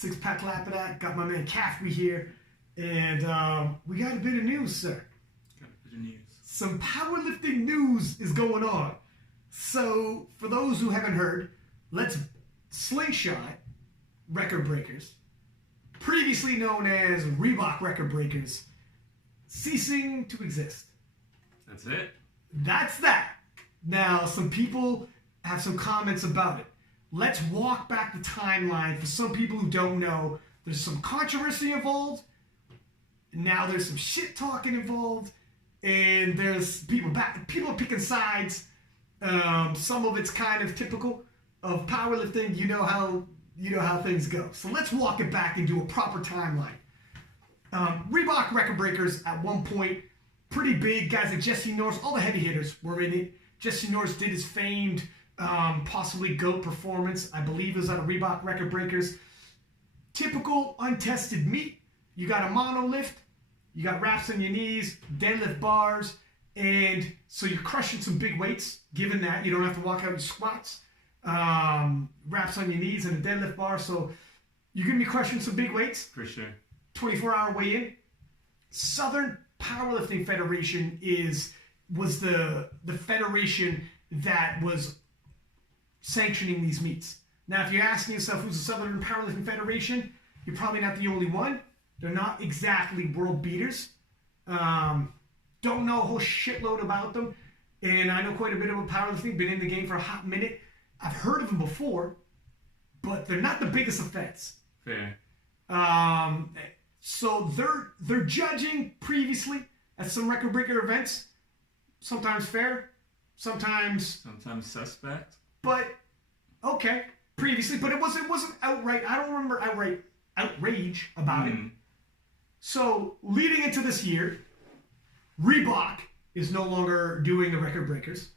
Six-pack Lapidat. Got my man Caffrey here. And we got a bit of news, sir. Got a bit of news. Some powerlifting news is going on. So, for those who haven't heard, let's Slingshot record breakers, previously known as Reebok record breakers, ceasing to exist. That's it? That's that. Now, some people have some comments about it. Let's walk back the timeline. For some people who don't know, there's some controversy involved. Now there's some shit talking involved, and there's people are picking sides. Some of it's kind of typical of powerlifting. You know how things go. So let's walk it back and do a proper timeline. Reebok record breakers at one point, pretty big guys like Jessie Norris, all the heavy hitters were in it. Jessie Norris did his famed, possibly GOAT performance. I believe it was out of Reebok record breakers. Typical untested meat. You got a mono lift, you got wraps on your knees, deadlift bars, and so you're crushing some big weights. Given that you don't have to walk out your squats, wraps on your knees and a deadlift bar, so you're gonna be crushing some big weights. For sure. 24-hour weigh-in. Southern Powerlifting Federation was the federation that was sanctioning these meets. Now, if you're asking yourself who's the Southern Powerlifting Federation, you're probably not the only one. They're not exactly world beaters. Don't know a whole shitload about them. And I know quite a bit about powerlifting. Been in the game for a hot minute. I've heard of them before, but they're not the biggest offense. Fair. So they're judging previously at some record breaker events. Sometimes fair, sometimes suspect. But okay, previously, but it wasn't outright. I don't remember outright outrage about it. So leading into this year, Reebok is no longer doing the record breakers.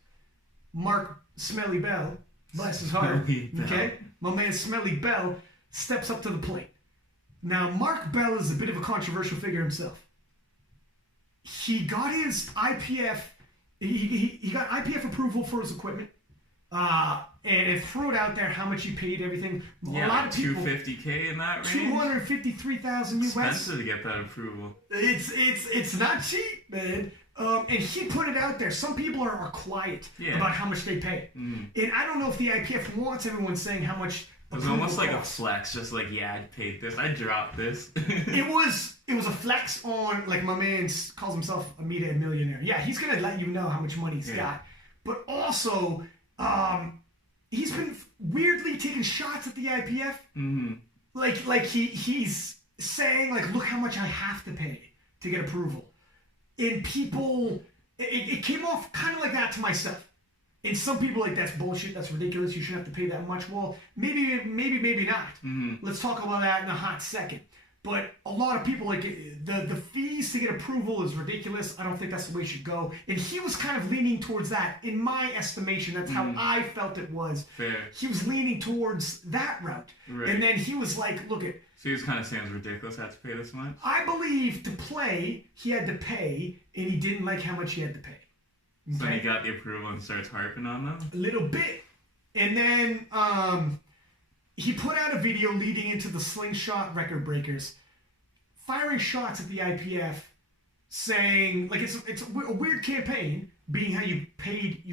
Mark Smelly Bell, bless his heart, okay, my man Smelly Bell steps up to the plate. Now, Mark Bell is a bit of a controversial figure himself. He got his IPF, he got IPF approval for his equipment, and it threw it out there how much he paid, everything. Yeah, a lot of people, $250K in that range. $253,000 US. Expensive to get that approval. It's not cheap, man. And he put it out there. Some people are quiet about how much they pay, and I don't know if the IPF wants everyone saying how much. It was almost like a flex, just like, yeah, I paid this, I dropped this. It was a flex on, like, my man calls himself a meathead millionaire. Yeah, he's gonna let you know how much money he's got, but also he's been weirdly taking shots at the IPF. Like he's saying, like, look how much I have to pay to get approval, and people, it came off kind of like that to myself. And some people like, that's bullshit, that's ridiculous, you shouldn't have to pay that much. Well, maybe not. Let's talk about that in a hot second. But a lot of people, like, the fees to get approval is ridiculous. I don't think that's the way it should go. And he was kind of leaning towards that. In my estimation, that's how I felt it was. Fair. He was leaning towards that route. Right. And then he was like, look it. So he was kind of saying it's ridiculous, I have to pay this much? I believe to play, he had to pay, and he didn't like how much he had to pay. Okay. So he got the approval and starts harping on them? A little bit. And then he put out a video leading into the Slingshot record breakers, firing shots at the IPF, saying, like, it's a weird campaign, being how you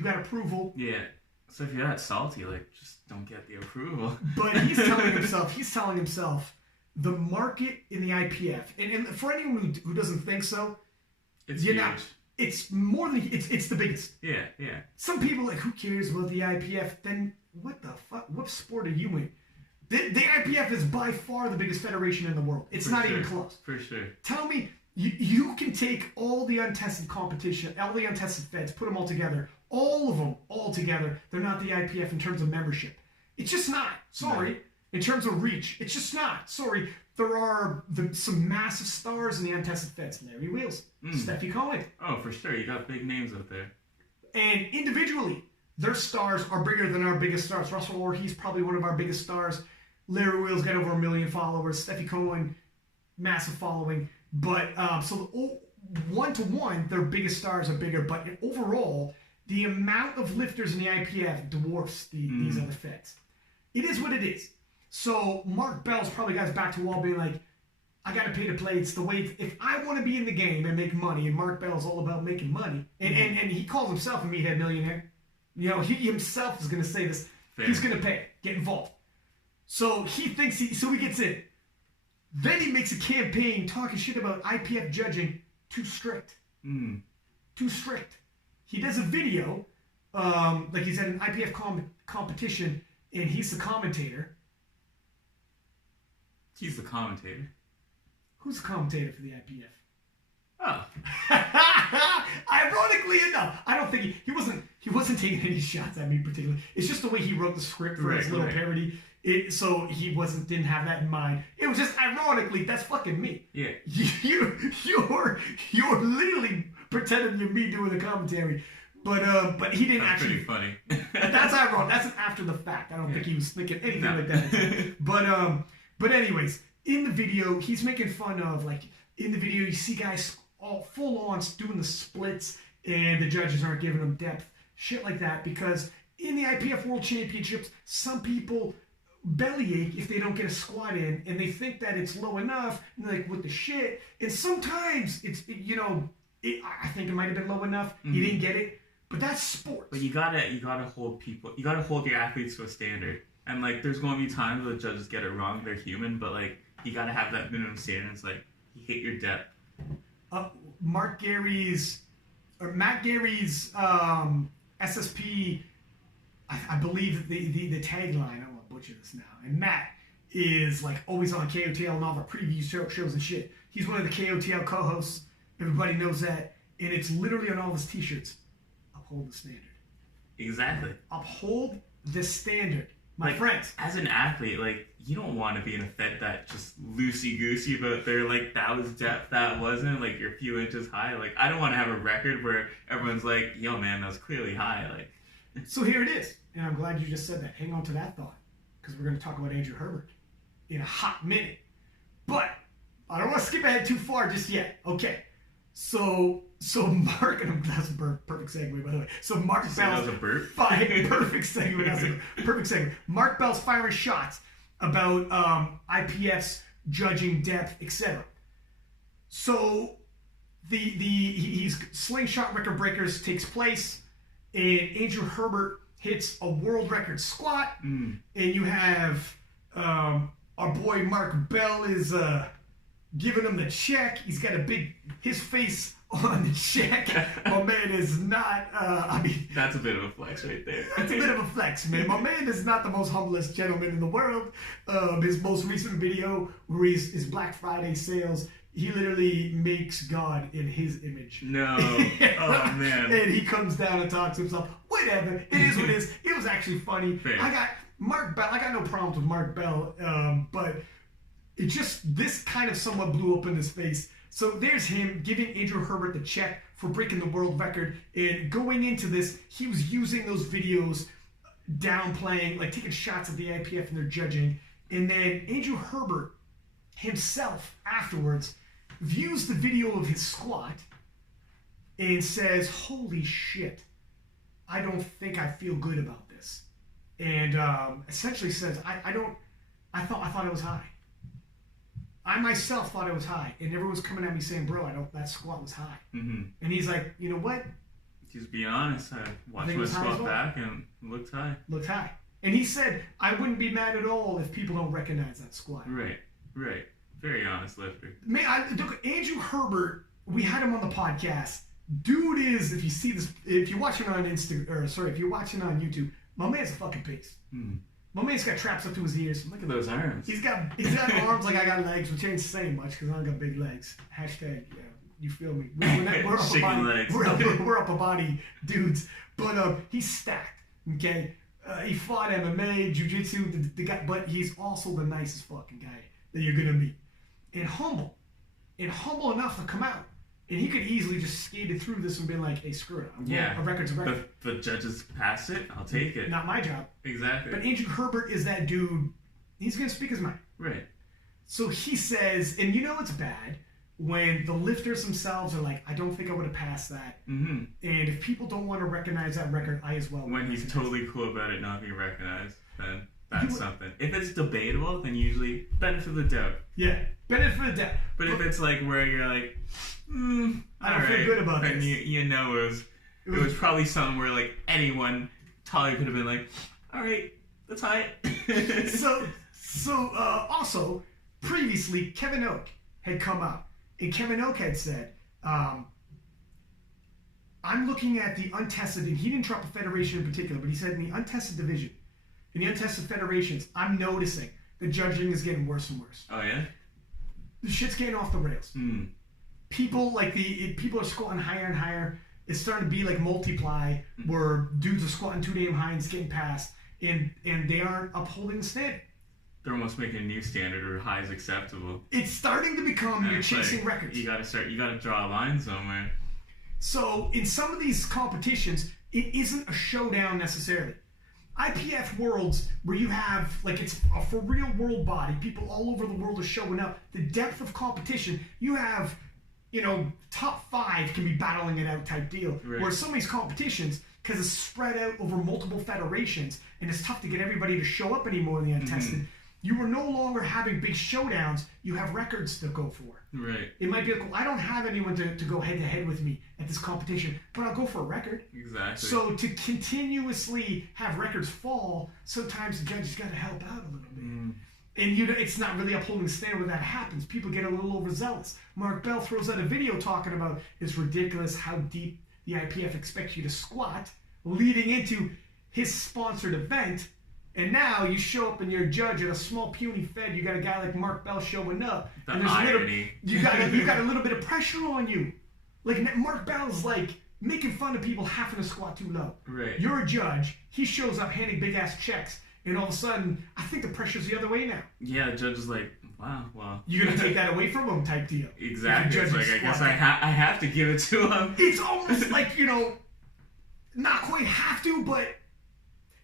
got approval. Yeah. So if you're that salty, like, just don't get the approval. But he's telling himself, the market in the IPF, and for anyone who doesn't think so, it's huge. It's more than it's the biggest. Yeah. Some people are like, who cares about the IPF? Then what the fuck? What sport are you in? The IPF is by far the biggest federation in the world. It's not even close. For sure. Tell me, you can take all the untested competition, all the untested feds, put them all together, all of them all together. They're not the IPF in terms of membership. It's just not. Sorry. No. In terms of reach, it's just not. Sorry. There are some massive stars in the untested feds. Larry Wheels, Steffi Cohen. Oh, for sure. You got big names out there. And individually, their stars are bigger than our biggest stars. Russell Orhe's probably one of our biggest stars. Larry Wheels got over 1 million followers. Steffi Cohen, massive following. But so one-to-one, their biggest stars are bigger. But overall, the amount of lifters in the IPF dwarfs these other feds. It is what it is. So Mark Bell's probably got his back to the wall being like, I got to pay to play. It's the way, if I want to be in the game and make money, and Mark Bell's all about making money, and he calls himself a meathead millionaire. You know, he himself is going to say this. Fair. He's going to pay, get involved. So he thinks so he gets in. Then he makes a campaign talking shit about IPF judging too strict. Too strict. He does a video, like he's at an IPF competition, and he's the commentator. He's the commentator. Who's the commentator for the IPF? Oh. Ironically enough, I don't think he wasn't taking any shots at me particularly. It's just the way he wrote the script for his little parody. So he didn't have that in mind. It was just ironically, that's fucking me. Yeah. You're literally pretending you're me doing the commentary. But he didn't that's actually. Pretty funny. That's ironic. That's an after the fact. I don't think he was thinking anything like that. But anyways, in the video, he's making fun of, like, in the video you see guys all full on doing the splits, and the judges aren't giving them depth, shit like that, because in the IPF World Championships, some people bellyache if they don't get a squat in, and they think that it's low enough, and they're like, what the shit? And sometimes I think it might have been low enough, you didn't get it, but that's sports. But you gotta hold your athletes to a standard, and like there's gonna be times where the judges get it wrong, they're human, but like you gotta have that minimum standard. It's like you hit your depth. Matt Gary's SSP, I believe the tagline, I don't want to butcher this now, and Matt is like always on KOTL and all the preview shows and shit. He's one of the KOTL co-hosts. Everybody knows that, and it's literally on all his t-shirts. Uphold the standard. Exactly. Uphold the standard. My friends. As an athlete, like, you don't want to be in a fed that just loosey-goosey about there, like, that was depth, that wasn't, like, you're a few inches high. Like, I don't want to have a record where everyone's like, yo, man, that was clearly high. Like, so here it is, and I'm glad you just said that. Hang on to that thought, because we're going to talk about Andrew Herbert in a hot minute. But I don't want to skip ahead too far just yet. Okay. So Mark, and that's a perfect segue, by the way. So Mark Bell's that was a burp? Perfect segue. That's a perfect segue. Mark Bell's firing shots about IPF's judging depth, etc. So he's slingshot record breakers takes place, and Andrew Herbert hits a world record squat, and you have our boy Mark Bell is giving him the check. He's got his face on the check. My man is not, that's a bit of a flex right there. That's a bit of a flex, man. My man is not the most humblest gentleman in the world. His most recent video where his Black Friday sales, he literally makes God in his image. No. Oh, man. And he comes down and talks to himself. Whatever. It is what it is. It was actually funny. Fair. I got no problems with Mark Bell, but it just, this kind of somewhat blew up in his face. So there's him giving Andrew Herbert the check for breaking the world record. And going into this, he was using those videos, downplaying, like taking shots at the IPF and their judging. And then Andrew Herbert himself afterwards views the video of his squat and says, holy shit, I don't think I feel good about this. And essentially says, I thought it was high. I myself thought it was high, and everyone was coming at me saying, bro, that squat was high. Mm-hmm. And he's like, you know what? Just be honest. I watched my squat back, and it looked high. Looked high. And he said, I wouldn't be mad at all if people don't recognize that squat. Right. Very honest lifter. Man, look, Andrew Herbert, we had him on the podcast. Dude is, if you see this, if you're watching on if you're watching on YouTube, my man's a fucking beast. My man's got traps up to his ears. Look at those arms. He's got arms like I got legs, which ain't saying much because I don't got big legs. Hashtag, yeah, you feel me. We're upper body. Legs. We're upper body dudes. But he's stacked. Okay, he fought MMA, jiu-jitsu, the guy, but he's also the nicest fucking guy that you're gonna meet, and humble enough to come out. And he could easily just skated through this and been like, hey, screw it. A record's a record. The judges pass it, I'll take it. Not my job. Exactly. But Andrew Herbert is that dude. He's going to speak his mind. Right. So he says, and you know it's bad when the lifters themselves are like, I don't think I would have passed that. Mm-hmm. And if people don't want to recognize that record, I as well. When he's totally cool about it not being recognized, then. that's something. If it's debatable, then usually benefit of the doubt. Yeah, benefit of the doubt. But if it's like where you're like, I don't feel good about then this. You know it was probably something where like anyone totally could have been like, all right, that's high. So also previously Kevin Oak had come up, and Kevin Oak had said, I'm looking at the untested, and he didn't drop a federation in particular, but he said in the untested division, in the untested federations, I'm noticing the judging is getting worse and worse. Oh yeah? The shit's getting off the rails. People are squatting higher and higher. It's starting to be like multiply, where dudes are squatting too damn high and it's getting passed, and they aren't upholding the standard. They're almost making a new standard where high is acceptable. It's starting to become you're chasing records. You gotta draw a line somewhere. So in some of these competitions, it isn't a showdown necessarily. IPF Worlds, where you have, like, it's a for real world body, people all over the world are showing up. The depth of competition, you have, top 5 can be battling it out type deal. Right. Where some of these competitions, because it's spread out over multiple federations, and it's tough to get everybody to show up anymore in the untested, you are no longer having big showdowns, you have records to go for. Right. It might be like, well, I don't have anyone to go head to head with me at this competition, but I'll go for a record. Exactly. So to continuously have records fall, sometimes the judges got to help out a little bit. And it's not really upholding the standard when that happens. People get a little overzealous. Mark Bell throws out a video talking about it's ridiculous how deep the IPF expects you to squat, leading into his sponsored event. And now you show up and you're a judge at a small puny fed. You got a guy like Mark Bell showing up. The and there's irony. you got a little bit of pressure on you. Like Mark Bell's like making fun of people having to squat too low. Right. You're a judge. He shows up handing big ass checks, and all of a sudden, I think the pressure's the other way now. Yeah, the judge is like, wow, well. You're gonna take that away from him, type deal. Exactly. It's like, I guess I have to give it to him. It's almost like not quite have to, but.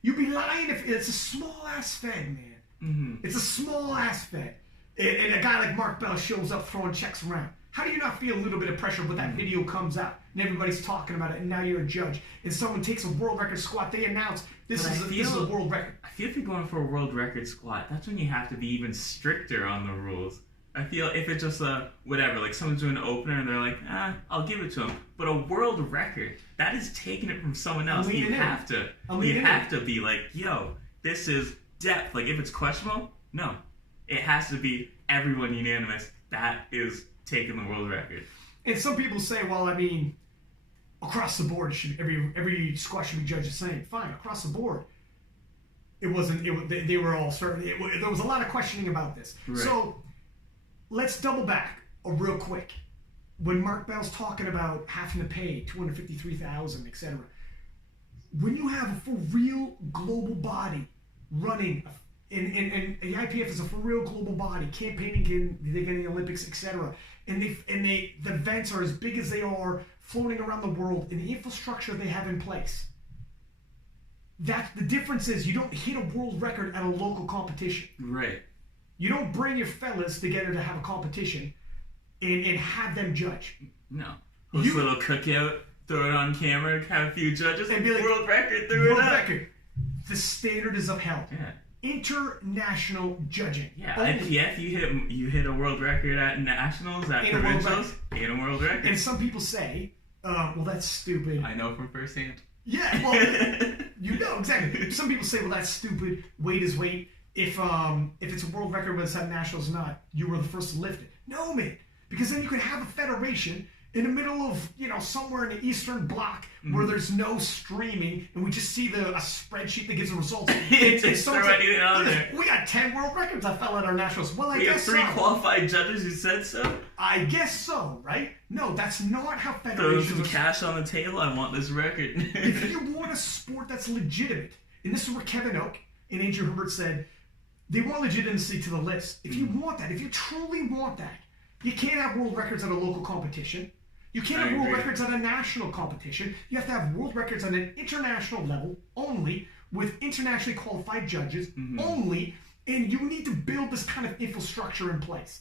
You'd be lying if it's a small ass fed, man. It's a small ass fed. And a guy like Mark Bell shows up throwing checks around. How do you not feel a little bit of pressure when that video comes out and everybody's talking about it, and now you're a judge and someone takes a world record squat, they announce this is a world record. I feel if you're going for a world record squat, that's when you have to be even stricter on the rules. I feel if it's just whatever, like someone's doing an opener and they're like, I'll give it to him. But a world record, that is taking it from someone else. You have to be like, yo, this is depth. Like if it's questionable, no. It has to be everyone unanimous. That is taking the world record. And some people say, well, I mean, across the board, every squat should be judged the same. Fine, across the board. It wasn't, they were all certain. There was a lot of questioning about this. Right. So, let's double back real quick. When Mark Bell's talking about having to pay $253,000, etc., when you have a for real global body running, and the IPF is a for real global body campaigning, they get in the Olympics, etc., and the events are as big as they are, floating around the world, and the infrastructure they have in place. That the difference is you don't hit a world record at a local competition. Right. You don't bring your fellas together to have a competition and have them judge. No. Host a little cookout, throw it on camera, have a few judges, and be like, world record, throw it up. World record. The standard is upheld. Yeah. International judging. Yeah, IPF, you hit a world record at nationals, at provincials, in a world record. And some people say, well, that's stupid. I know from firsthand. Yeah, well, exactly. Some people say, well, that's stupid. Weight is weight. If it's a world record, whether it's at nationals or not, you were the first to lift it. No, man. Because then you could have a federation in the middle of, somewhere in the Eastern Bloc where there's no streaming, and we just see a spreadsheet that gives the results. We got 10 world records that fell at our nationals. Well, I guess so. We have 3 qualified judges who said so? I guess so, right? No, that's not how Throw federations some cash on the table. I want this record. If you want a sport that's legitimate, and this is where Kevin Oak and Andrew Herbert said, they want legitimacy to the list. If you want that, if you truly want that, you can't have world records at a local competition. You can't have world records at a national competition. You have to have world records on an international level only, with internationally qualified judges only, and you need to build this kind of infrastructure in place.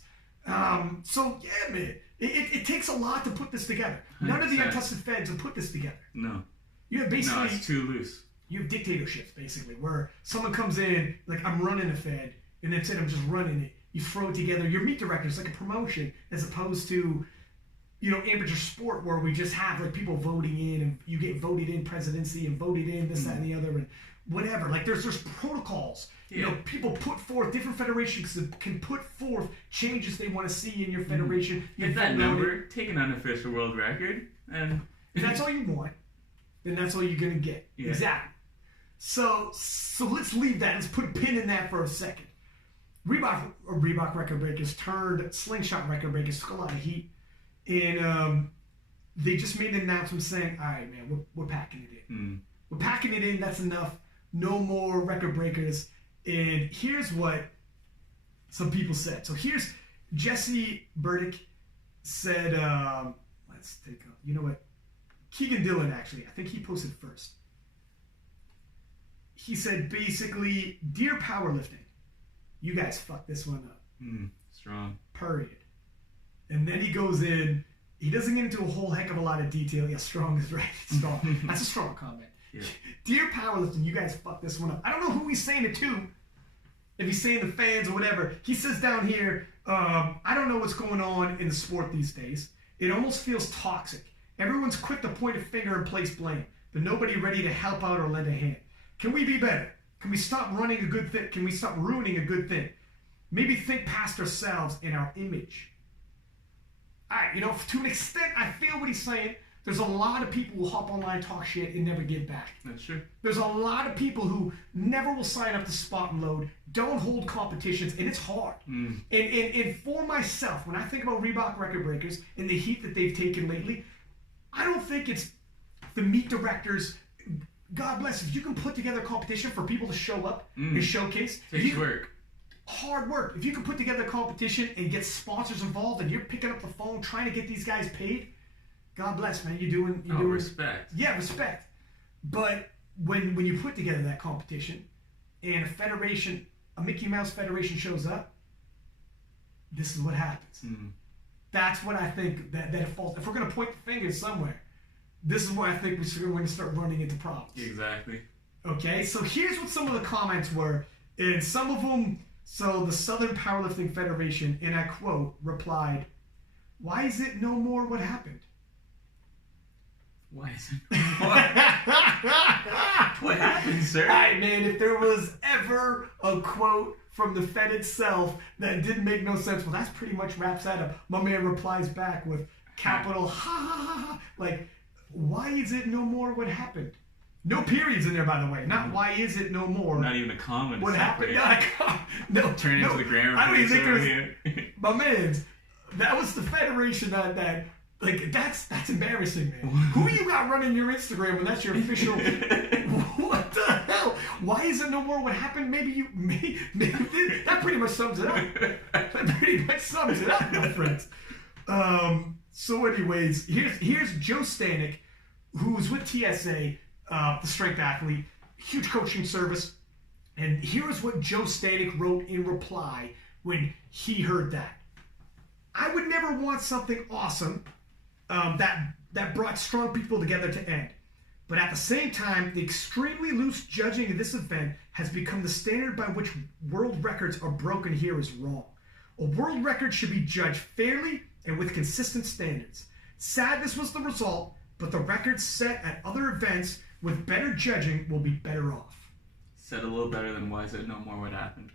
So, yeah, man, it takes a lot to put this together. 100%. None of the untested feds have put this together. No. You have basically... No, it's too loose. you have dictatorships, basically, where someone comes in, like, I'm running a Fed, and then said I'm just running it. You throw it together. Your meet director is like a promotion, as opposed to, you know, amateur sport where we just have, like, people voting in, and you get voted in presidency and voted in this, that, and the other, and whatever. Like, there's protocols. You know, people put forth, different federations can put forth changes they want to see in your federation. Get that number, take an unofficial world record, and if that's all you want, then that's all you're going to get. Yeah. Exactly. So let's leave that. Let's put a pin in that for a second. Reebok record breakers turned slingshot record breakers, took a lot of heat, and they just made an announcement saying, all right, man, we're packing it in. We're packing it in. That's enough. No more record breakers. And here's what some people said. So here's Jessie Burdick said, let's take a, you know what? Keegan Dillon, actually, I think he posted first. He said, basically, dear powerlifting, you guys fucked this one up. Strong. Period. And then he goes in, he doesn't get into a whole heck of a lot of detail. Yeah, strong is right. Strong. That's a strong comment. Yeah. Dear powerlifting, you guys fucked this one up. I don't know who he's saying it to. If he's saying the fans or whatever. He says down here, I don't know what's going on in the sport these days. It almost feels toxic. Everyone's quick to point a finger and place blame, but nobody ready to help out or lend a hand. Can we be better? Can we stop running a good thing? Can we stop ruining a good thing? Maybe think past ourselves and our image. All right, you know, to an extent, I feel what he's saying. There's a lot of people who hop online, talk shit, and never give back. That's true. There's a lot of people who never will sign up to spot and load, don't hold competitions, and it's hard. And for myself, when I think about Reebok record breakers and the heat that they've taken lately, I don't think it's the meet directors. God bless, if you can put together a competition for people to show up and showcase. Takes work. Hard work. If you can put together a competition and get sponsors involved and you're picking up the phone trying to get these guys paid, God bless, man. You're doing respect. Yeah, respect. But when you put together that competition and a federation, a Mickey Mouse federation shows up, this is what happens. That's what I think that it falls. If we're going to point the fingers somewhere, this is where I think we're going to start running into problems. Exactly. Okay, so here's what some of the comments were. And some of them, so the Southern Powerlifting Federation, and I quote, replied, "Why is it no more what happened?" Why is it? What happened, sir? All right, man, if there was ever a quote from the Fed itself that didn't make no sense, well, that's pretty much wraps that up. My man replies back with capital ha ha ha ha. Like, why is it no more what happened? No periods in there, by the way. Not why is it no more. Not even a comment. What happened? No, turn into the grammar. I don't even think over here. My man, that was the federation that like that's embarrassing, man. Who you got running your Instagram when that's your official? What the hell? Why is it no more what happened? Maybe that pretty much sums it up. That pretty much sums it up, my friends. So anyways, here's Joe Stanek, who was with TSA, the strength athlete, huge coaching service. And here's what Joe Stanek wrote in reply when he heard that. I would never want something awesome that brought strong people together to end. But at the same time, the extremely loose judging of this event has become the standard by which world records are broken here is wrong. A world record should be judged fairly and with consistent standards. Sad this was the result, but the records set at other events with better judging will be better off. Said a little better than why is it no more what happened.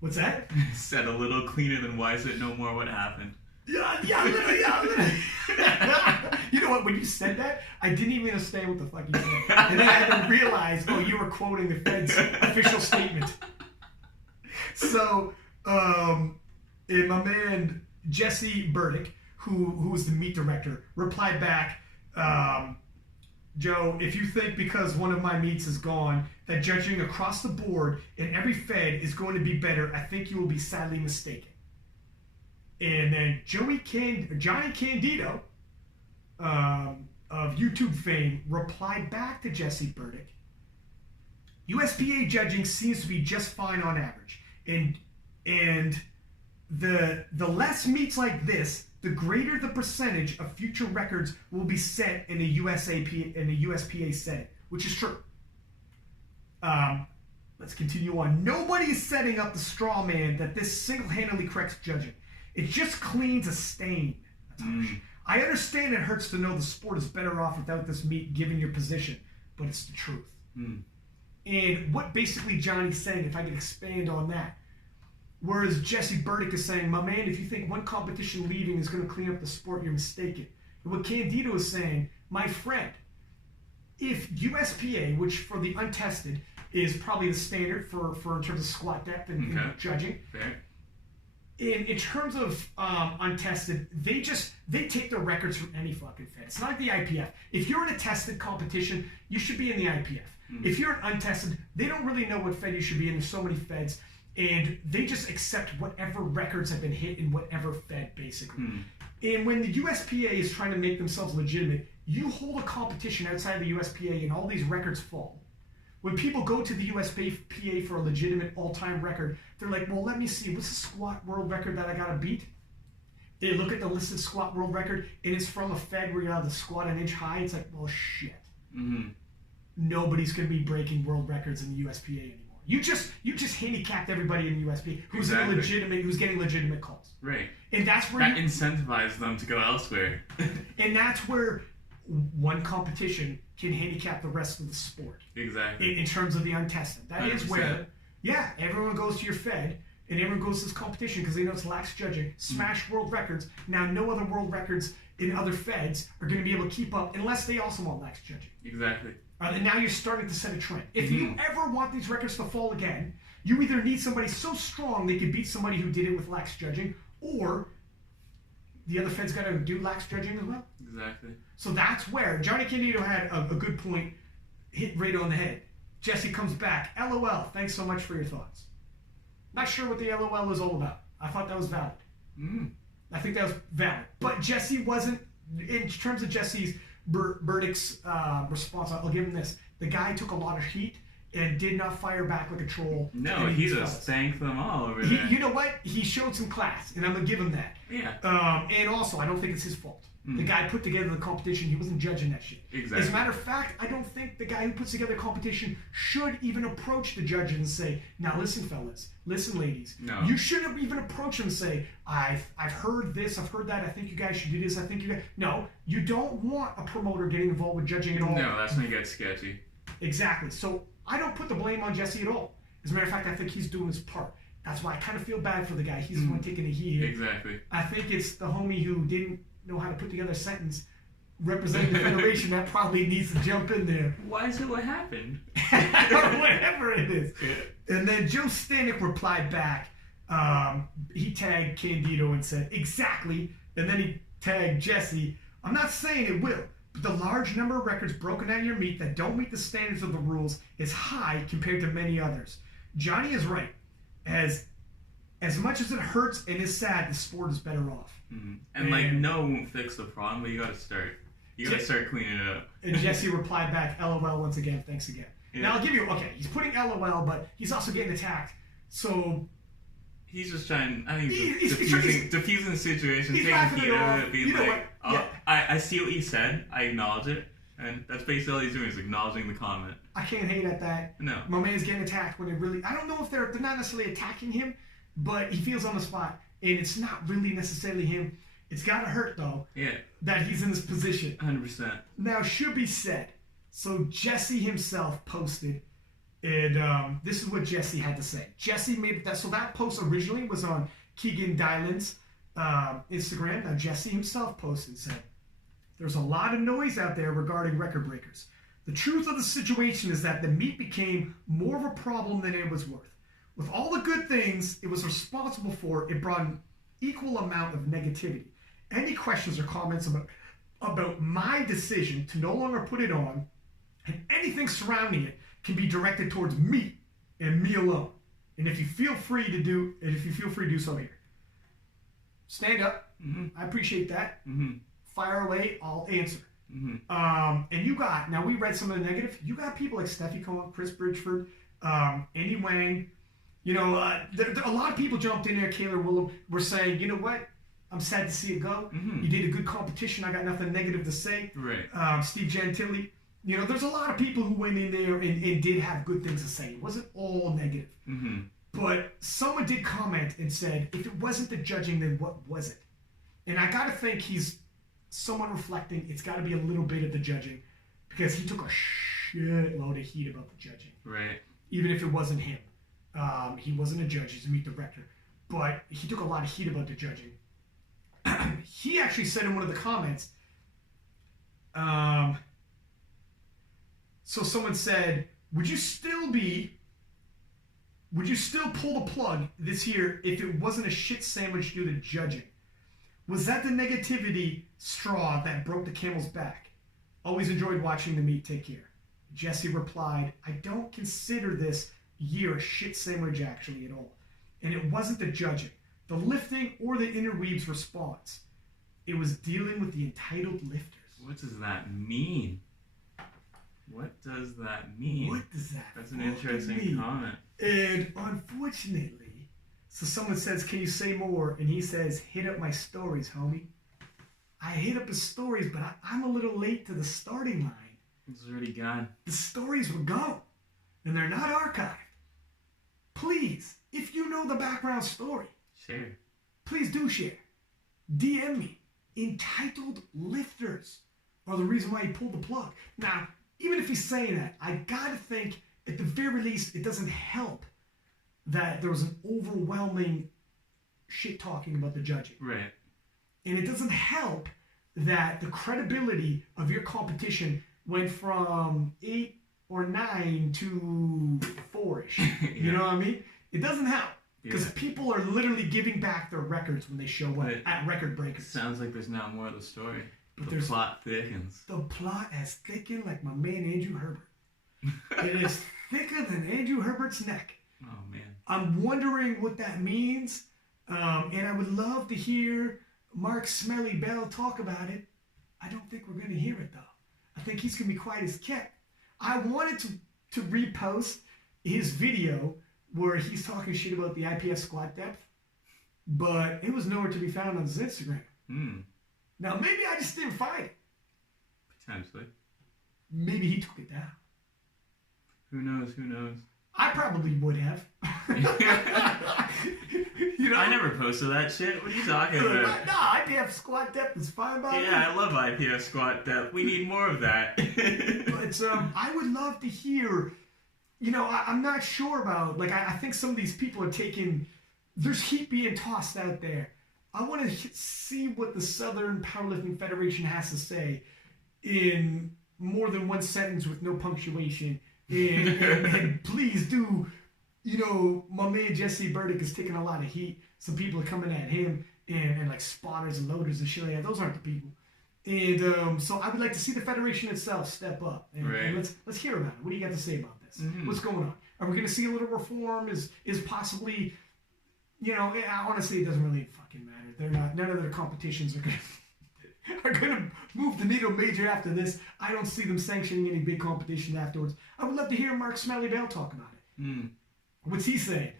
What's that? Said a little cleaner than why is it no more what happened. Yeah, literally. You know what? When you said that, I didn't even understand what the fuck you said. And then I had to realize, oh, you were quoting the Fed's official statement. So, and my man, Jessie Burdick, who was the meet director, replied back, Joe, if you think because one of my meets is gone, that judging across the board in every Fed is going to be better, I think you will be sadly mistaken. And then Johnny Candido of YouTube fame replied back to Jessie Burdick, USPA judging seems to be just fine on average. And the less meets like this, the greater the percentage of future records will be set in the USPA setting, which is true. Let's continue on. Nobody is setting up the straw man that this single-handedly corrects judging. It just cleans a stain. That's harsh. I understand it hurts to know the sport is better off without this meat given your position, but it's the truth. And what basically Johnny's saying, if I could expand on that, whereas Jessie Burdick is saying, my man, if you think one competition leaving is going to clean up the sport, you're mistaken. And what Candido is saying, my friend, if USPA, which for the untested is probably the standard for in terms of squat depth and judging. Fair. In terms of untested, they take their records from any fucking fed. It's not like the IPF. If you're in a tested competition, you should be in the IPF. If you're untested, they don't really know what fed you should be in. There's so many feds, and they just accept whatever records have been hit in whatever fed, basically. And when the USPA is trying to make themselves legitimate, you hold a competition outside of the USPA and all these records fall. When people go to the USPA for a legitimate all-time record, they're like, well, let me see, what's the squat world record that I gotta beat? They look at the listed squat world record, and it's from a fed where you have to squat an inch high. It's like, well, shit. Nobody's gonna be breaking world records in the USPA anymore. You just handicapped everybody in the USPA who's who's getting legitimate calls. Right. And that's where that incentivizes them to go elsewhere. And that's where one competition can handicap the rest of the sport. Exactly. In terms of the untested. That 100%. Is where, everyone goes to your fed and everyone goes to this competition because they know it's lax judging, smash world records. Now, no other world records in other feds are going to be able to keep up unless they also want lax judging. Exactly. And now you're starting to set a trend. If you ever want these records to fall again, you either need somebody so strong they could beat somebody who did it with lax judging, or the other feds got to do lax judging as well. Exactly. So that's where Johnny Candido had a good point, hit right on the head. Jessie comes back. LOL, thanks so much for your thoughts. Not sure what the LOL is all about. I thought that was valid. I think that was valid. But Jessie wasn't, in terms of Jessie Burdick's response, I'll give him this. The guy took a lot of heat and did not fire back like a troll. No, he just thanked them all over there. You know what? He showed some class, and I'm going to give him that. Yeah. And also, I don't think it's his fault. The guy put together the competition. He wasn't judging that shit. Exactly. As a matter of fact, I don't think the guy who puts together a competition should even approach the judges and say, now listen, fellas, listen, ladies. No. You shouldn't even approach them and say, I've heard this, I've heard that, I think you guys should do this, I think you guys... No, you don't want a promoter getting involved with judging at all. No, that's when it gets sketchy. Exactly. So I don't put the blame on Jessie at all. As a matter of fact, I think he's doing his part. That's why I kind of feel bad for the guy. He's the one taking the heat here. Exactly. I think it's the homie who didn't know how to put together a sentence representing the federation that probably needs to jump in there. Why is it what happened? Or whatever it is. And then Joe Stanek replied back. He tagged Candido and said, exactly. And then he tagged Jessie. I'm not saying it will, but the large number of records broken out of your meat that don't meet the standards of the rules is high compared to many others. Johnny is right. As much as it hurts and is sad, the sport is better off. And like, no won't fix the problem, but you gotta start. You gotta start cleaning it up. And Jessie replied back, LOL once again, thanks again. Yeah. Now I'll give you, okay, he's putting LOL, but he's also getting attacked. So he's just trying, I think, diffusing the situation, taking heat out of it, being like, I see what you said, I acknowledge it, and that's basically all he's doing, is acknowledging the comment. I can't hate at that. No. My man's getting attacked when it really, I don't know if they're not necessarily attacking him, but he feels on the spot, and it's not really necessarily him. It's gotta hurt, though, that he's in this position. 100%. Now, should be said, so Jessie himself posted, and this is what Jessie had to say. Jessie made that, so that post originally was on Keegan Dylan's Instagram. Now, Jessie himself posted and said, there's a lot of noise out there regarding record breakers. The truth of the situation is that the meat became more of a problem than it was worth. With all the good things it was responsible for, it brought an equal amount of negativity. Any questions or comments about my decision to no longer put it on, and anything surrounding it, can be directed towards me and me alone. And if you feel free to do so here. Stand up. I appreciate that. Fire away. I'll answer. And you got, now we read some of the negative. You got people like Steffi Cohen, Chris Bridgeford, Andy Wang. You know, a lot of people jumped in there. Kaylor Willem were saying, you know what? I'm sad to see it go. You did a good competition. I got nothing negative to say. Right. Steve Gentili You know, there's a lot of people who went in there and did have good things to say. It wasn't all negative. Mm-hmm. But someone did comment and said, if it wasn't the judging, then what was it? And I got to think he's someone reflecting. It's got to be a little bit of the judging, because he took a shitload of heat about the judging. Right. Even if it wasn't him. He wasn't a judge. He's a meet director. But he took a lot of heat about the judging. He actually said in one of the comments, so someone said, would you still pull the plug this year if it wasn't a shit sandwich due to judging? Was that the negativity straw that broke the camel's back? Always enjoyed watching the meet. Take care. Jessie replied, I don't consider this year a shit sandwich actually at all. And it wasn't the judging, the lifting, or the interweaves response. It was dealing with the entitled lifters. What does that mean? What does that mean? What does that That's an interesting mean? comment. And unfortunately, so someone says, can you say more? And he says, hit up my stories, homie. I hit up his stories, but I'm a little late to the starting line. It's already gone. The stories were gone, and they're not archived. Please, if you know the background story, Share. please do share. DM me. Entitled lifters are the reason why he pulled the plug. Now, even if he's saying that, I gotta think, at the very least, it doesn't help that there was an overwhelming shit talking about the judging. Right. And it doesn't help that the credibility of your competition went from 8 or 9 to 4-ish. You know what I mean? It doesn't help. Because people are literally giving back their records when they show up at record breakers. Sounds like there's now more of the story. But the plot thickens. The plot has thickened like my man Andrew Herbert. It is thicker than Andrew Herbert's neck. Oh, man. I'm wondering what that means. And I would love to hear Mark Smelly Bell talk about it. I don't think we're going to hear it, though. I think he's going to be quiet as kept. I wanted to repost his video where he's talking shit about the IPF squat depth, but it was nowhere to be found on his Instagram. Now, maybe I just didn't find it. Potentially. Maybe he took it down. Who knows? Who knows? I probably would have. You know? I never posted that shit. What are you talking about? No, IPF squat depth is fine by me. Yeah, I love IPF squat depth. We need more of that. But I would love to hear, you know, I'm not sure about, like, I think some of these people are taking, there's heat being tossed out there. I want to see what the Southern Powerlifting Federation has to say in more than one sentence with no punctuation. And please do, you know, my man Jessie Burdick is taking a lot of heat. Some people are coming at him and like spotters and loaders and shit like that. Those aren't the people. And so I would like to see the Federation itself step up. And let's hear about it. What do you got to say about this? What's going on? Are we going to see a little reform? Is possibly, you know, honestly, it doesn't really fucking matter. They're not, none of their competitions are going to move the needle major after this. I don't see them sanctioning any big competition afterwards. I would love to hear Mark Smelly Bell talk about it. What's he saying?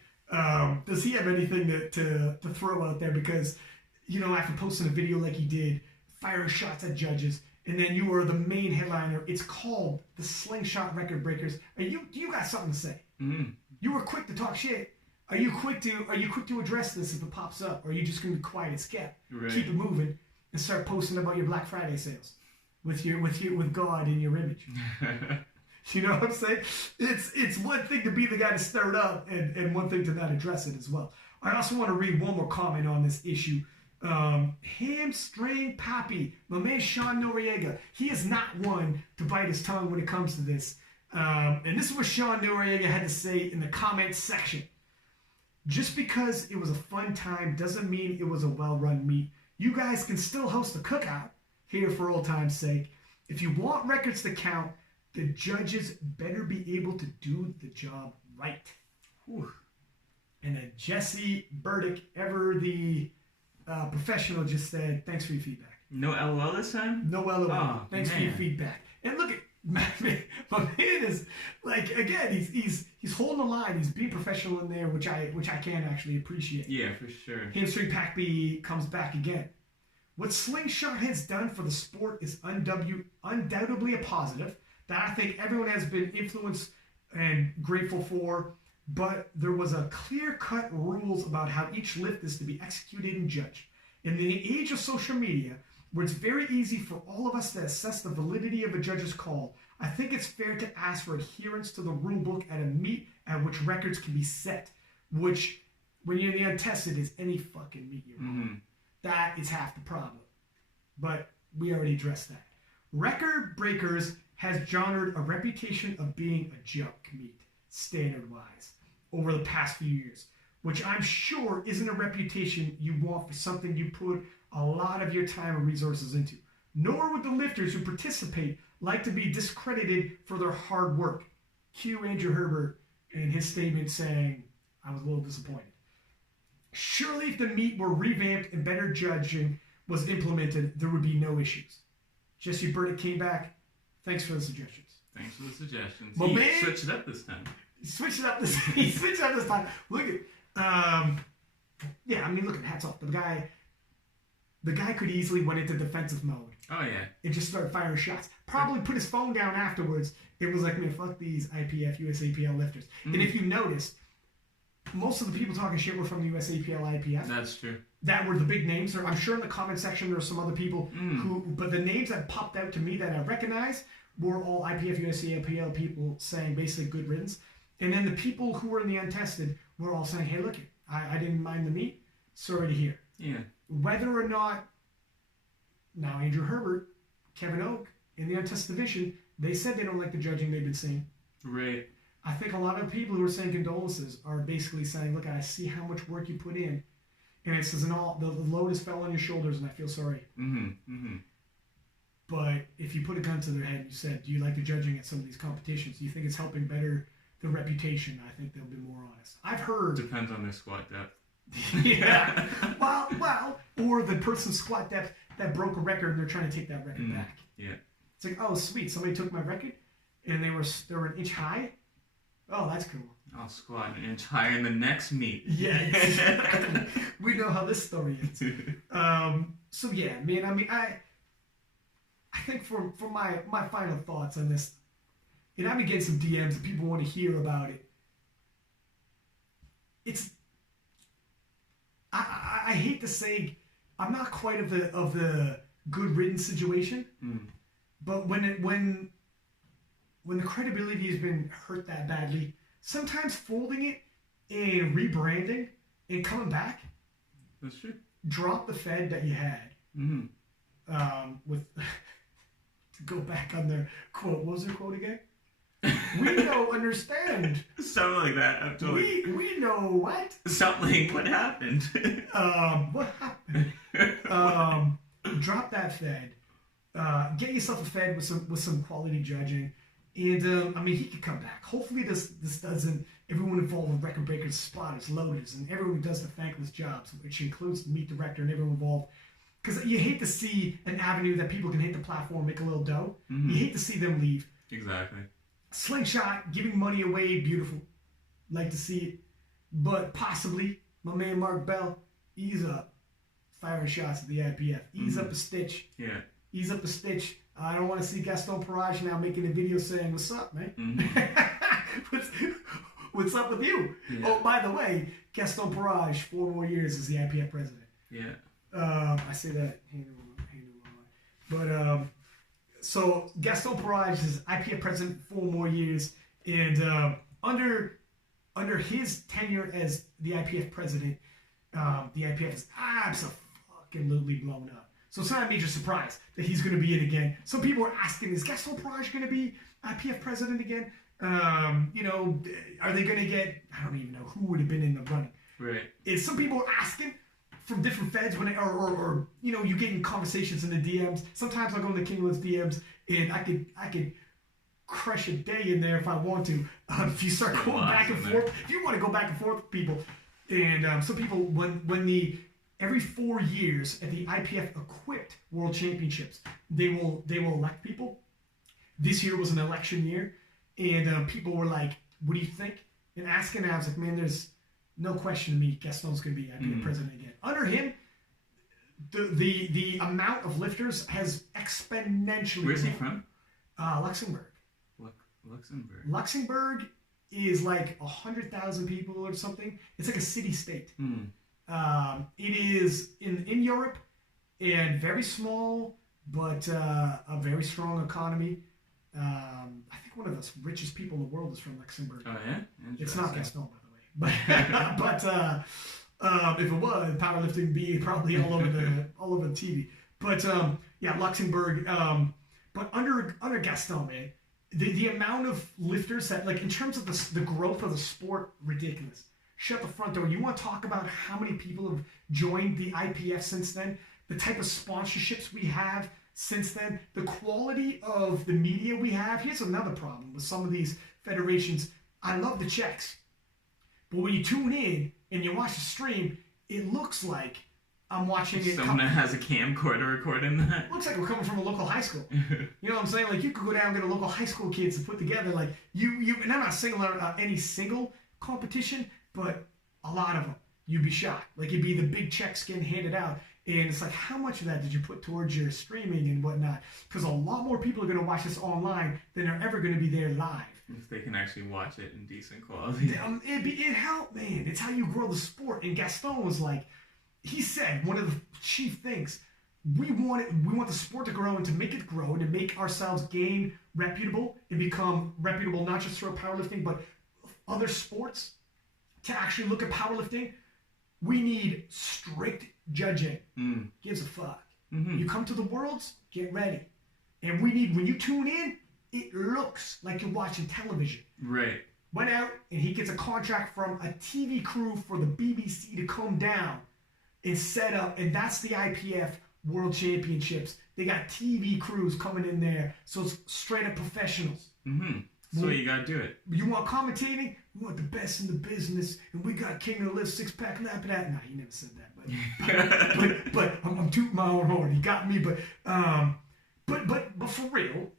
Does he have anything to throw out there? Because, you know, after posting a video like he did, firing shots at judges, and then you were the main headliner. It's called the Slingshot Record Breakers. You got something to say? You were quick to talk shit. Are you quick to address this if it pops up, or are you just going to be quiet as kept, keep it moving, and start posting about your Black Friday sales with God in your image? You know what I'm saying? It's one thing to be the guy to stir it up, and one thing to not address it as well. I also want to read one more comment on this issue. Hamstring Pappy, my man Sean Noriega, he is not one to bite his tongue when it comes to this. And this is what Sean Noriega had to say in the comments section. Just because it was a fun time doesn't mean it was a well-run meet. You guys can still host a cookout here for old time's sake. If you want records to count, the judges better be able to do the job right. Whew. And then Jessie Burdick, ever the professional, just said, thanks for your feedback. No LOL this time? No LOL. Oh, thanks for your feedback. And look at my man is like, again, he's holding the line. He's being professional in there, which I can actually appreciate. Yeah, for sure. Hamstring Packby comes back again. What Slingshot has done for the sport is undoubtedly a positive. that I think everyone has been influenced and grateful for, but there was a clear-cut rules about how each lift is to be executed and judged. In the age of social media, where it's very easy for all of us to assess the validity of a judge's call, I think it's fair to ask for adherence to the rule book at a meet at which records can be set, which, when you're in the untested, is any fucking meet you're on. That is half the problem. But we already addressed that. Record Breakers has garnered a reputation of being a junk meet, standard-wise, over the past few years, which I'm sure isn't a reputation you want for something you put a lot of your time and resources into. Nor would the lifters who participate like to be discredited for their hard work. Cue Andrew Herbert in his statement saying, I was a little disappointed. Surely if the meet were revamped and better judging was implemented, there would be no issues. Jessie Burdick came back. Thanks for the suggestions. Thanks for the suggestions. Well, He switched it up this time. He switched it up this time. Look at, yeah, I mean, look at hats off. The guy could easily went into defensive mode. Oh, yeah. And just started firing shots. Probably put his phone down afterwards. It was like, man, fuck these IPF, USAPL lifters. And if you noticed, most of the people talking shit were from the USAPL, IPF. That's true. That were the big names. I'm sure in the comment section there were some other people but the names that popped out to me that I recognized were all IPF, USAPL people saying basically good riddance. And then the people who were in the untested were all saying, hey, look, I didn't mind the meet. Sorry to hear. Yeah. Whether or not, now Andrew Herbert, Kevin Oak, in the untested division, they said they don't like the judging they've been seeing. Right. I think a lot of people who are saying condolences are basically saying, look, I see how much work you put in. And it says, and all the load has fell on your shoulders, and I feel sorry. But if you put a gun to their head and you said, do you like the judging at some of these competitions? Do you think it's helping better the reputation? I think they'll be more honest. I've heard... Depends on their squat depth. Yeah. Well, or the person's squat depth that broke a record and they're trying to take that record back. Yeah. It's like, oh, sweet, somebody took my record and they were an inch high. Oh, that's cool. I'll squat an inch higher in the next meet. Yeah, exactly. We know how this story is. So yeah, man. I mean, I think for my final thoughts on this, and I've been getting some DMs that people want to hear about it. It's I hate to say I'm not quite of the good riddance situation, but when the credibility has been hurt that badly, sometimes folding it and rebranding and coming back. That's true. Drop the Fed that you had. With to go back on their quote. What was their quote again? We don't understand. Something like that. I'm totally... We know what? Something. What happened? What happened? Drop that Fed. Get yourself a Fed with some quality judging. And I mean, he could come back. Hopefully, this doesn't. Everyone involved with record breakers, spotters, loaders, and everyone who does the thankless jobs, which includes the meet director and everyone involved. Because you hate to see an avenue that people can hit the platform, make a little dough. You hate to see them leave. Exactly. Slingshot, giving money away, beautiful. Like to see it. But possibly, my man Mark Bell, ease up. Firing shots at the IPF. Ease up a stitch. Yeah. Ease up a stitch. I don't want to see Gaston Parage now making a video saying, what's up, man? What's up with you? Yeah. Oh, by the way, Gaston Parage, 4 more years as the IPF president. Yeah. I say that. But, so Gaston Parage is IPF president 4 more years. And under his tenure as the IPF president, the IPF is absolutely blown up. So it's not a major surprise that he's going to be in again. Some people are asking, is Gaston Parage going to be IPF president again? Are they going to get, I don't even know who would have been in the running. Right. Some people are asking from different feds when you get in conversations in the DMs. Sometimes I'll go in the Kingland's DMs and I could crush a day in there if I want to. If you start going back and forth, if you want to go back and forth with people. And some people, when every 4 years at the IPF Equipped World Championships, they will elect people. This year was an election year, and people were like, "What do you think?" And asking, I was like, "Man, there's no question to me. Gaston's going to be IPF president again." Under him, the amount of lifters has exponentially. Where's he from? Luxembourg. Luxembourg is like 100,000 people or something. It's like a city-state. It is in Europe and very small, but a very strong economy. I think one of the richest people in the world is from Luxembourg. Oh yeah, it's not Gaston, by the way, but if it was, powerlifting be probably all over the TV. But yeah, Luxembourg. But under Gaston, man, the amount of lifters that, like, in terms of the growth of the sport, ridiculous. Shut the front door. You want to talk about how many people have joined the IPF since then? The type of sponsorships we have since then, the quality of the media we have. Here's another problem with some of these federations. I love the checks, but when you tune in and you watch the stream, it looks like I'm watching it. Someone that has a camcorder recording that. Looks like we're coming from a local high school. You know what I'm saying? Like, you could go down and get a local high school kids to put together, like, you. And I'm not singling out any single competition, but a lot of them. You'd be shocked. Like, it'd be the big checks getting handed out. And it's like, how much of that did you put towards your streaming and whatnot? Because a lot more people are going to watch this online than are ever going to be there live. If they can actually watch it in decent quality. It helped, man. It's how you grow the sport. And Gaston was like, he said, one of the chief things, we want the sport to grow, and to make it grow and to make ourselves gain reputable and become reputable, not just through powerlifting, but other sports, to actually look at powerlifting. We need strict judging. Gives a fuck. You come to the Worlds, get ready. And we need, when you tune in, it looks like you're watching television. Right. Went out and he gets a contract from a TV crew for the BBC to come down and set up, and that's the IPF World Championships. They got TV crews coming in there, so it's straight up professionals. So you gotta do it. You want commentating? We want the best in the business, and we got King of the Lift, six-pack, lap that. Nah, he never said that, but I'm tooting my own horn. He got me, but for real,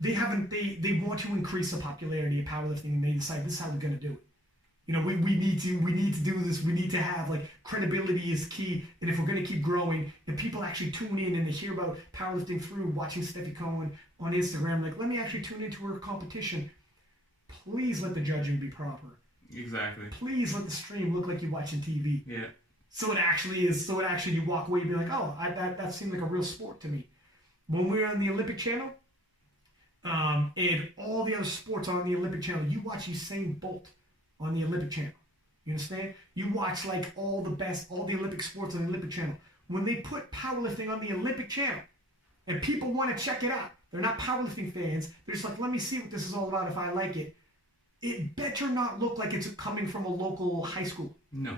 they want to increase the popularity of powerlifting, and they decide this is how we're gonna do it. You know, we need to do this. We need to have, like, credibility is key. And if we're going to keep growing, and people actually tune in and they hear about powerlifting through watching Steffi Cohen on Instagram, like, let me actually tune into her competition. Please let the judging be proper. Exactly. Please let the stream look like you're watching TV. Yeah. So it actually is. So it actually, you walk away and be like, oh, that seemed like a real sport to me. When we're on the Olympic Channel, and all the other sports on the Olympic Channel, you watch Usain Bolt on the Olympic Channel. You understand? You watch, like, all the Olympic sports on the Olympic Channel. When they put powerlifting on the Olympic Channel and people want to check it out, they're not powerlifting fans. They're just like, let me see what this is all about if I like it. It better not look like it's coming from a local high school. No.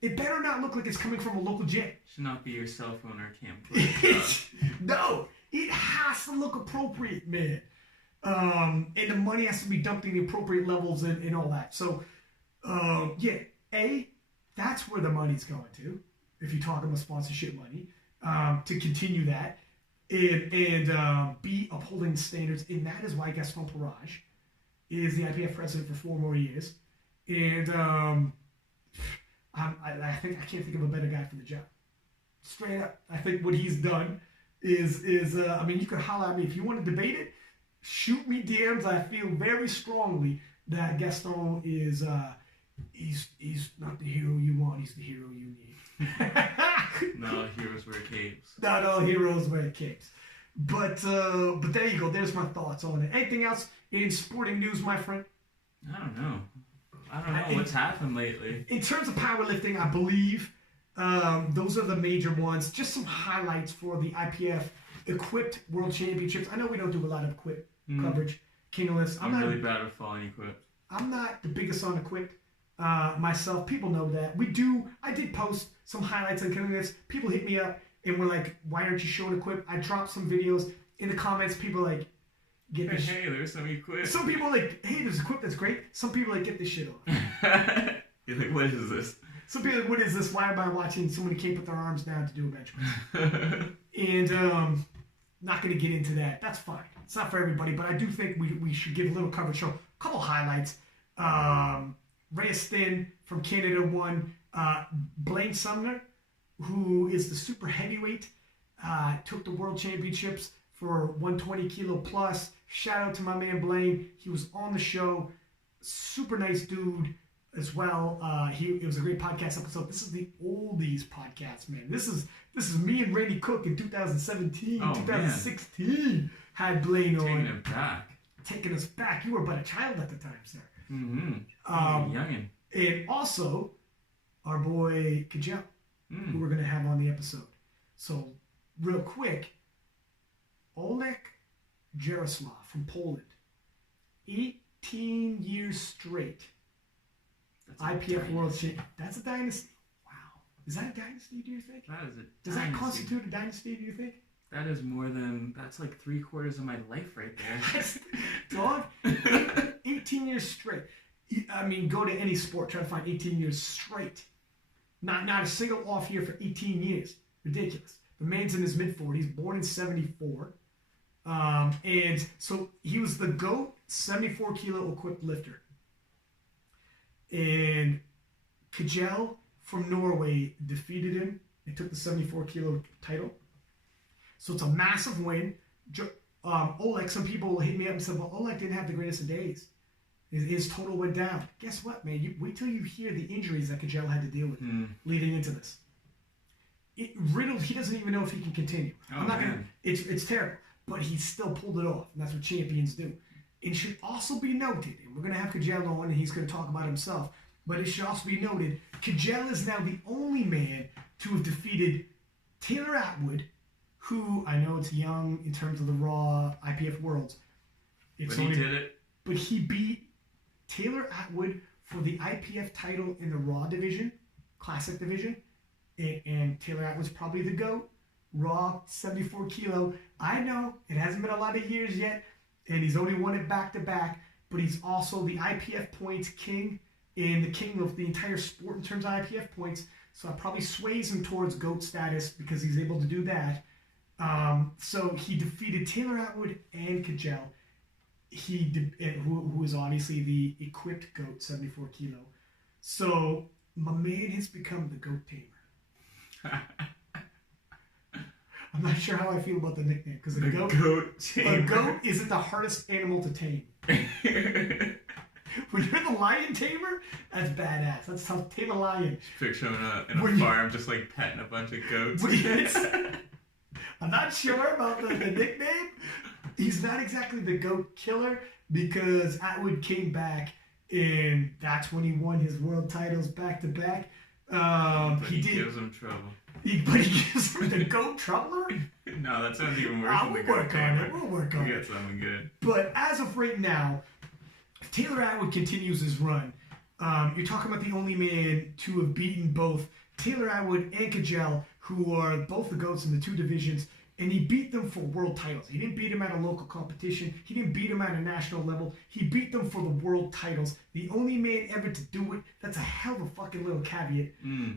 It better not look like it's coming from a local gym. Should not be your cell phone or camcorder. No. It has to look appropriate, man. And the money has to be dumped in the appropriate levels and all that. So, that's where the money's going to, if you're talking about sponsorship money, to continue that, and be upholding standards. And that is why Gaston Parage is the IPF president for 4 more years. And I think I can't think of a better guy for the job. Straight up, I think what he's done is I mean, you could holler at me if you want to debate it. Shoot me DMs. I feel very strongly that Gaston is he's not the hero you want. He's the hero you need. Not all heroes wear capes. Not all heroes wear capes. But there you go. There's my thoughts on it. Anything else in sporting news, my friend? I don't know what's happened lately. In terms of powerlifting, I believe those are the major ones. Just some highlights for the IPF Equipped World Championships. I know we don't do a lot of equipped coverage. King of Lifts. I'm really bad at falling equipped. I'm not the biggest on equipped myself. People know that. I did post some highlights on King of Lifts. People hit me up and were like, why aren't you showing equipped? I dropped some videos in the comments. People like, get this hey, there's some equipped. Some people are like, hey, there's equipped, that's great. Some people are like, get this shit off. You're like, what is this? Some people are like, what is this? Why am I watching somebody can't put their arms down to do a bench press? And not going to get into that. That's fine. It's not for everybody, but I do think we should give a little coverage. Show a couple highlights. Gaston from Canada won. Blaine Sumner, who is the super heavyweight, took the world championships for 120 kilo plus. Shout out to my man Blaine. He was on the show. Super nice dude as well. It was a great podcast episode. This is the oldies podcast, man. This is me and Randy Cook in 2017, 2016. Man. Had Blaine on. Taking us back. You were but a child at the time, sir. Youngin'. And also, our boy Kjell, who we're going to have on the episode. So, real quick, Olech Jaroslaw from Poland. 18 years straight. IPF World Champion. That's a dynasty. Wow. Is that a dynasty, do you think? That is a dynasty. Does that constitute a dynasty, do you think? That is more than, that's like 3/4 of my life right there. Dog, 18 years straight. I mean, go to any sport, try to find 18 years straight. Not a single off year for 18 years. Ridiculous. The man's in his mid-40s, born in 74. And so he was the GOAT 74 kilo equipped lifter. And Kjell from Norway defeated him and took the 74 kilo title. So it's a massive win. Olech, some people hit me up and said, well, Olech didn't have the greatest of days. His total went down. Guess what, man? Wait till you hear the injuries that Kjell had to deal with leading into this. Riddled, he doesn't even know if he can continue. It's terrible. But he still pulled it off, and that's what champions do. It should also be noted, and we're going to have Kjell on, and he's going to talk about himself, but it should also be noted, Kjell is now the only man to have defeated Taylor Atwood, who I know it's young in terms of the Raw IPF Worlds. But he did it. But he beat Taylor Atwood for the IPF title in the Raw division, Classic division, and Taylor Atwood's probably the GOAT. Raw, 74 kilo. I know it hasn't been a lot of years yet, and he's only won it back-to-back, but he's also the IPF points king and the king of the entire sport in terms of IPF points, so that probably sways him towards GOAT status because he's able to do that. So he defeated Taylor Atwood and Kjell, who is obviously the equipped GOAT, 74 kilo. So my man has become the GOAT tamer. I'm not sure how I feel about the nickname because a goat isn't the hardest animal to tame. When you're the lion tamer, that's badass. That's tough. Tame a lion. Picture him in a farm just like petting a bunch of goats. I'm not sure about the nickname. He's not exactly the goat killer because Atwood came back and that's when he won his world titles back to back. But he gives him trouble. But he gives him the GOAT troubler? No, that sounds even worse. We'll work on it. We'll work on it. We'll get something good. But as of right now, if Taylor Atwood continues his run, you're talking about the only man to have beaten both Taylor Atwood and Kjell, who are both the GOATs in the two divisions, and he beat them for world titles. He didn't beat them at a local competition. He didn't beat them at a national level. He beat them for the world titles. The only man ever to do it. That's a hell of a fucking little caveat.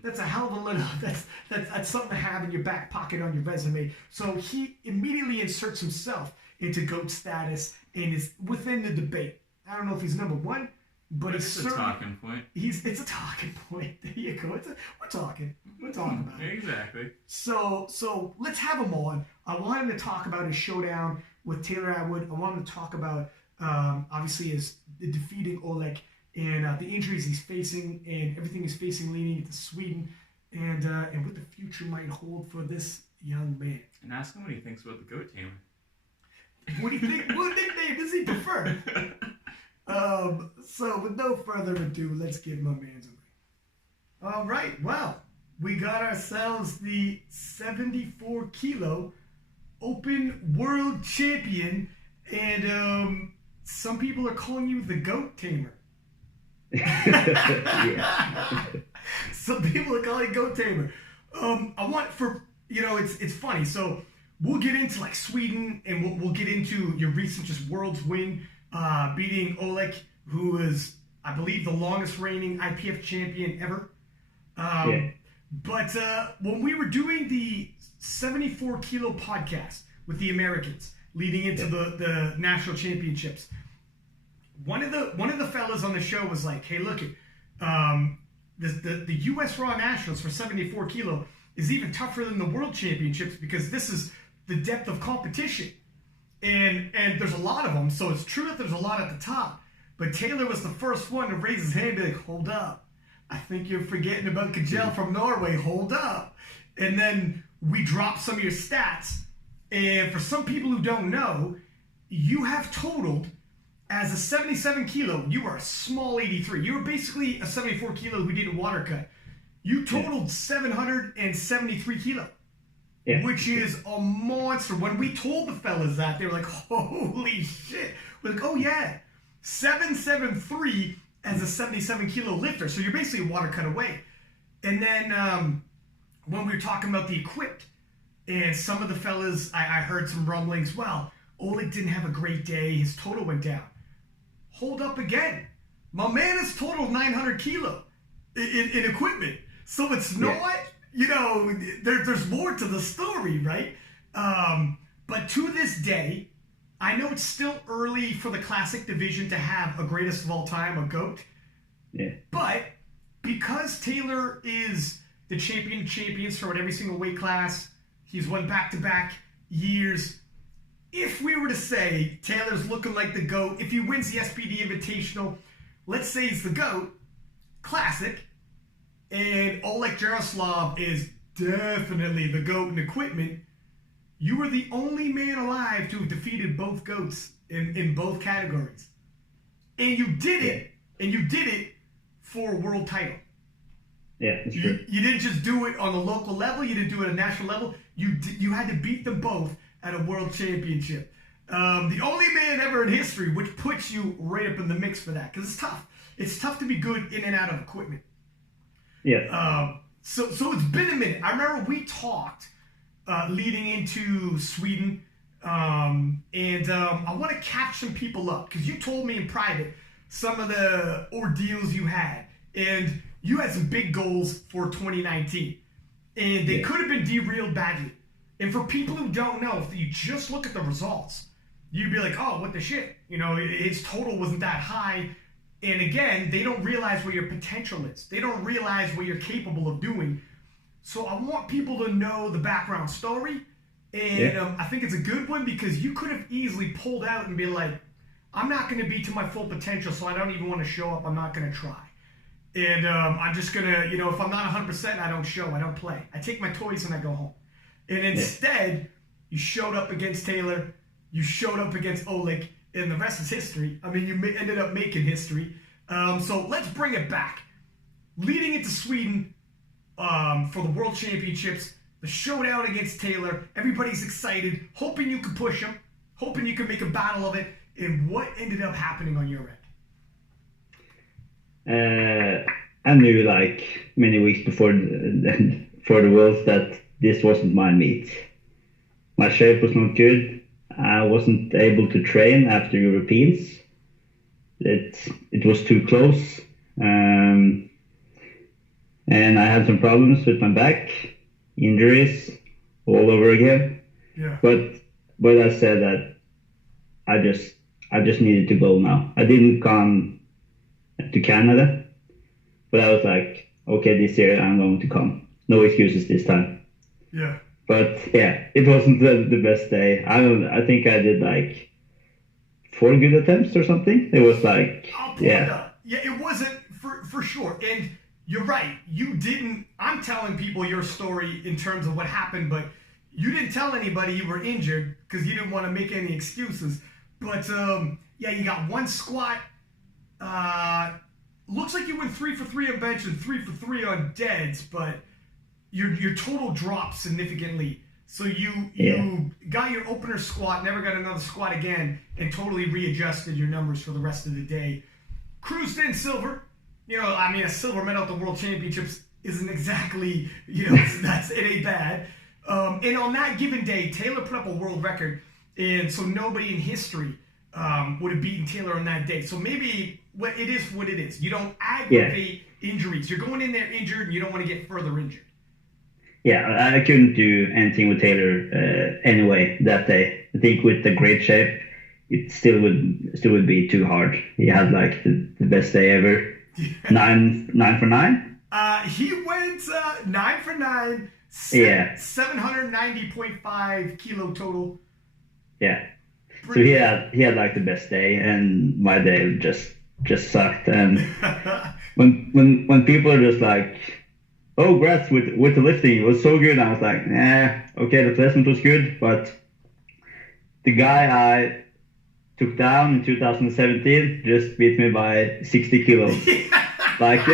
That's a hell of a little, that's something to have in your back pocket on your resume. So he immediately inserts himself into GOAT status and is within the debate. I don't know if he's number one, but it's a talking point. It's a talking point. There you go. We're talking about it. Exactly. So let's have him on. I want him to talk about his showdown with Taylor Atwood. I want him to talk about obviously his defeating Olech and the injuries he's facing and everything he's facing leading into Sweden and what the future might hold for this young man. And ask him what he thinks about the GOAT tamer. What do you think? What nickname does he prefer? So with no further ado, let's give my man's a ring. All right, well, we got ourselves the 74 kilo open world champion, and some people are calling you the GOAT tamer. Some people are calling GOAT tamer. I want it's funny. So we'll get into like Sweden, and we'll get into your recent just world's win. Beating Olech, who is, I believe, the longest reigning IPF champion ever. But when we were doing the 74 kilo podcast with the Americans leading into the national championships, one of the fellas on the show was like, "Hey, look, the U.S. Raw Nationals for 74 kilo is even tougher than the World Championships because this is the depth of competition." And there's a lot of them, so it's true that there's a lot at the top. But Taylor was the first one to raise his hand and be like, hold up. I think you're forgetting about Kjell from Norway. Hold up. And then we drop some of your stats. And for some people who don't know, you have totaled as a 77 kilo. You were a small 83. You were basically a 74 kilo who did a water cut. You totaled 773 kilo. Yeah. Which is a monster. When we told the fellas that, they were like, holy shit. We're like, oh yeah, 773 as a 77 kilo lifter. So you're basically a water cut away. And then when we were talking about the equipped, and some of the fellas, I heard some rumblings, well, Olech didn't have a great day. His total went down. Hold up again. My man has totaled 900 kilo in equipment. So it's not... You know, there's more to the story, right? But to this day, I know it's still early for the classic division to have a greatest of all time, a GOAT. Yeah. But because Taylor is the champion of champions for every single weight class, he's won back-to-back years. If we were to say Taylor's looking like the GOAT, if he wins the SPD Invitational, let's say he's the GOAT, classic, and Olech Jaroslaw is definitely the GOAT in equipment, you were the only man alive to have defeated both GOATs in both categories. And you did it for a world title. Yeah, that's true. You didn't just do it on the local level, you didn't do it at a national level, you had to beat them both at a world championship. The only man ever in history, which puts you right up in the mix for that, because it's tough. It's tough to be good in and out of equipment. Yeah. So it's been a minute. I remember we talked leading into Sweden, and I want to catch some people up because you told me in private some of the ordeals you had, and you had some big goals for 2019, and they could have been derailed badly. And for people who don't know, if you just look at the results, you'd be like, oh, what the shit? You know, his total wasn't that high. And again, they don't realize what your potential is. They don't realize what you're capable of doing. So I want people to know the background story. And I think it's a good one because you could have easily pulled out and be like, I'm not going to be to my full potential, so I don't even want to show up. I'm not going to try. And I'm just going to, you know, if I'm not 100%, I don't show. I don't play. I take my toys and I go home. And instead, you showed up against Taylor. You showed up against Olech. And the rest is history. I mean, you ended up making history. So let's bring it back. Leading into Sweden for the World Championships, the showdown against Taylor. Everybody's excited, hoping you can push him, hoping you can make a battle of it. And what ended up happening on your end? I knew like many weeks before for the Worlds that this wasn't my meet. My shape was not good. I wasn't able to train after Europeans. It was too close. And I had some problems with my back, injuries all over again. Yeah. But I said that I just needed to go now. I didn't come to Canada, but I was like, okay, this year I'm going to come. No excuses this time. Yeah. But yeah, it wasn't the best day. I think I did like 4 good attempts or something. It was like, yeah, it wasn't for sure. And you're right. You didn't. I'm telling people your story in terms of what happened, but you didn't tell anybody you were injured because you didn't want to make any excuses. But yeah, you got 1 squat. Looks like you went 3 for 3 on bench and 3 for 3 on deads, but your total dropped significantly. So you got your opener squat, never got another squat again, and totally readjusted your numbers for the rest of the day. Cruised in silver. You know, I mean, a silver medal at the World Championships isn't exactly, you know, it ain't bad. And on that given day, Taylor put up a world record, and so nobody in history would have beaten Taylor on that day. So maybe it is what it is. You don't aggravate injuries. You're going in there injured, and you don't want to get further injured. Yeah, I couldn't do anything with Taylor anyway that day. I think with the great shape, it still would be too hard. He had like the best day ever. 9 for 9. He went 9 for 9. 790.5 kilo total. Yeah. So he had like the best day, and my day just sucked. And when people are just like, "Oh, congrats with the lifting, it was so good," I was like, "Nah, okay, the placement was good, but the guy I took down in 2017 just beat me by 60 kilos." Like,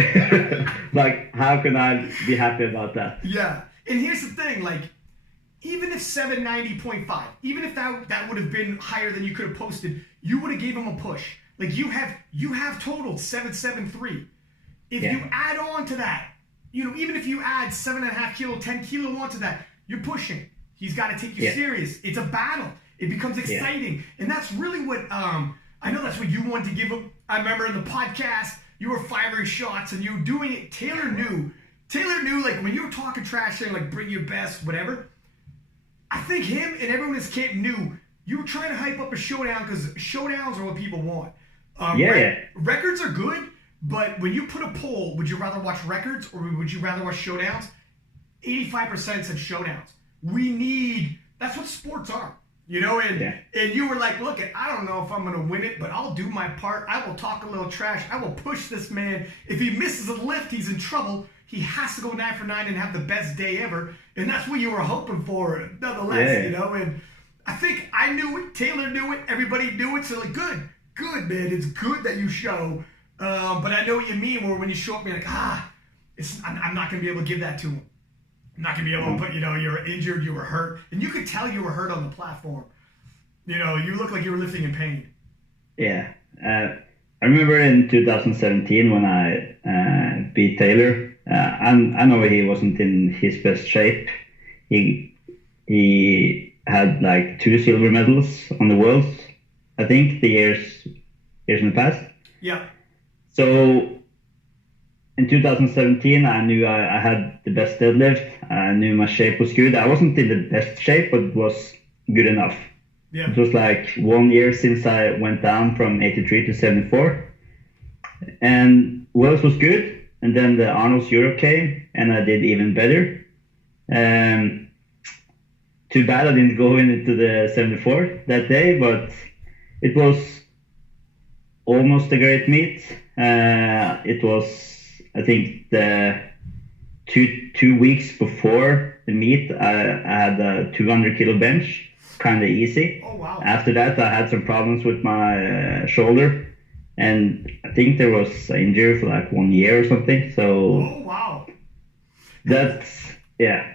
like, how can I be happy about that? Yeah, and here's the thing, like, even if 790.5, even if that would have been higher than you could have posted, you would have gave him a push. Like, you have totaled 773. If you add on to that, you know, even if you add 7.5 kilo, 10 kilo onto that, you're pushing. He's got to take you serious. It's a battle. It becomes exciting, and that's really what I know. That's what you wanted to give him. I remember in the podcast, you were firing shots and you were doing it. Taylor knew, like, when you were talking trash, saying, like, bring your best, whatever. I think him and everyone in his camp knew you were trying to hype up a showdown because showdowns are what people want. Records are good, but when you put a poll, would you rather watch records or would you rather watch showdowns? 85% said showdowns. That's what sports are. You know, and you were like, look, I don't know if I'm going to win it, but I'll do my part. I will talk a little trash. I will push this man. If he misses a lift, he's in trouble. He has to go 9 for 9 and have the best day ever. And that's what you were hoping for, nonetheless, you know. And I think I knew it. Taylor knew it. Everybody knew it. So, like, good, man. It's good that you show. But I know what you mean, where when you show up, you're like, I'm not going to be able to give that to him. I'm not going to be able to put, you know, you're injured, you were hurt. And you could tell you were hurt on the platform. You know, you look like you were lifting in pain. Yeah. I remember in 2017 when I beat Taylor. I know he wasn't in his best shape. He had like 2 silver medals on the Worlds, I think, the years in the past. Yeah. So in 2017, I knew I had the best deadlift. I knew my shape was good. I wasn't in the best shape, but it was good enough. Yeah. It was like 1 year since I went down from 83 to 74. And Wales was good. And then the Arnold's Europe came, and I did even better. Too bad I didn't go into the 74 that day, but it was almost a great meet. It was, I think, the two weeks before the meet, I had a 200 kilo bench, kind of easy. Oh, wow. After that, I had some problems with my shoulder, and I think there was an injury for like 1 year or something. So, oh, wow. That's,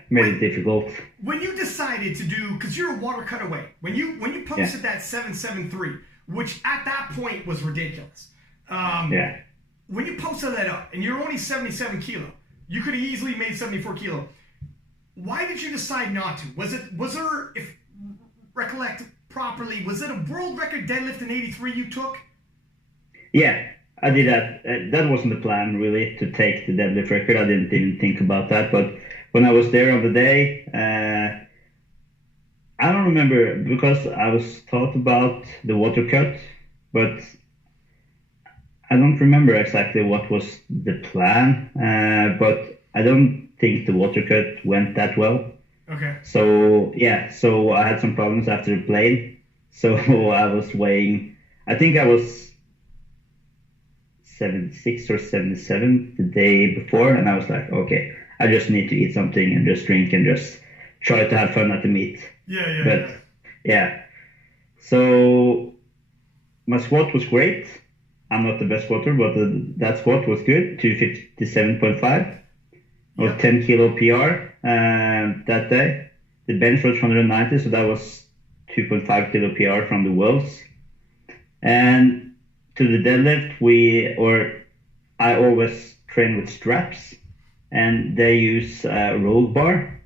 made it difficult. When you decided to do, because you're a water cutaway, when you posted that 773, which at that point was ridiculous. When you posted that up, and you're only 77 kilo, you could have easily made 74 kilo. Why did you decide not to? Was there, if recollect properly, was it a world record deadlift in 83 you took? Yeah, I did that. That wasn't the plan, really, to take the deadlift record. I didn't even think about that. But when I was there on the day, I don't remember, because I was taught about the water cut, but I don't remember exactly what was the plan. But I don't think the water cut went that well. Okay. So, so I had some problems after the plane. So I was weighing, I think I was 76 or 77 the day before, and I was like, okay, I just need to eat something and just drink and just try to have fun at the meet. So my squat was great. I'm not the best squatter, but that squat was good, 257.5 or 10 kilo PR that day. The bench was 190, so that was 2.5 kilo PR from the Worlds. And to the deadlift, I always train with straps, and they use a rogue bar,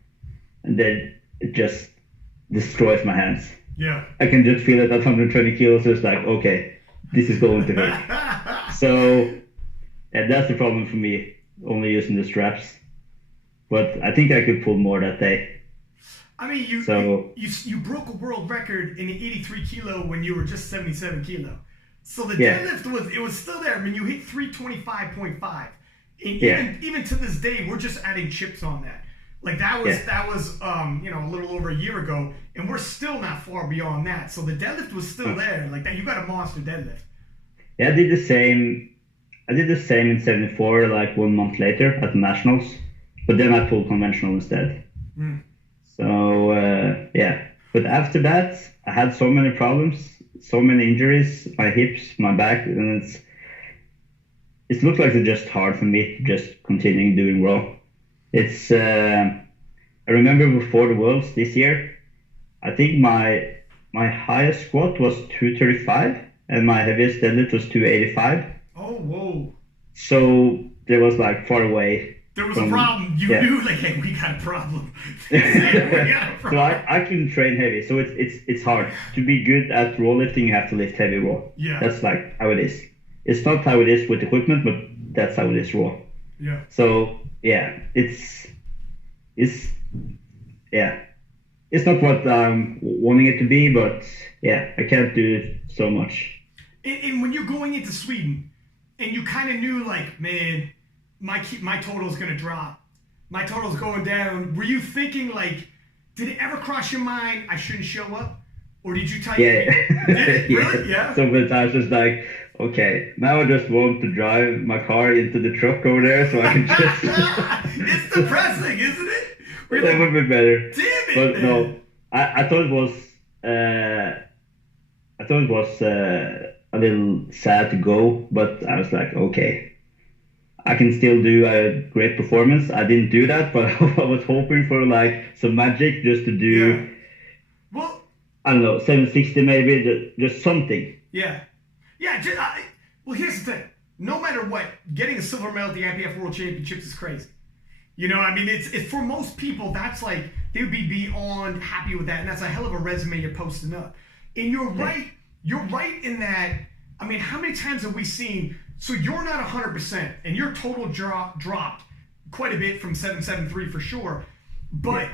and then it just destroys my hands. Yeah. I can just feel it at 120 kilos. It's like, okay, this is going to hurt. So that's the problem for me, only using the straps. But I think I could pull more that day. I mean, you broke a world record in 83 kilo when you were just 77 kilo. So the deadlift was still there. I mean, you hit 325.5. And even to this day, we're just adding chips on that. Like that was a little over a year ago, and we're still not far beyond that. So the deadlift was still there. Like that, you got a monster deadlift. Yeah, I did the same. In 74, like 1 month later at the nationals, but then I pulled conventional instead. So yeah, but after that, I had so many problems, so many injuries, my hips, my back, and it looked like it's just hard for me to just continue doing raw. It's I remember before the Worlds this year, I think my highest squat was 235 and my heaviest deadlift was 285. Oh, whoa. So there was like far away. There was a problem. You knew like, hey, we got a problem. So I couldn't train heavy. So it's hard. To be good at raw lifting, you have to lift heavy raw. Yeah. That's like how it is. It's not how it is with equipment, but that's how it is raw. Yeah. So yeah, it's not what I'm wanting it to be, but yeah, I can't do it so much. And when you're going into Sweden, and you kind of knew like, man, my total's gonna drop, my total's going down. Were you thinking like, did it ever cross your mind I shouldn't show up, or did you tell you? Really? Yeah. So many times it's like, okay, now I just want to drive my car into the truck over there so I can just. It's depressing, isn't it? That would be better. Damn it! But man. no, I thought it was. A little sad to go, but I was like, okay, I can still do a great performance. I didn't do that, but I was hoping for like some magic just to do. Yeah. Well, I don't know, 760 maybe, just something. Yeah. Well, here's the thing. No matter what, getting a silver medal at the IPF World Championships is crazy. You know, I mean, it's for most people, that's like, they would be beyond happy with that, and that's a hell of a resume you're posting up. And you're right. You're right in that. I mean, how many times have we seen? So you're not 100%, and your total dropped quite a bit from 773 for sure. But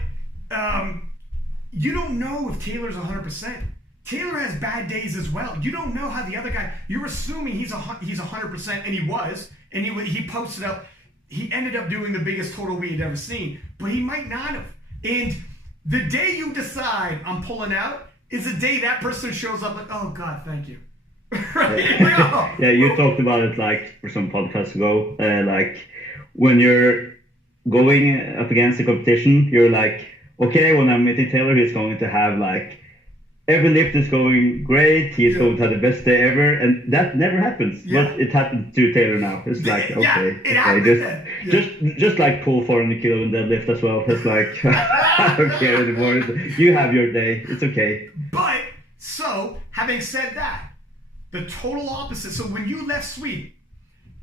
you don't know if Taylor's 100%. Taylor has bad days as well. You don't know how the other guy. You're assuming he's 100%, and he was, and he posted up. He ended up doing the biggest total we had ever seen, but he might not have. And the day you decide I'm pulling out is the day that person shows up like, oh God, thank you. Right? Like, oh. Yeah, you talked about it like for some podcasts ago. Like when you're going up against the competition, you're like, okay, when I'm meeting Taylor, he's going to have like every lift is going great. He's going to have the best day ever, and that never happens. Yeah. But it happened to Taylor now. It's like just like pull 400 kilo in deadlift as well. It's like I don't care anymore. You have your day. It's okay. But so having said that, the total opposite. So when you left Sweden,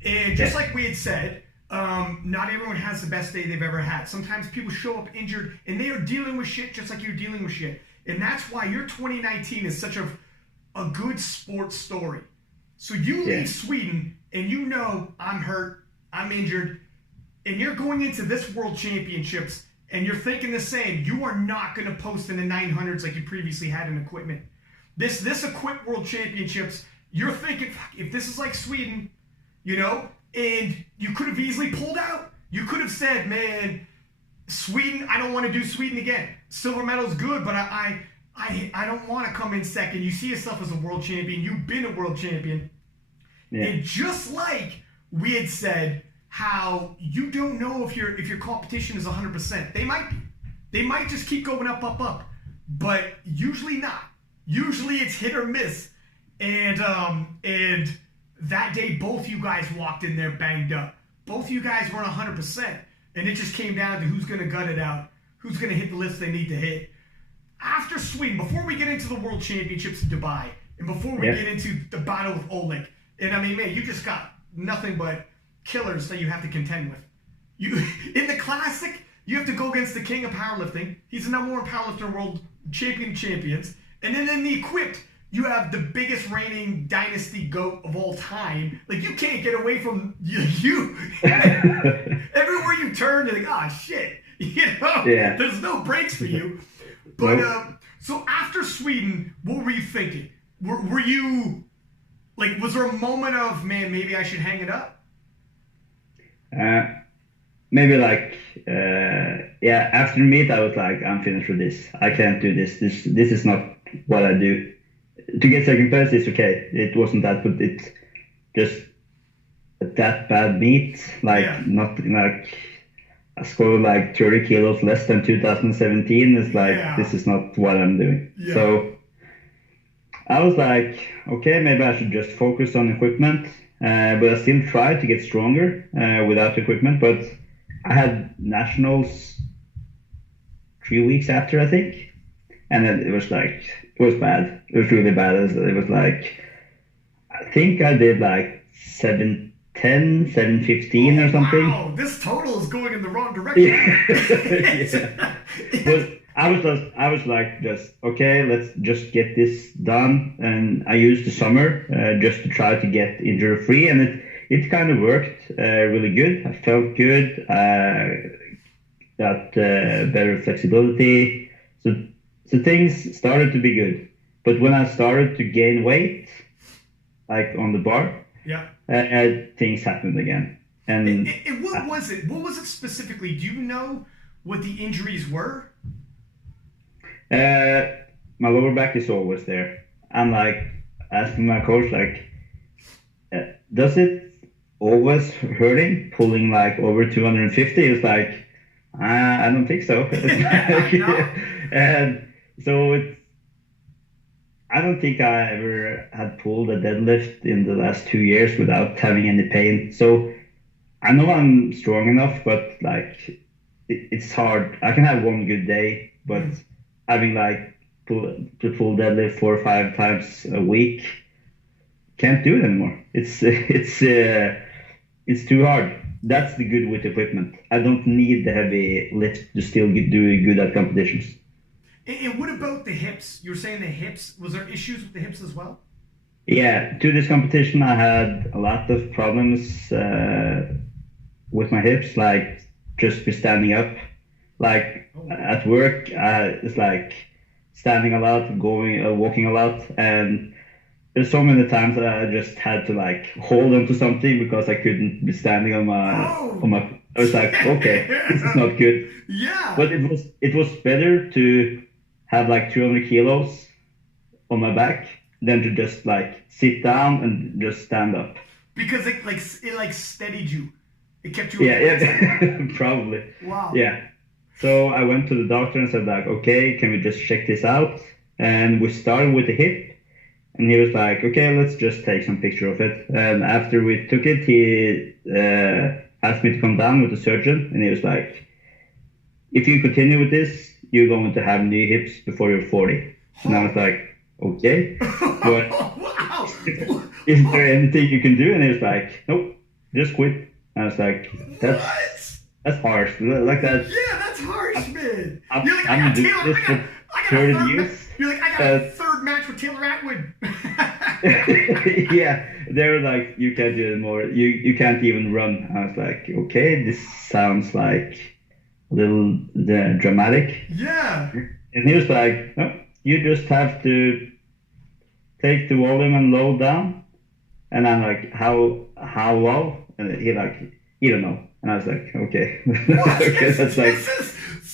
and just like we had said, not everyone has the best day they've ever had. Sometimes people show up injured, and they are dealing with shit just like you're dealing with shit. And that's why your 2019 is such a good sports story. So you leave Sweden, and you know, I'm hurt, I'm injured, and you're going into this World Championships, and you're thinking the same. You are not going to post in the 900s like you previously had in equipment. This Equip World Championships, you're thinking, fuck, if this is like Sweden, you know, and you could have easily pulled out. You could have said, man, Sweden, I don't want to do Sweden again. Silver medal's good, but I don't want to come in second. You see yourself as a world champion. You've been a world champion. Yeah. And just like we had said, how you don't know if your competition is 100%. They might be. They might just keep going up, but usually not. Usually it's hit or miss. And that day, both you guys walked in there banged up. Both you guys weren't 100%. And it just came down to who's going to gut it out, who's going to hit the lifts they need to hit. After Sweden, before we get into the World Championships in Dubai, and before we get into the battle with Olech, and I mean, man, you just got nothing but killers that you have to contend with. You in the Classic, you have to go against the king of powerlifting. He's the number one powerlifter world champions. And then in the Equipped, you have the biggest reigning dynasty GOAT of all time. Like, you can't get away from you. Everywhere you turn, you're like, oh, shit. You know? Yeah. There's no breaks for you. But, so after Sweden, what were you thinking? Were you, was there a moment of, man, maybe I should hang it up? maybe like after the meet I was like, I'm finished with this. I can't do this. This is not what I do. To get second place is okay. It wasn't that, but it's just that bad meet. Like not like I scored like 30 kilos less than 2017. It's like this is not what I'm doing. Yeah. So I was like, okay, maybe I should just focus on equipment. But I still tried to get stronger without equipment. But I had nationals 3 weeks after, I think, and then it was bad. It was really bad. It was like, I think I did like 710, 715 or something. Wow, this total is going in the wrong direction. Yeah. But I was like, just okay, let's just get this done. And I used the summer just to try to get injury free, and it kind of worked really good. I felt good. Got better flexibility. So things started to be good. But when I started to gain weight, like on the bar, things happened again. And what was it? What was it specifically? Do you know what the injuries were? My lower back is always there. I'm like asking my coach, like, does it always hurting pulling like over 250? It's like, I don't think so. And so I don't think I ever had pulled a deadlift in the last 2 years without having any pain. So I know I'm strong enough, but like it's hard. I can have one good day, but having like pull deadlift 4 or 5 times a week, can't do it anymore. It's too hard. That's the good with equipment. I don't need the heavy lift to still do good at competitions. And what about the hips? You were saying the hips. Was there issues with the hips as well? Yeah, to this competition, I had a lot of problems with my hips, like just be standing up. Like at work, it's like standing a lot, walking a lot, and there's so many times that I just had to like hold onto something because I couldn't be standing on my. I was like, okay, this is not good. Yeah. But it was better to have like 200 kilos on my back than to just like sit down and just stand up. Because it steadied you. It kept you. Yeah, probably. Wow. Yeah. So I went to the doctor and said like, okay, can we just check this out? And we started with the hip. And he was like, okay, let's just take some picture of it. And after we took it, he asked me to come down with the surgeon. And he was like, if you continue with this, you're going to have new hips before you're 40. And I was like, okay. But wow. Is there anything you can do? And he was like, nope, just quit. And I was like, that's harsh. Like that. Yeah, that's harsh, man. You're like, I'm doing this for 30 years. You're like, I got a third match with Taylor Atwood. Yeah, they were like, you can't do it anymore. You can't even run. I was like, okay, this sounds like a little dramatic. Yeah. And he was like, no, you just have to take the volume and low down. And I'm like, how low? And he like, you don't know. And I was like, okay. Okay, that's like.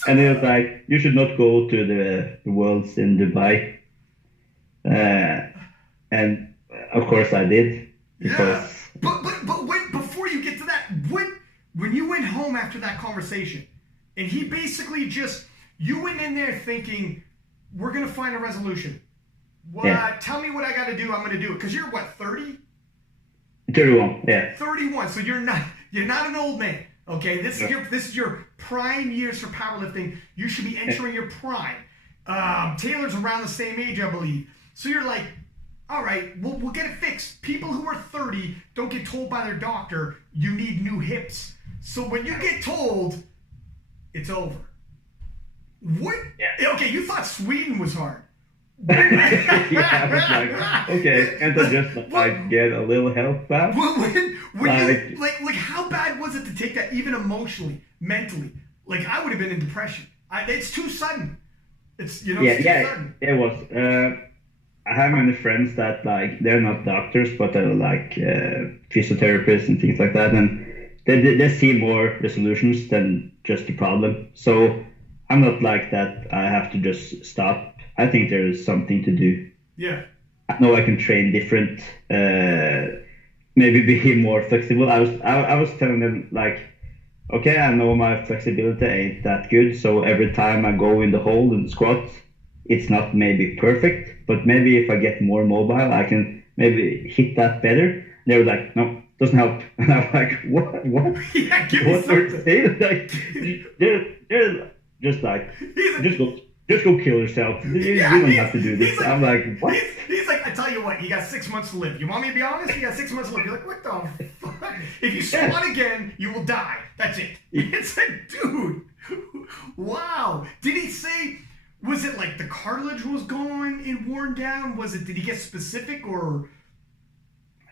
And he was like, you should not go to the Worlds in Dubai. And of course I did. Because but before you get to that, when you went home after that conversation, and he basically you went in there thinking, we're going to find a resolution. Tell me what I got to do, I'm going to do it. Because you're what, 30? 31, yeah. 31, so you're not an old man. Okay, this is your prime years for powerlifting. You should be entering your prime. Taylor's around the same age, I believe. So you're like, all right, we'll get it fixed. People who are 30 don't get told by their doctor, you need new hips. So when you get told, it's over. What? Yeah. Okay, you thought Sweden was hard. Yeah, I was like, okay, can't I just get a little help out? When how bad was it to take that, even emotionally, mentally? Like, I would have been in depression. It's too sudden. It's too sudden. It was. I have many friends that like they're not doctors, but they're like physiotherapists and things like that. And they see more resolutions than just the problem. So I'm not like that. I have to just stop. I think there is something to do. Yeah. I know I can train different. Maybe be more flexible. I was telling them like, okay, I know my flexibility ain't that good. So every time I go in the hold and squat, it's not maybe perfect, but maybe if I get more mobile, I can maybe hit that better. They were like, no, doesn't help. And I'm like, what? Yeah, give me What something. like, they're just like, just go kill yourself. You don't have to do this. Like, I'm like, what? He's like, I tell you what, you got 6 months to live. You want me to be honest? You got 6 months to live. You're like, what the fuck? If you squat again, you will die. That's it. It's like, dude, wow. Did he say, was it like the cartilage was gone and worn down? Did he get specific or?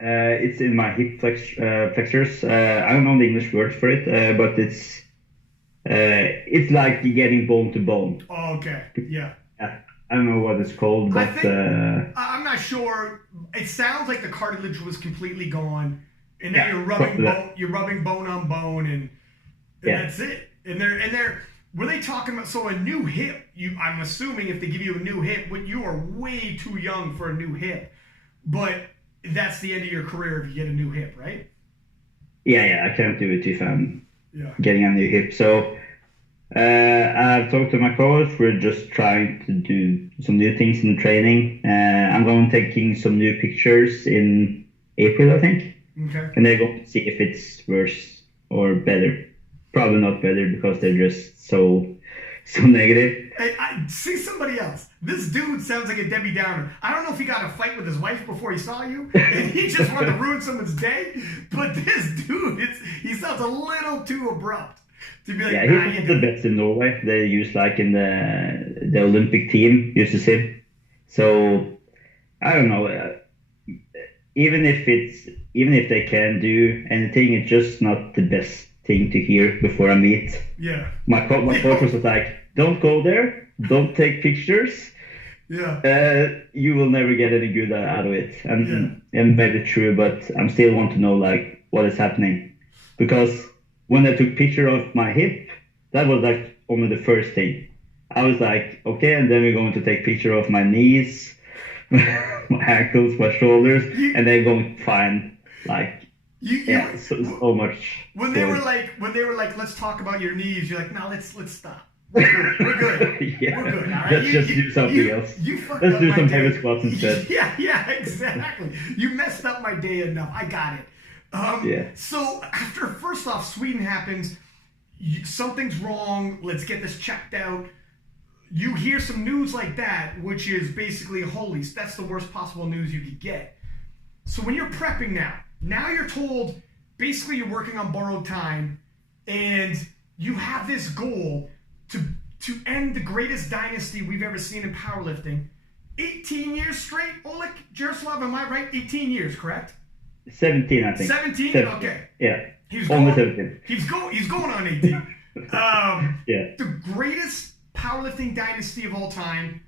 It's in my hip flexors. I don't know the English word for it, but it's like getting bone to bone. Oh, okay. Yeah. I don't know what it's called, but I'm not sure. It sounds like the cartilage was completely gone, and then you're rubbing bone on bone, and that's it. And they're were they talking about a new hip? I'm assuming if they give you a new hip, you are way too young for a new hip, but that's the end of your career if you get a new hip, right? Yeah, I can't do it if I'm getting a new hip. So I've talked to my coach. We're just trying to do some new things in training. I'm going to taking some new pictures in April, I think. Okay. And they're going to see if it's worse or better. Probably not better because they're just so negative. I see somebody else. This dude sounds like a Debbie Downer. I don't know if he got in a fight with his wife before he saw you, and he just wanted to ruin someone's day. But this dude, he sounds a little too abrupt. To be like, he's one of the best in Norway. They use like in the Olympic team uses him. So I don't know. Even if they can do anything, it's just not the best thing to hear before I meet. Yeah. My coach was like, don't go there. Don't take pictures. Yeah. You will never get any good out of it. And maybe true, but I still want to know like what is happening, because when I took picture of my hip, that was like only the first thing. I was like, okay, and then we're going to take picture of my knees, my ankles, my shoulders, and then going to find like so much. When they were like, let's talk about your knees, you're like, no, let's stop. We're good. Yeah. We're good. All right? Let's just do something else. Let's do some heavy squats instead. Yeah, exactly. You messed up my day enough. I got it. So after, first off, Sweden happens, something's wrong, let's get this checked out. You hear some news like that, which is basically, holy, that's the worst possible news you could get. So when you're prepping now you're told, basically you're working on borrowed time, and you have this goal to end the greatest dynasty we've ever seen in powerlifting. 18 years straight, Olech, Jaroslaw, am I right? 18 years, correct? 17, I think. 17? Okay. Yeah. Only 17. He's going on 18. Yeah. The greatest powerlifting dynasty of all time,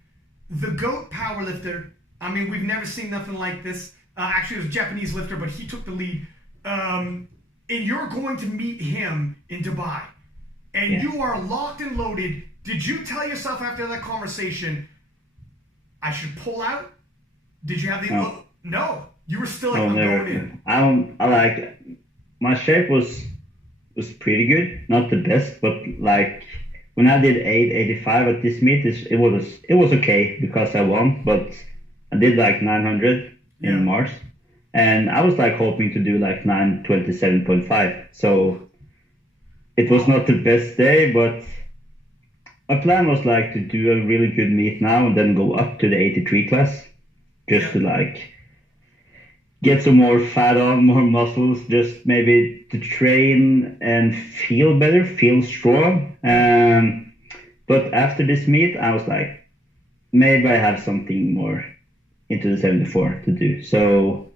the GOAT powerlifter. I mean, we've never seen nothing like this. Actually, it was a Japanese lifter, but he took the lead. And you're going to meet him in Dubai. And you are locked and loaded. Did you tell yourself after that conversation, I should pull out? Did you have the... No. You were still like, I'm going in. I like... My shape was pretty good. Not the best, but like... When I did 885 at this meet, it was okay because I won, but I did like 900 in March. And I was like hoping to do like 927.5. So... It was not the best day, but my plan was like to do a really good meet now and then go up to the 83 class, just to like get some more fat on, more muscles, just maybe to train and feel better, feel strong. But after this meet, I was like, maybe I have something more into the 74 to do. So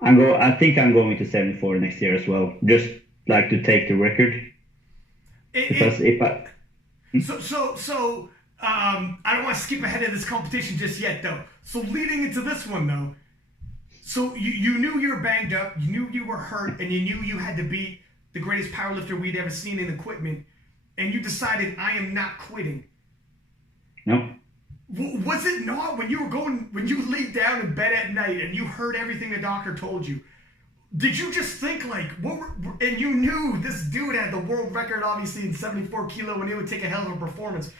I think I'm going to 74 next year as well, just like to take the record. Because if I... So I don't want to skip ahead of this competition just yet, though. So leading into this one, though, so you knew you were banged up, you knew you were hurt, and you knew you had to beat the greatest powerlifter we'd ever seen in equipment, and you decided, I am not quitting. No. Was it not when you laid down in bed at night and you heard everything the doctor told you? Did you just think like, and you knew this dude had the world record, obviously, in 74 kilo, and it would take a hell of a performance.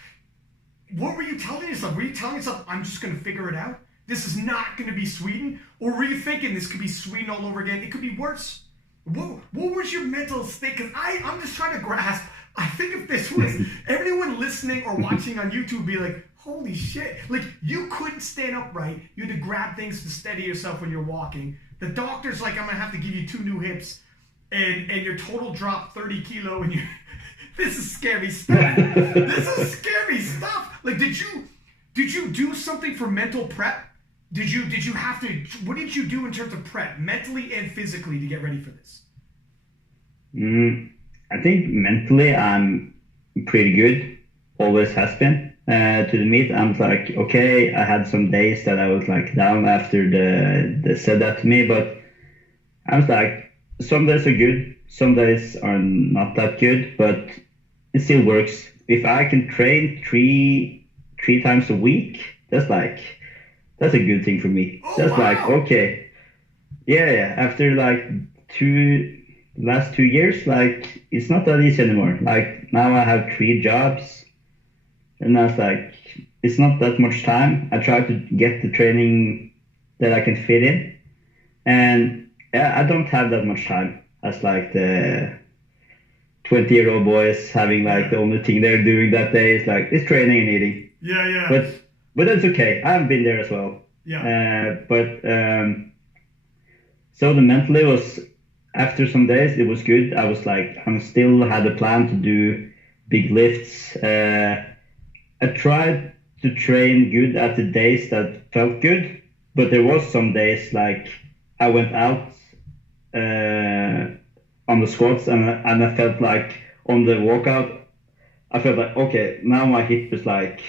What were you telling yourself? Were you telling yourself, I'm just going to figure it out? This is not going to be Sweden? Or were you thinking this could be Sweden all over again? It could be worse. What was your mental state? Because I'm just trying to grasp. I think if this was everyone listening or watching on YouTube would be like, holy shit. Like, you couldn't stand upright. You had to grab things to steady yourself when you're walking. The doctor's like, I'm going to have to give you 2 new hips. And your total dropped 30 kilo. And this is scary stuff. This is scary stuff. Like, did you do something for mental prep? Did you have to, what did you do in terms of prep, mentally and physically, to get ready for this? I think mentally I'm pretty good, always has been. To the meet, I'm like, okay, I had some days that I was like down after they said that to me, but I was like, some days are good, some days are not that good, but it still works. If I can train three times a week, that's a good thing for me. Oh, that's wow. like, okay, yeah. After like last 2 years, like it's not that easy anymore. Like now I have 3 jobs. And I was like, it's not that much time. I try to get the training that I can fit in. And I don't have that much time as like the 20-year-old boys having like the only thing they're doing that day is like, it's training and eating. Yeah. But that's okay. I've been there as well. Yeah. So the mentally was, after some days, it was good. I was like, I still had a plan to do big lifts. I tried to train good at the days that felt good, but there was some days like I went out on the squats and I felt like on the walkout, I felt like, okay, now my hip is like,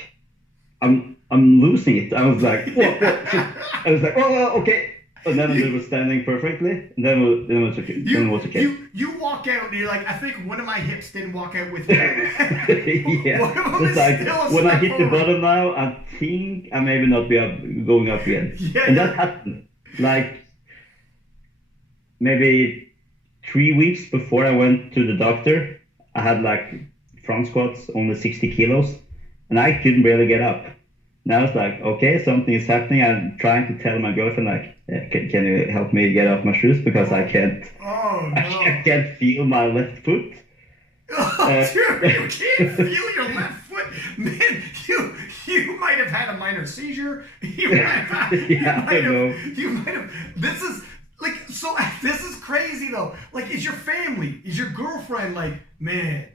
I'm losing it. I was like, what? I was like, oh, okay. And then it was standing perfectly. And then it was okay. You walk out and you're like, I think one of my hips didn't walk out with me. Yeah. It's like, when I hit the bottom now, I think I maybe not be going up again. Yeah, and that happened. Like, maybe 3 weeks before I went to the doctor, I had like front squats, only 60 kilos. And I couldn't barely get up. And I was like, okay, something is happening. I'm trying to tell my girlfriend, like, can you help me get off my shoes? Because I can't, I can't feel my left foot. Oh, dude, you can't feel your left foot. Man, you might have had a minor seizure. You might have. This is, like, so this is crazy, though. Like, is your family, is your girlfriend like, man,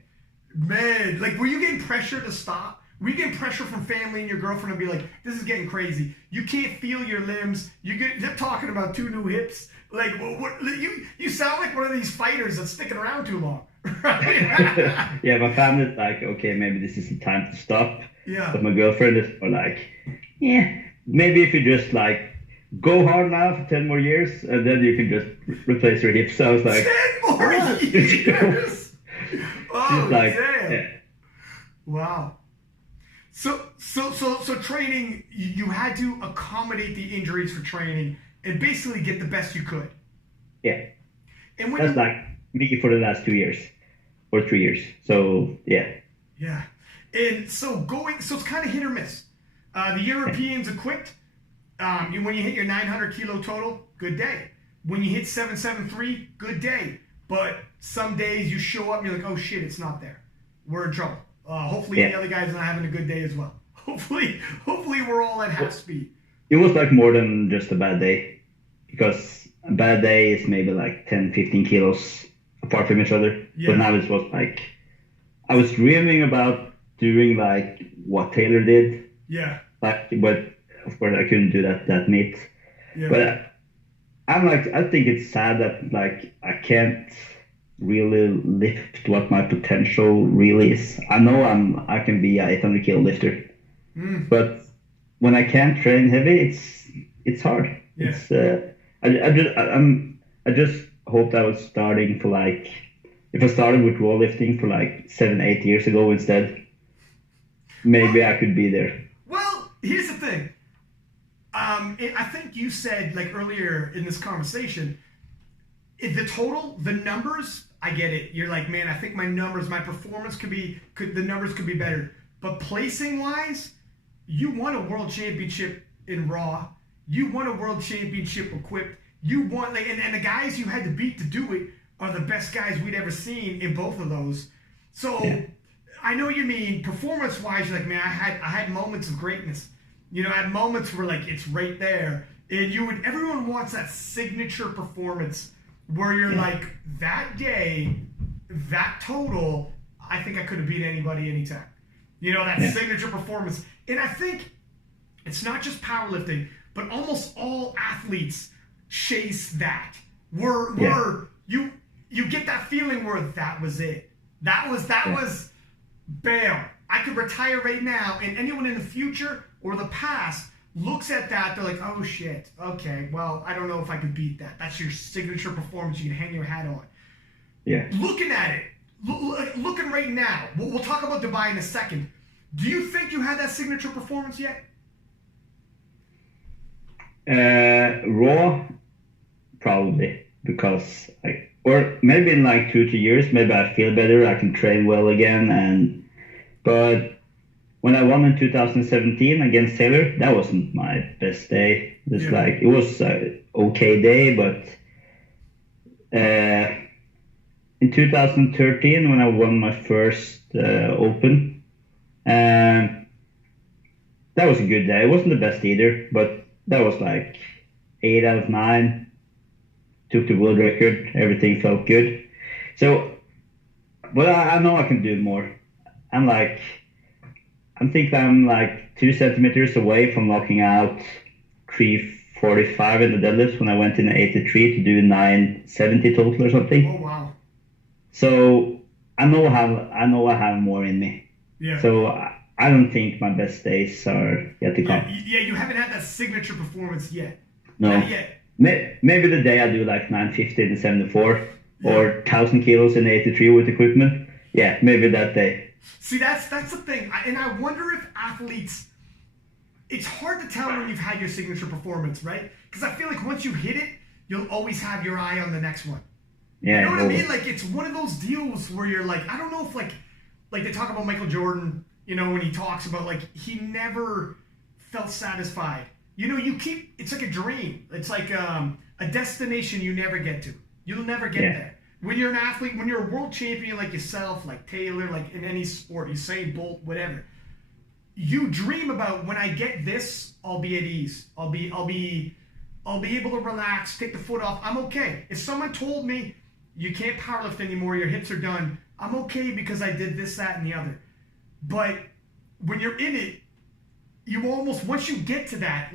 like, were you getting pressure to stop? Were you getting pressure from family and your girlfriend to be like, this is getting crazy. You can't feel your limbs. They're talking about 2 new hips. Like, you sound like one of these fighters that's sticking around too long. Right? Yeah, my family's like, okay, maybe this is the time to stop. Yeah. But my girlfriend is more like, yeah, maybe if you just like go hard now for 10 more years and then you can just replace your hips. So I was like, 10 more years? Oh, like, damn. Yeah. Wow. So training, you had to accommodate the injuries for training and basically get the best you could. Yeah. And when that's like me for the last 2 years or 3 years. So yeah. Yeah. And so it's kind of hit or miss. The Europeans equipped, when you hit your 900 kilo total, good day. When you hit 773, good day. But some days you show up and you're like, oh shit, it's not there. We're in trouble. Hopefully the other guy's not having a good day as well. Hopefully we're all at half speed. It was like more than just a bad day, because a bad day is maybe like 10, 15 kilos apart from each other. Yeah. But now it was like, I was dreaming about doing like what Taylor did. Yeah. But of course I couldn't do that meet. Yeah. But I'm like, I think it's sad that like I can't really lift what my potential really is. I know I can be a 800 kilo lifter, but when I can't train heavy, it's hard. Yeah. It's I just hoped I was starting for like if I started with raw lifting for like 7-8 years ago instead, maybe I could be there. Well, here's the thing. I think you said like earlier in this conversation, the numbers, I get it. You're like, man, I think my performance the numbers could be better. But placing wise, you won a world championship in Raw. You won a world championship equipped. You won, and the guys you had to beat to do it are the best guys we'd ever seen in both of those. So I know you mean performance wise. You're like, man, I had moments of greatness. You know, I had moments where like it's right there, and everyone wants that signature performance where you're like, that day, that total, I think I could have beat anybody anytime. You know, that signature performance. And I think it's not just powerlifting, but almost all athletes chase that. Where you get that feeling where that was it. That was bam. I could retire right now, and anyone in the future or the past looks at that, they're like, oh shit, okay, well, I don't know if I could beat that. That's your signature performance you can hang your hat on. Yeah. Looking at it, looking right now, we'll talk about Dubai in a second. Do you think you had that signature performance yet? Raw, probably, because or maybe in like 2 to 3 years, maybe I feel better, I can train well again, but when I won in 2017 against Taylor, that wasn't my best day. It was an okay day, but in 2013 when I won my first Open, that was a good day. It wasn't the best either, but that was like 8 out of 9. Took the world record. Everything felt good. So, but I know I can do more. I think I'm like 2 centimeters away from knocking out 345 in the deadlift when I went in 83 to do 970 total or something. Oh wow! So I know I have more in me. Yeah. So I don't think my best days are yet to come. Yeah, you haven't had that signature performance yet. No. Not yet. Maybe the day I do like 950 in 74 or 1,000 kilos in 83 with equipment. Yeah, maybe that day. See, that's the thing. And I wonder if athletes, it's hard to tell when you've had your signature performance, right? Because I feel like once you hit it, you'll always have your eye on the next one. Yeah. You know what I mean? Like, it's one of those deals where you're like, I don't know if like they talk about Michael Jordan, you know, when he talks about like, he never felt satisfied. You know, it's like a dream. It's like a destination you never get to. You'll never get there. When you're an athlete, when you're a world champion like yourself, like Taylor, like in any sport, Usain Bolt, whatever, you dream about when I get this, I'll be at ease. I'll be able to relax, take the foot off. I'm okay. If someone told me you can't powerlift anymore, your hips are done, I'm okay because I did this, that, and the other. But when you're in it, you almost, once you get to that,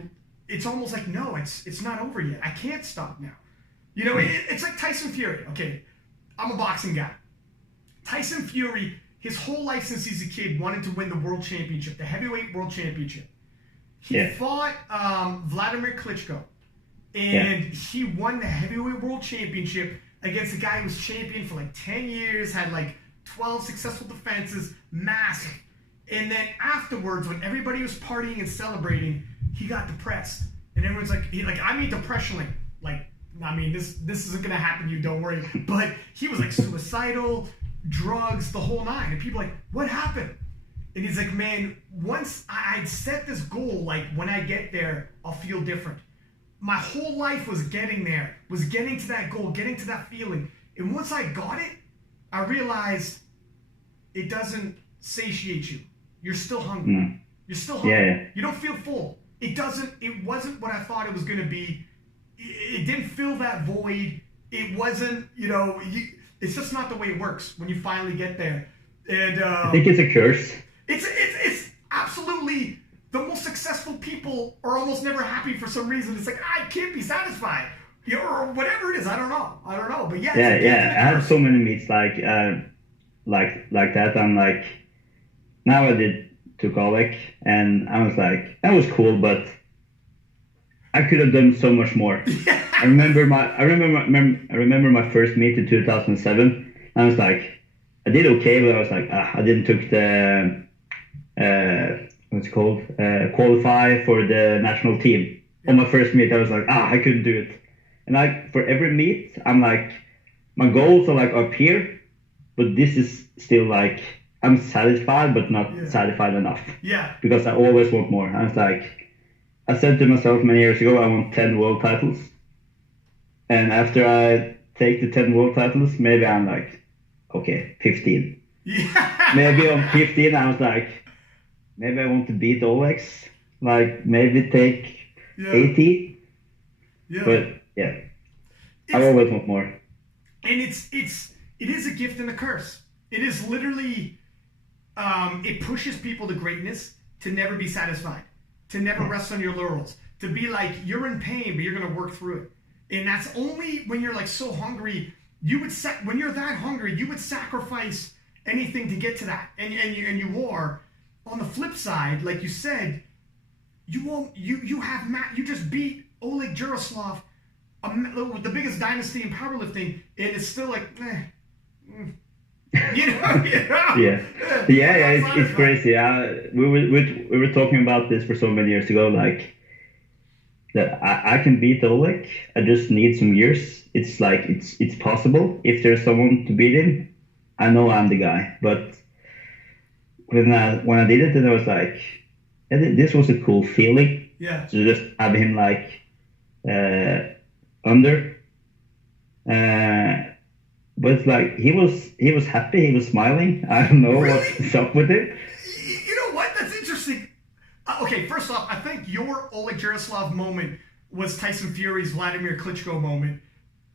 it's almost like, no, it's not over yet. I can't stop now. You know, it's like Tyson Fury. Okay, I'm a boxing guy. Tyson Fury, his whole life since he's a kid, wanted to win the world championship, the heavyweight world championship. He fought Vladimir Klitschko, and he won the heavyweight world championship against a guy who was champion for like 10 years, had like 12 successful defenses, massive. And then afterwards, when everybody was partying and celebrating, he got depressed. And everyone's like, I mean depression, like, I mean, this isn't going to happen to you, don't worry. But he was like suicidal, drugs, the whole nine. And people are like, what happened? And he's like, man, once I'd set this goal, like when I get there, I'll feel different. My whole life was getting there, was getting to that goal, getting to that feeling. And once I got it, I realized it doesn't satiate you. You're still hungry. Mm. You're still hungry. Yeah. You don't feel full. It wasn't what I thought it was going to be. It didn't fill that void. It wasn't, it's just not the way it works when you finally get there. And I think it's a curse. It's absolutely, the most successful people are almost never happy for some reason. It's like, I can't be satisfied. Or whatever it is. I don't know. But yeah. I have so many meets like that. I'm like, now I took Olech, and I was like, that was cool, but I could have done so much more. I remember my first meet in 2007. I was like, I did okay, but I was like, I didn't took the what's it called, qualify for the national team. On my first meet, I was like, I couldn't do it. And like for every meet, I'm like, my goals are like up here, but this is still like, I'm satisfied, but not satisfied enough. Yeah. Because I always want more. I was like, I said to myself many years ago, I want 10 world titles. And after I take the 10 world titles, maybe I'm like, okay, 15. Yeah. Maybe on 15, I was like, maybe I want to beat Olech. Like, maybe take 80. Yeah. But yeah, I always want more. And it is a gift and a curse. It is literally, it pushes people to greatness, to never be satisfied, to never rest on your laurels, to be like, you're in pain, but you're going to work through it. And that's only when you're like so hungry, when you're that hungry, you would sacrifice anything to get to that. And you are. On the flip side, like you said, you just beat Olech Jaroslaw, the biggest dynasty in powerlifting, and it's still like, Yeah, it's crazy. We were talking about this for so many years ago, like that I can beat Olech. I just need some years. It's like it's possible if there's someone to beat him. I know I'm the guy, but when I did it, then I was like, this was a cool feeling. Yeah. To just have him like under. But it's like he was happy, he was smiling. I don't know what's up with it. You know what? That's interesting. Okay, first off, I think your Olech Jaroslaw moment was Tyson Fury's Vladimir Klitschko moment.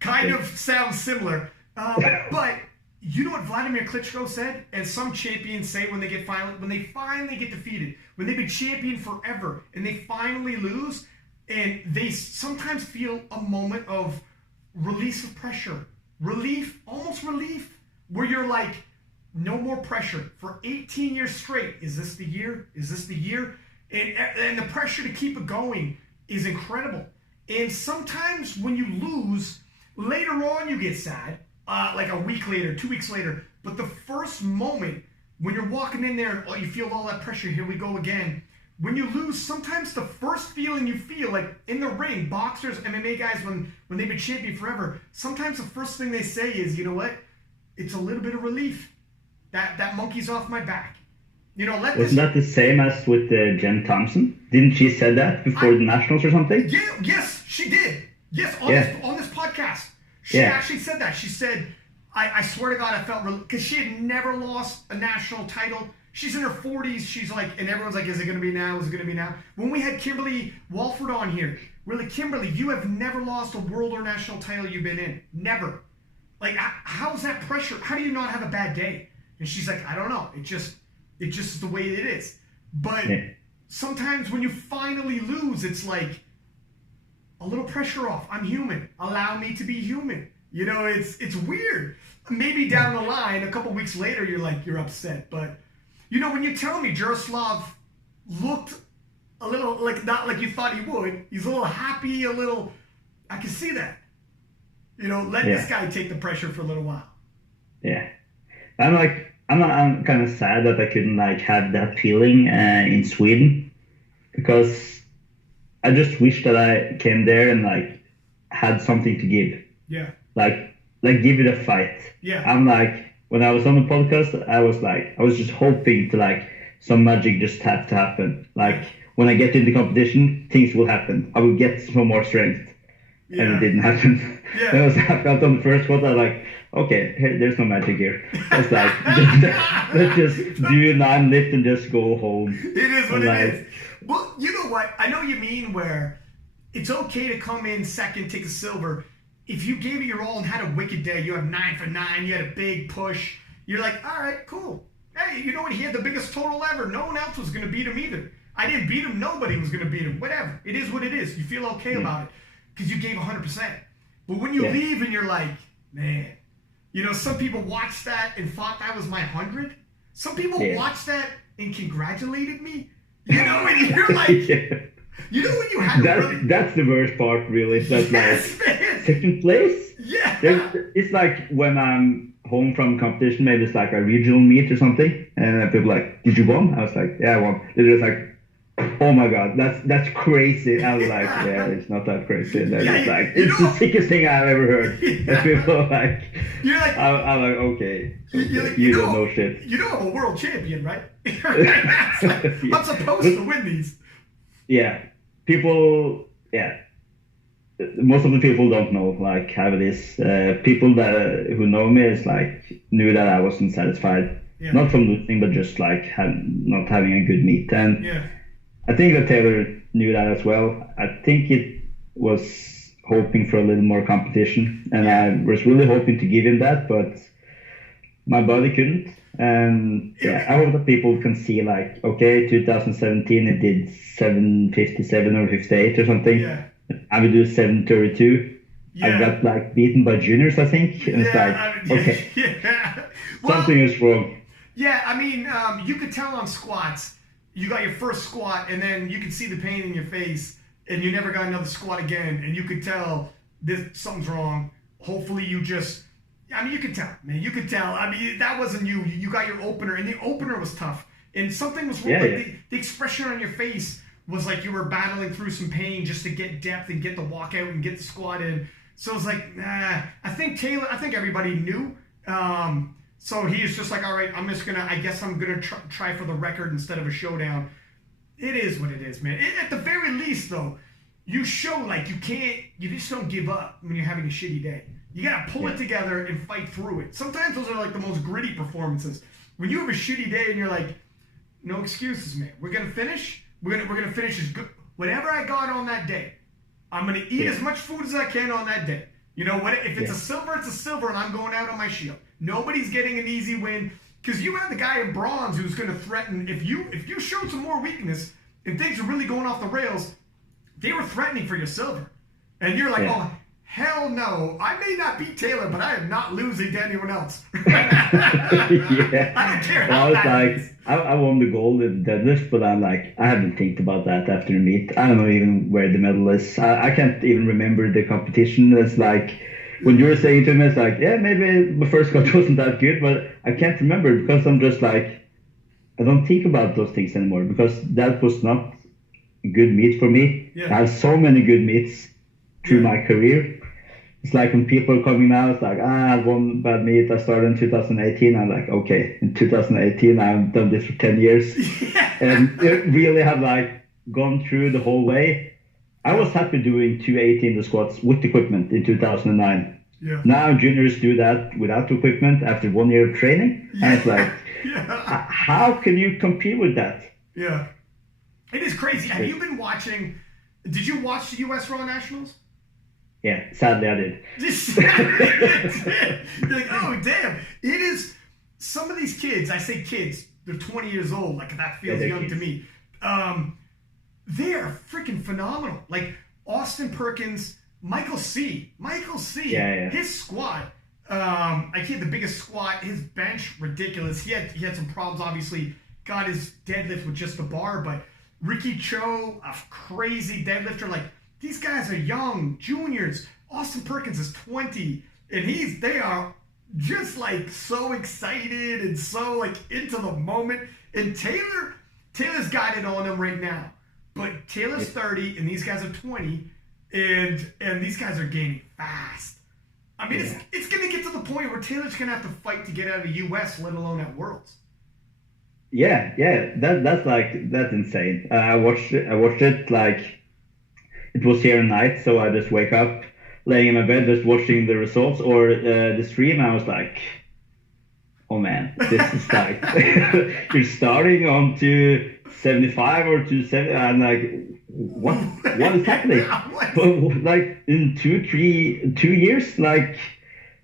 Kind of sounds similar. But you know what Vladimir Klitschko said? And some champions say when they finally get defeated, when they've been champion forever and they finally lose, and they sometimes feel a moment of release of pressure. Almost relief, where you're like, no more pressure for 18 years straight. Is this the year? Is this the year? And the pressure to keep it going is incredible. And sometimes when you lose, later on you get sad, like a week later, 2 weeks later. But the first moment when you're walking in there, you feel all that pressure, here we go again. When you lose, sometimes the first feeling you feel, like in the ring, boxers, MMA guys, when they've been champion forever, sometimes the first thing they say is, you know what? It's a little bit of relief. That monkey's off my back. Wasn't that the same as with Jen Thompson? Didn't she say that before the Nationals or something? Yeah, yes, she did. Yes, on this podcast. She actually said that. She said, I swear to God, I felt, because she had never lost a national title. She's in her 40s. She's like, and everyone's like, is it going to be now? Is it going to be now? When we had Kimberly Walford on here, we're like, Kimberly, you have never lost a world or national title you've been in. Never. Like, how's that pressure? How do you not have a bad day? And she's like, I don't know. It just is the way it is. But sometimes when you finally lose, it's like a little pressure off. I'm human. Allow me to be human. It's weird. Maybe down the line, a couple weeks later, you're upset. But, when you tell me Jaroslaw looked a little, like, not like you thought he would, he's a little happy, I can see that. Let this guy take the pressure for a little while. Yeah. I'm kind of sad that I couldn't have that feeling in Sweden, because I just wish that I came there and had something to give. Yeah. Like give it a fight. Yeah. I'm when I was on the podcast, I was just hoping to some magic just had to happen. When I get in the competition, things will happen. I will get some more strength. Yeah. And it didn't happen. Yeah. I felt on the first one, I was like, okay, there's no magic here. It's let's just do 9 lifts and just go home. It is what it is. Well, you know what? I know you mean where it's okay to come in second, take a silver. If you gave it your all and had a wicked day, you have 9 for 9, you had a big push, you're like, all right, cool. Hey, you know what? He had the biggest total ever. No one else was going to beat him either. I didn't beat him. Nobody was going to beat him. Whatever. It is what it is. You feel okay about it because you gave 100%. But when you leave and you're like, man, some people watched that and thought that was my 100. Some people watched that and congratulated me. And you're like, when you had that's the worst part, really. That's man. second place. Yeah. It's like when I'm home from competition, maybe it's like a regional meet or something, and people are like, "Did you won?" I was like, "Yeah, I won." They're just like, "Oh my god, that's crazy." I was like, "Yeah, it's not that crazy." And they're just like, "It's the sickest thing I've ever heard." And people are like, you're like, I'm like, okay, like, you don't know shit. You know I'm a world champion, right? I'm supposed to win these. Yeah, people, yeah. Most of the people don't know like how it is. People that who know me is like knew that I wasn't satisfied, not from losing, but just like not having a good meet. And I think that Taylor knew that as well. I think it was hoping for a little more competition, and I was really hoping to give him that, but my body couldn't. And I hope that people can see like, okay, 2017 it did 757 or 58 or something. Yeah. I would do 732. I got like beaten by juniors, I think. And it's like, okay, Well, something is wrong. Yeah, I mean, you could tell on squats. You got your first squat, and then you could see the pain in your face, and you never got another squat again, and you could tell something's wrong. Hopefully, you just. I mean, you could tell, man. You could tell. I mean, that wasn't you. You got your opener, and the opener was tough, and something was wrong. The expression on your face was like you were battling through some pain just to get depth and get the walkout and get the squat in. So it was like, nah. I think everybody knew. So he is just like, all right, I guess I'm gonna try for the record instead of a showdown. It is what it is, man. At the very least, though, you show like you just don't give up when you're having a shitty day. You gotta pull it together and fight through it. Sometimes those are like the most gritty performances. When you have a shitty day and you're like, no excuses, man. We're gonna finish. We're gonna finish as good. Whatever I got on that day, I'm gonna eat as much food as I can on that day. You know what? If it's a silver, it's a silver, and I'm going out on my shield. Nobody's getting an easy win because you have the guy in bronze who's gonna threaten. If you showed some more weakness and things are really going off the rails, they were threatening for your silver, and you're like, oh. Hell no. I may not beat Taylor, but I am not losing to anyone else. I don't care how that is. I won the gold in deadlift, but I'm like, I haven't think about that after the meet. I don't know even where the medal is. I can't even remember the competition. It's like, when you were saying to me, it's like, yeah, maybe the first cut wasn't that good, but I can't remember because I'm just like, I don't think about those things anymore because that was not a good meet for me. I have so many good meets through my career. It's like when people are coming now, it's like, I had one bad meet. I started in 2018. I'm like, okay, in 2018, I've done this for 10 years. And it really have like gone through the whole way. I was happy doing 280 in the squats with equipment in 2009. Now juniors do that without equipment after 1 year of training. And it's like, how can you compete with that? Yeah. It is crazy. Have you been watching, did you watch the U.S. Raw Nationals? Yeah, sadly I did. You're like, oh, damn. It is, some of these kids, I say kids, they're 20 years old. Like, that feels young kids to me. They are freaking phenomenal. Like, Austin Perkins, Michael C. His squat, I can't, the biggest squat, his bench, ridiculous. He had some problems, obviously. Got his deadlift with just the bar, but Ricky Cho, a crazy deadlifter, like, these guys are young, juniors. Austin Perkins is 20, and they are just like so excited and so like into the moment. And Taylor's got it on him right now. But Taylor's 30 and these guys are 20, and these guys are gaining fast. I mean, it's gonna get to the point where Taylor's gonna have to fight to get out of the US, let alone at Worlds. Yeah, that's insane. I watched it like it was here at night, so I just wake up, laying in my bed, just watching the results or the stream. I was like, oh man, this is like you're starting on 275 or 270. I'm like, what is happening? But like in 2 years, like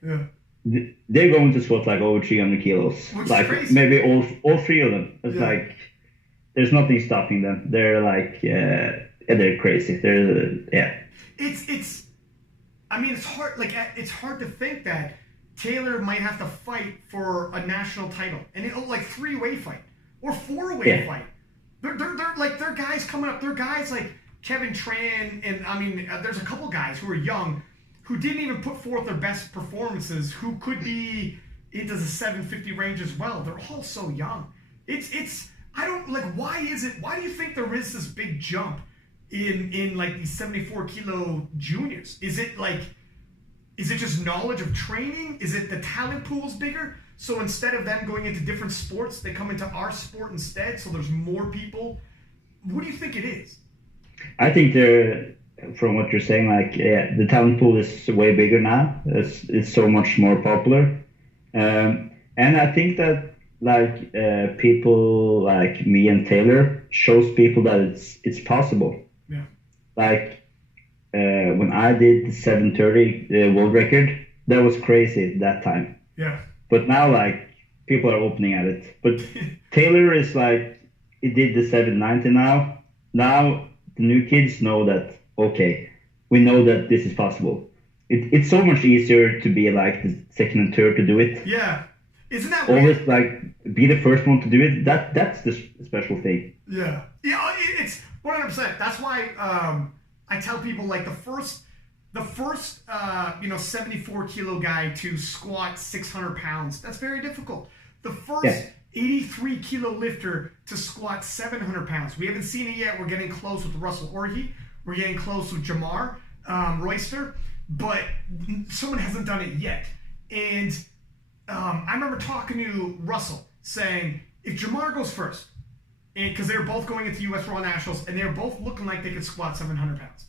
they're going to squat like over 300 kilos, which like maybe all three of them. It's like there's nothing stopping them. They're like. They're crazy. It's. I mean, it's hard. Like, it's hard to think that Taylor might have to fight for a national title, and it'll like 3-way fight or 4-way fight. They're guys coming up. They're guys like Kevin Tran, and I mean, there's a couple guys who are young, who didn't even put forth their best performances, who could be into the 750 range as well. They're all so young. I don't like, why do you think there is this big jump in like these 74 kilo juniors? Is it just knowledge of training? Is it the talent pool's bigger? So instead of them going into different sports, they come into our sport instead, so there's more people. What do you think it is? I think from what you're saying, like, yeah, the talent pool is way bigger now. It's so much more popular. And I think that, like, people like me and Taylor shows people that it's possible. Yeah. Like, when I did the 730 world record, that was crazy at that time. Yeah. But now, like, people are opening at it. But Taylor is like, he did the 790 now. Now the new kids know that, okay, we know that this is possible. It's so much easier to be like the second and third to do it. Yeah. Isn't that always weird? Like be the first one to do it? That's the special thing. Yeah. Yeah, it's 100%. That's why I tell people, like, the first 74 kilo guy to squat 600 pounds, that's very difficult. The first 83 kilo lifter to squat 700 pounds, we haven't seen it yet. We're getting close with Russell Orhe. We're getting close with Jamar Royster, but someone hasn't done it yet. And I remember talking to Russell saying, if Jamar goes first, because they were both going into U.S. Raw Nationals, and they were both looking like they could squat 700 pounds.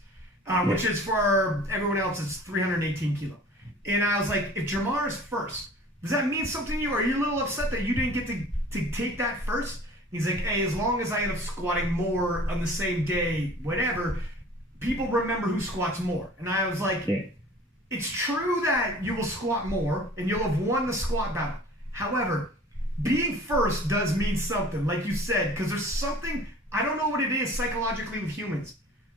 Which is, for everyone else, it's 318 kilo. And I was like, if Jamar is first, does that mean something to you? Are you a little upset that you didn't get to take that first? He's like, hey, as long as I end up squatting more on the same day, whatever, people remember who squats more. And I was like, it's true that you will squat more and you'll have won the squat battle. However, being first does mean something, like you said, because there's something, I don't know what it is psychologically with humans,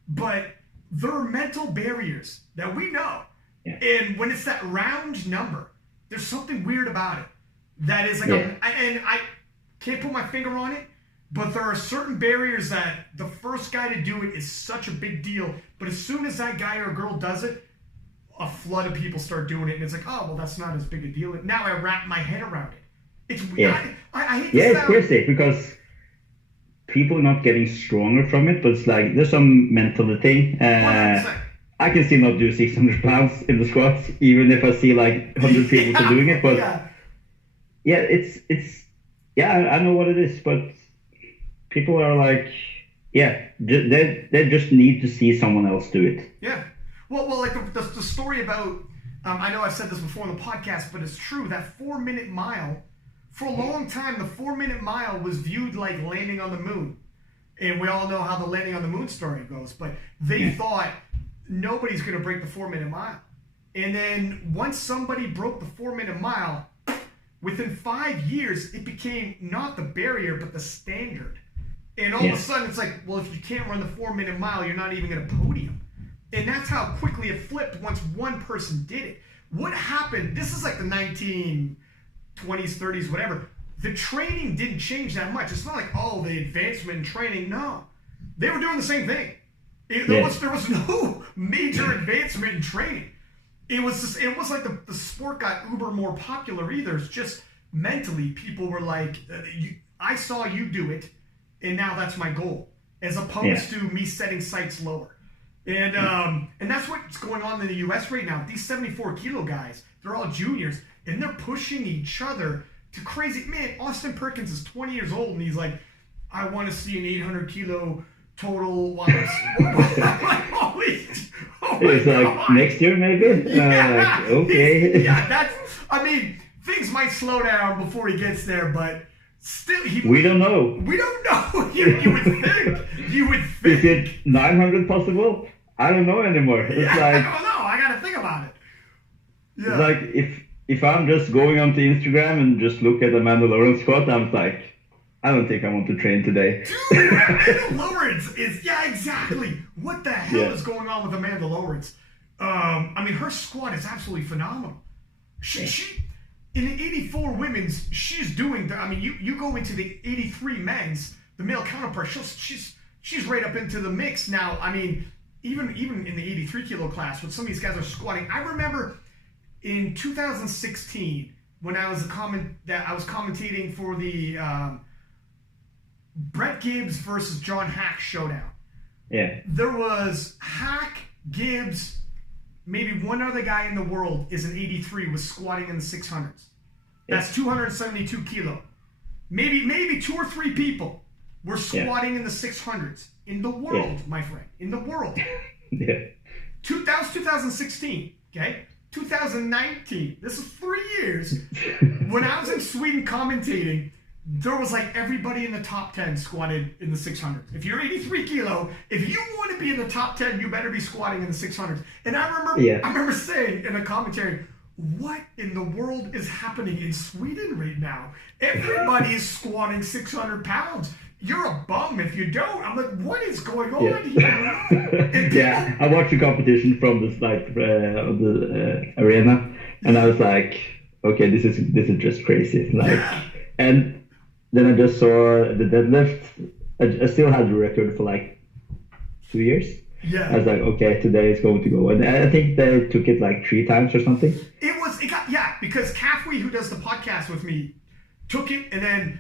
but there are mental barriers that we know. Yeah. And when it's that round number, there's something weird about it. That is like, and I can't put my finger on it, but there are certain barriers that the first guy to do it is such a big deal. But as soon as that guy or girl does it, a flood of people start doing it. And it's like, oh, well, that's not as big a deal. Now I wrap my head around it. It's weird. I hate to sound... it's crazy because people are not getting stronger from it, but it's like there's some mental thing. I can still not do 600 pounds in the squats, even if I see like 100 people doing it. But I know what it is, but people are like, they just need to see someone else do it. Yeah. Well, like the story about, I know I've said this before on the podcast, but it's true, that 4-minute mile, for a long time, the 4-minute mile was viewed like landing on the moon. And we all know how the landing on the moon story goes, but they thought nobody's going to break the 4-minute mile. And then once somebody broke the 4-minute mile, within 5 years, it became not the barrier, but the standard. And all of a sudden, it's like, well, if you can't run the 4-minute mile, you're not even going to podium. And that's how quickly it flipped once one person did it. What happened? This is like the 1920s, 30s, whatever. The training didn't change that much. It's not like, oh, the advancement in training. No. They were doing the same thing. There was no major advancement in training. It was like the sport got uber more popular either. It's just mentally people were like, I saw you do it, and now that's my goal, as opposed to me setting sights lower. And that's what's going on in the U.S. right now. These 74 kilo guys, they're all juniors, and they're pushing each other to crazy. Man, Austin Perkins is 20 years old, and he's like, I want to see an 800 kilo total. It's like next year maybe? Okay. Things might slow down before he gets there, but still, we don't know. We don't know. You would think. You would think. Is it 900 possible? I don't know anymore. It's like, I don't know. I gotta think about it. Yeah. It's like if I'm just going onto Instagram and just look at Amanda Lawrence squat, I'm like, I don't think I want to train today. Dude, Amanda Lawrence is, exactly. What the hell is going on with Amanda Lawrence? Her squat is absolutely phenomenal. She in the 84 women's, she's doing, you go into the 83 men's, the male counterpart, she's right up into the mix now. Even in the 83 kilo class, when some of these guys are squatting, I remember in 2016, when I was commentating for the Brett Gibbs versus John Hack showdown. Yeah. There was Hack, Gibbs, maybe one other guy in the world is an 83 was squatting in the 600s. That's 272 kilo. Maybe 2 or 3 people were squatting in the 600s in the world, my friend, in the world. Yeah. That was 2016, okay? 2019, this is 3 years. When I was in Sweden commentating, there was like everybody in the top 10 squatted in the 600s. If you're 83 kilo, if you want to be in the top 10, you better be squatting in the 600s. And I remember saying in a commentary, what in the world is happening in Sweden right now? Everybody is squatting 600 pounds. You're a bum if you don't. I'm like, what is going on here? I watched the competition from the side of the arena, and I was like, okay, this is just crazy. Like, and then I just saw the deadlift. I still had the record for like 2 years. Yeah. I was like, okay, today it's going to go. And I think they took it like 3 times or something. Because Kafwe, who does the podcast with me, took it, and then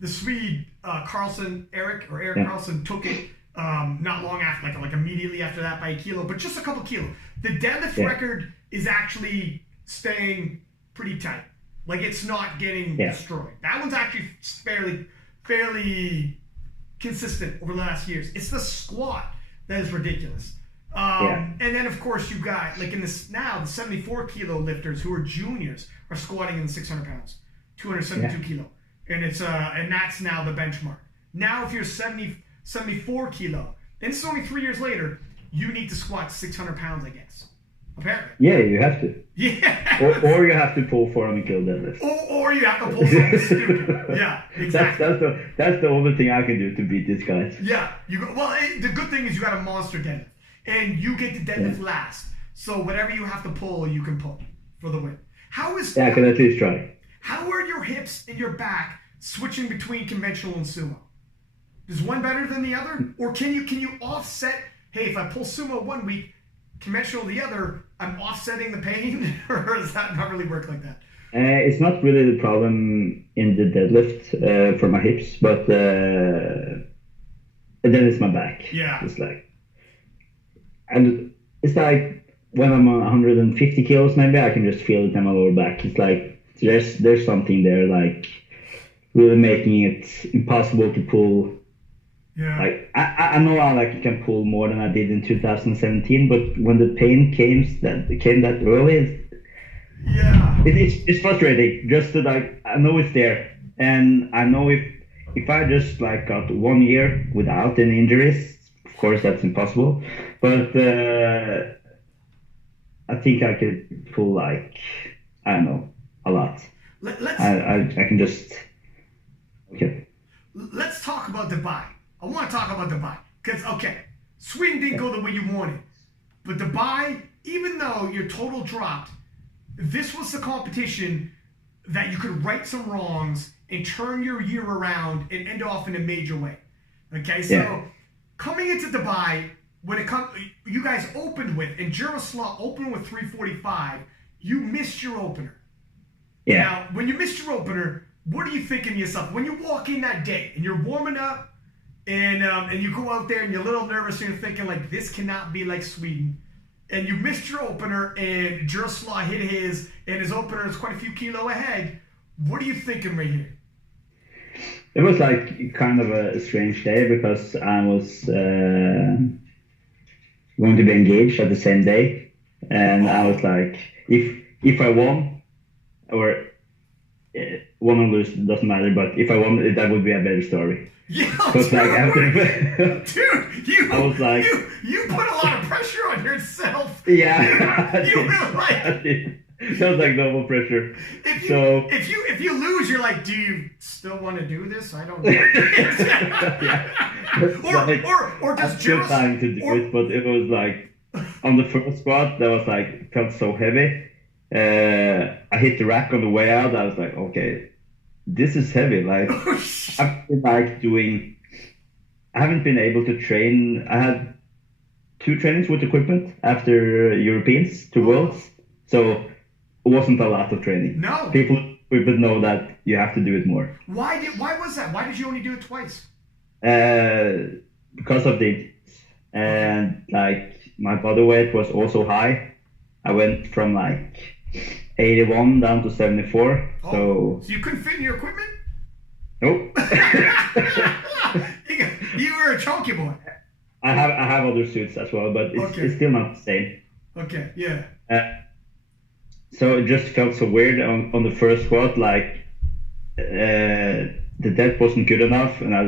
the Swede Eric Carlson took it not long after, like immediately after that by a kilo, but just a couple kilo. The deadlift record is actually staying pretty tight. Like, it's not getting destroyed. That one's actually fairly consistent over the last years. It's the squat that is ridiculous. And then, of course, you've got, like, in this now, the 74 kilo lifters who are juniors are squatting in the 600 pounds, 272 kilo. And it's and that's now the benchmark. Now, if you're 74 kilo, and this is only 3 years later, you need to squat 600 pounds, I guess. Apparently. Yeah, you have to. Yeah. Or you have to pull 400 kilo deadlift. Or you have to pull something stupid. Yeah, exactly. That's the only thing I can do to beat these guys. Yeah. The good thing is you got a monster deadlift. And you get the deadlift last. So whatever you have to pull, you can pull for the win. I can at least try. How are your hips and your back switching between conventional and sumo? Is one better than the other? Or can you offset, hey, if I pull sumo 1 week, conventional the other, I'm offsetting the pain? Or does that not really work like that? It's not really the problem in the deadlift for my hips, but then it's my back. Yeah. It's like, and it's like when I'm on 150 kilos, maybe I can just feel it in my lower back. It's like there's something there, like really making it impossible to pull. Yeah. Like I know I can pull more than I did in 2017, but when the pain came that early, it's frustrating. Just to, like, I know it's there, and I know if I just like got 1 year without any injuries, of course that's impossible. But I think I could pull, like, I don't know, a lot. I can just, okay. Let's talk about Dubai. I want to talk about Dubai. Because, okay, Sweden didn't go the way you wanted. But Dubai, even though your total dropped, this was the competition that you could right some wrongs and turn your year around and end off in a major way. Okay, so coming into Dubai, when you guys opened with, and Jaroslaw opened with 345, you missed your opener. Yeah. Now, when you missed your opener, what are you thinking to yourself? When you walk in that day and you're warming up and you go out there and you're a little nervous and you're thinking, like, this cannot be like Sweden. And you missed your opener and Jaroslaw hit his, and his opener is quite a few kilo ahead. What are you thinking right here? It was like kind of a strange day because I was going to be engaged at the same day, and I was like, if I won, or won or lose, doesn't matter, but if I won, that would be a better story. Yeah, dude, you put a lot of pressure on yourself. Yeah, you were like. That was like double pressure. If you lose, you're like, do you still want to do this? I don't know. or does Jaroslaw time to do it, but it was like on the first squat that was like felt so heavy. I hit the rack on the way out. I was like, okay, this is heavy. Like I've been I haven't been able to train. I had 2 trainings with equipment after Europeans to Worlds, so wasn't a lot of training. No. People would know that you have to do it more. Why was that? Why did you only do it twice? Because of the and like my body weight was also high. I went from like 81 down to 74. So you couldn't fit in your equipment? Nope. You were a chunky boy. I have other suits as well, but it's still not the same. Okay, yeah. So it just felt so weird on the first squat, like the depth wasn't good enough, and I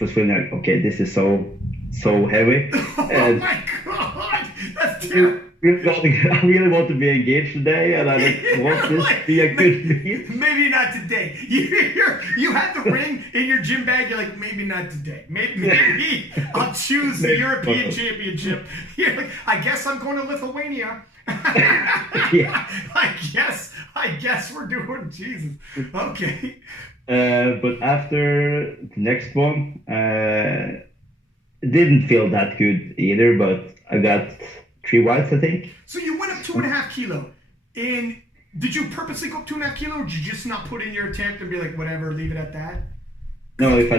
was feeling like, okay, this is so heavy. Oh my god, that's terrible. I really want to be engaged today, and I want this to be a good meet. Maybe not today. You had the ring in your gym bag. You're like, maybe not today. Maybe I'll choose the European Championship. You're like, I guess I'm going to Lithuania. Yeah. I guess we're doing Jesus. Okay. But after the next one, it didn't feel that good either. But I got 3 whites, I think. So you went up 2.5 kilo. And did you purposely go up 2.5 kilo, or did you just not put in your attempt and be like, whatever, leave it at that? No, if I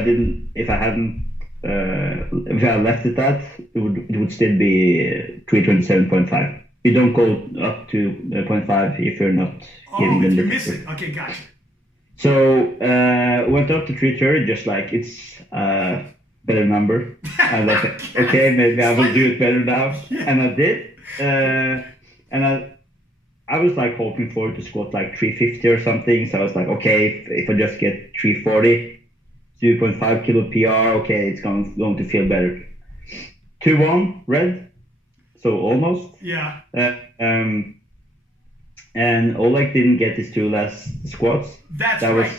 left it that, it would still be 327.5. You don't go up to 0.5 if you're not getting if the you miss it. Okay, gotcha. So went up to 330, just like it's better number. I was like, okay, maybe I will do it better now, and I did. And I was like hoping for it to squat like 350 or something. So I was like, okay, if I just get 340, 0.5 kilo PR, okay, it's going to feel better. 2-1 red, so almost. Yeah. And Olech didn't get his 2 last squats. That right.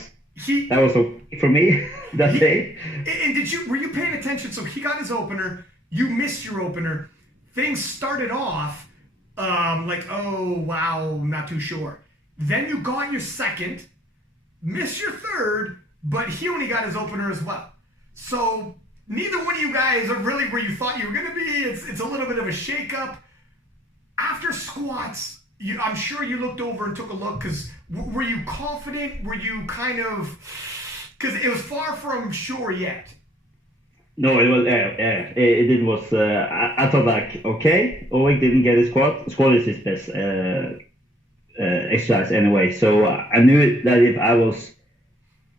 That was okay for me that day. And were you paying attention? So he got his opener, you missed your opener. Things started off like, oh wow, not too sure. Then you got your second, missed your third, but he only got his opener as well. So neither one of you guys are really where you thought you were gonna be. It's a little bit of a shakeup. After squats, I'm sure you looked over and took a look, because were you confident? Were you kind of, because it was far from sure yet? No, it was. It was. I thought like, okay, Olech didn't get his squat. Squat is his best exercise anyway. So I knew that if I was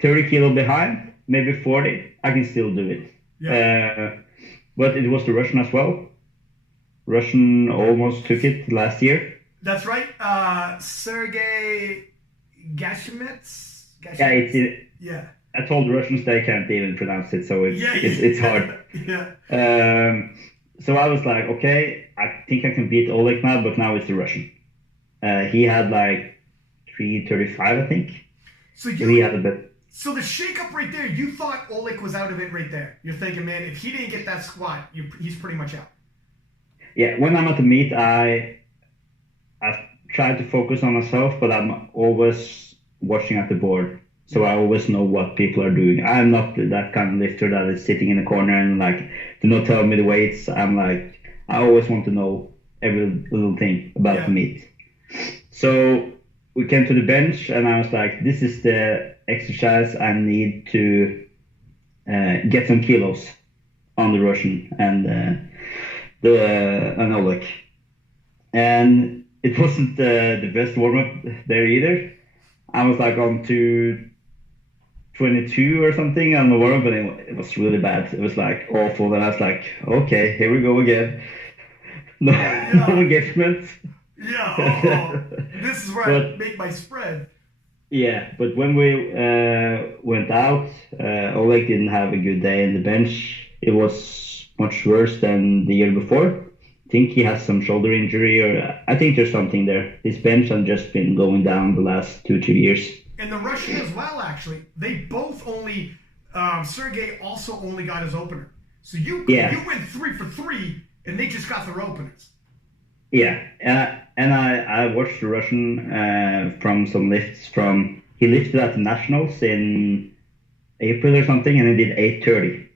30 kilo behind, maybe 40, I can still do it. Yeah. But it was the Russian as well. Russian almost took it last year. That's right. Sergey Gashemets? Yeah. I told the Russians they can't even pronounce it, so it's hard. Yeah. So I was like, okay, I think I can beat Olech now, but now it's the Russian. He had like 335, I think. So he had a bit. So the shakeup right there, you thought Olech was out of it right there. You're thinking, man, if he didn't get that squat, he's pretty much out. Yeah, when I'm at the meet, I try to focus on myself, but I'm always watching at the board. So I always know what people are doing. I'm not that kind of lifter that is sitting in a corner and like, do not tell me the weights. I'm like, I always want to know every little thing about the meet. So we came to the bench and I was like, this is the exercise I need to get some kilos on the Russian and Olech. And it wasn't the best warm-up there either. I was like on 222 or something on the warm-up, but it was really bad. It was like awful. And I was like, okay, here we go again. No engagement. Yeah, this is where I make my spread. Yeah, but when we went out, Olech didn't have a good day in the bench. It was much worse than the year before. I think he has some shoulder injury, or I think there's something there. His bench has just been going down the last 2-3 years. And the Russian as well, actually. They both only, Sergey also only got his opener. So you went 3 for 3, and they just got their openers. Yeah, and I watched the Russian from some lifts he lifted at the Nationals in April or something, and he did 830.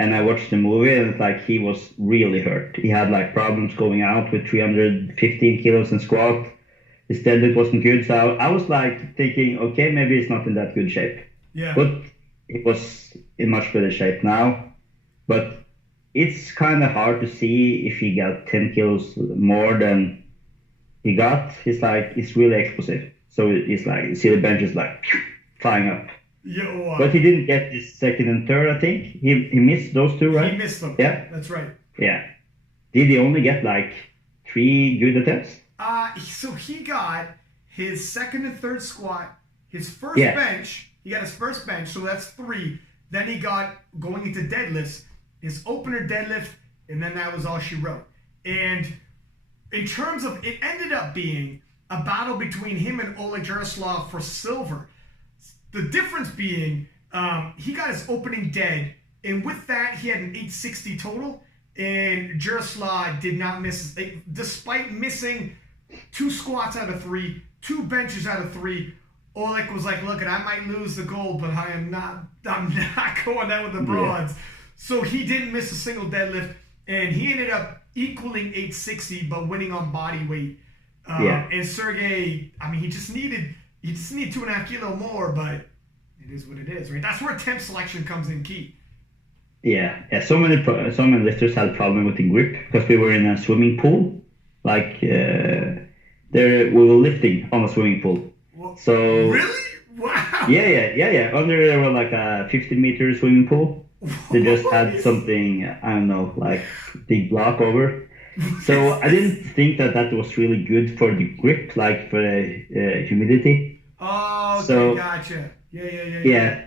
And I watched the movie, and it's like he was really hurt. He had like problems going out with 315 kilos in squat. His deadlift wasn't good, so I was like thinking, okay, maybe he's not in that good shape. Yeah. But he was in much better shape now. But it's kind of hard to see if he got 10 kilos more than he got. It's really explosive. So it's like, you see the bench is like flying up. Yeah, but he didn't get his second and third, I think. He missed those two, right? He missed them. Yeah. That's right. Yeah. Did he only get like 3 good attempts? So he got his second and third squat, his first bench. He got his first bench, so that's 3. Then he got going into deadlifts, his opener deadlift, and then that was all she wrote. And in terms of, it ended up being a battle between him and Olech Jaroslaw for silver. The difference being, he got his opening dead, and with that, he had an 860 total, and Jaroslaw did not miss, despite missing 2 squats out of 3, 2 benches out of 3. Olech was like, look, I might lose the gold, but I'm not going out with the broads. Yeah. So he didn't miss a single deadlift, and he ended up equaling 860, but winning on body weight. And Sergey, I mean, he just needed 2.5 kilo more, but it is what it is, right? That's where attempt selection comes in key. Yeah. So many lifters had a problem with the grip because we were in a swimming pool. Like, we were lifting on a swimming pool. Well, so really? Wow. Yeah. Under there were like a 50-meter swimming pool. They just had something, I don't know, like big block over. So I didn't think that was really good for the grip, like for the humidity. Oh, okay, so, gotcha. Yeah.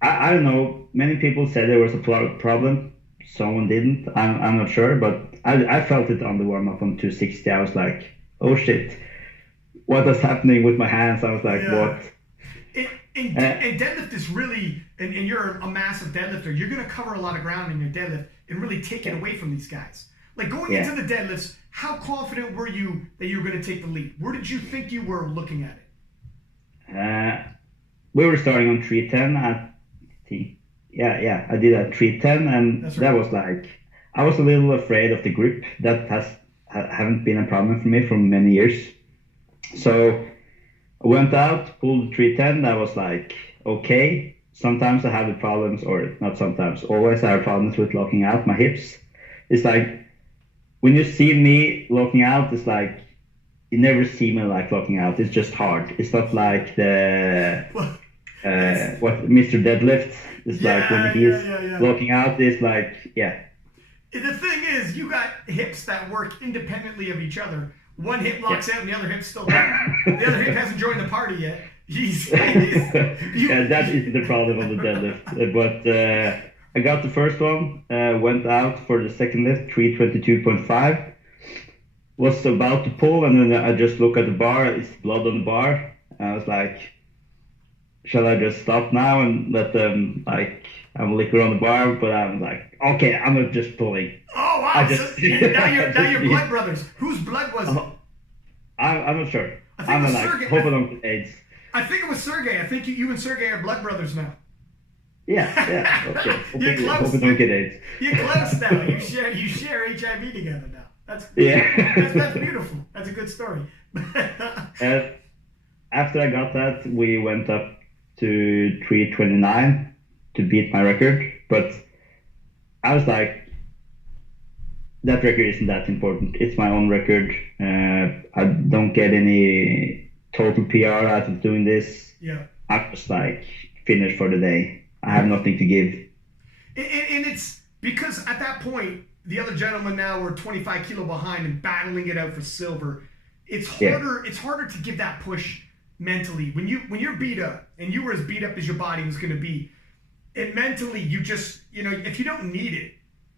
I don't know. Many people said there was a problem. Someone didn't. I'm not sure, but I felt it on the warm-up on 260. I was like, oh shit, what is happening with my hands? I was like, what? And deadlift is really, and you're a massive deadlifter, you're going to cover a lot of ground in your deadlift and really take it away from these guys. Like going into the deadlifts, how confident were you that you were going to take the lead? Where did you think you were looking at it? We were starting on 310 at I did at 310, and that was like, I was a little afraid of the grip. That haven't been a problem for me for many years. So I went out, pulled the 310. I was like, okay. Sometimes I have the problems, or not sometimes, always I have problems with locking out my hips. It's like, when you see me locking out, it's like, you never see me like locking out. It's just hard. It's not like the, Mr. Deadlift. It's like when he's locking out, it's like, The thing is, you got hips that work independently of each other. One hip locks out and the other hip's still there. The other hip hasn't joined the party yet. That is the problem of the deadlift. But I got the first one, went out for the second lift, 322.5. Was about to pull, and then I just look at the bar, it's blood on the bar. And I was like, shall I just stop now and let them, like, I'm liquor on the bar? But I'm like, okay, I'm not just pulling. Oh, wow. Now you're blood brothers. Whose blood was it? I'm not sure. I'm like, hope I don't get AIDS. I think it was Sergey. I think you and Sergey are blood brothers now. Yeah, okay. You're close. Hope I don't get AIDS. You're close now. You share HIV together now. That's beautiful. That's a good story. After I got that, we went up to 329 to beat my record, but I was like, that record isn't that important. It's my own record. I don't get any total PR out of doing this. Yeah. I was like, finished for the day. I have nothing to give. And it's because at that point, the other gentlemen now were 25 kilo behind and battling it out for silver. It's harder. It's harder to give that push mentally when you're beat up, and you were as beat up as your body was going to be. And mentally, you just, if you don't need it,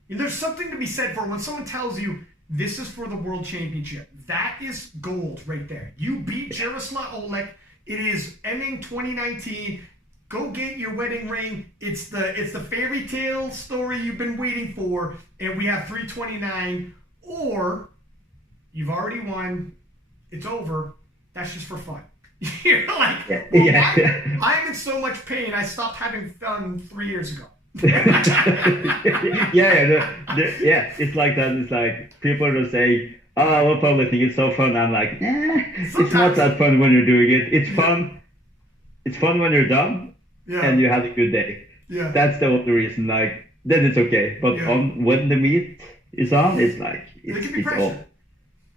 there's something to be said for when someone tells you this is for the world championship. That is gold right there. You beat Jaroslaw Olech. It is ending 2019. Go get your wedding ring. It's the fairy tale story you've been waiting for, and we have 329. Or you've already won. It's over. That's just for fun. You're like, I'm in so much pain. I stopped having fun 3 years ago. It's like that. It's like people are just saying, oh, well, powerlifting is so fun. I'm like, it's not Sometimes. that fun when you're doing it. It's fun. It's fun when you're done Yeah. and you had a good day. Yeah. That's the only reason. Like, then it's okay. But Yeah. when the meet is on, it's like There can be it's pressure. all.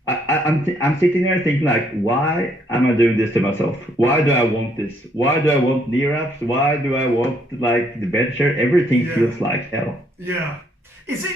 I'm sitting there thinking like, why am I doing this to myself? Why do I want this? Why do I want knee wraps? Why do I want like the bencher? Everything Yeah. feels like hell. Yeah. Is it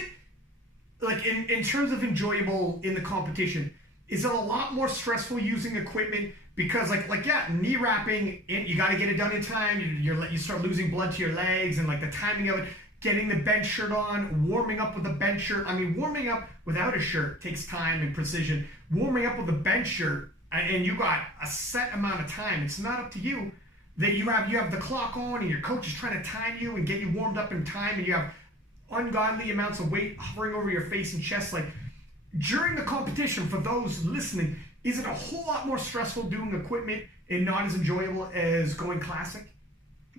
like in terms of enjoyable in the competition? Is it a lot more stressful using equipment because like yeah, knee wrapping and you got to get it done in time. You start losing blood to your legs and like the timing of it. Getting the bench shirt on, warming up with a bench shirt. I mean, warming up without a shirt takes time and precision. Warming up with a bench shirt, and you got a set amount of time. It's not up to you. That you have the clock on, and your coach is trying to time you and get you warmed up in time, and you have ungodly amounts of weight hovering over your face and chest. Like during the competition, for those listening, is it a whole lot more stressful doing equipment and not as enjoyable as going classic?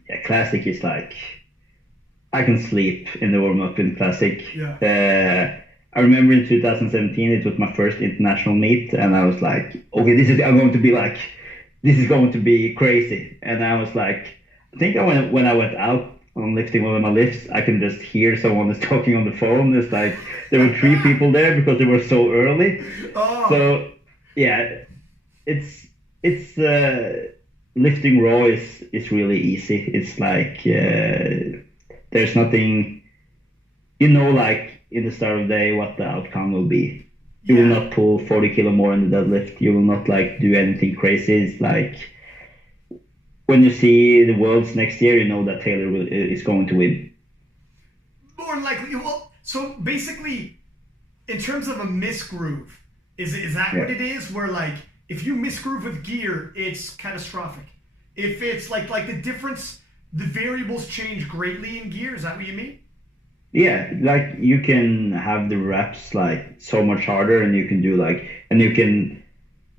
Yeah, classic is like, I can sleep in the warm-up in classic. Yeah. I remember in 2017, it was my first international meet, and I was like, okay, this is going to be crazy. And I was like, I think when I went out on lifting one of my lifts, I can just hear someone is talking on the phone. It's like there were 3 people there because they were so early. Oh. So yeah, it's lifting raw is really easy. It's like there's nothing, like in the start of the day what the outcome will be. You will not pull 40 kilo more in the deadlift. You will not like do anything crazy. It's like when you see the Worlds next year, you know that Taylor is going to win. More likely. Well, so basically, in terms of a misgroove, is that what it is? Where like if you misgroove with gear, it's catastrophic. If it's like the difference, the variables change greatly in gear. Is that what you mean? Yeah, like you can have the reps like so much harder, and you can do and you can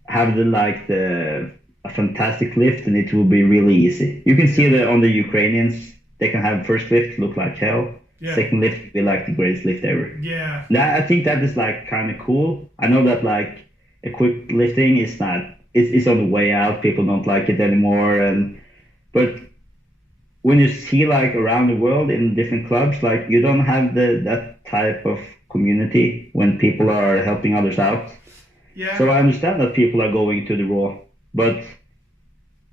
have a fantastic lift, and it will be really easy. You can see that on the Ukrainians, they can have first lift look like hell, second lift be like the greatest lift ever. Yeah. I think that is like kind of cool. I know that like equipped lifting is not, it's on the way out. People don't like it anymore, but when you see like around the world in different clubs, like you don't have that type of community when people are helping others out. Yeah. So I understand that people are going to the raw, but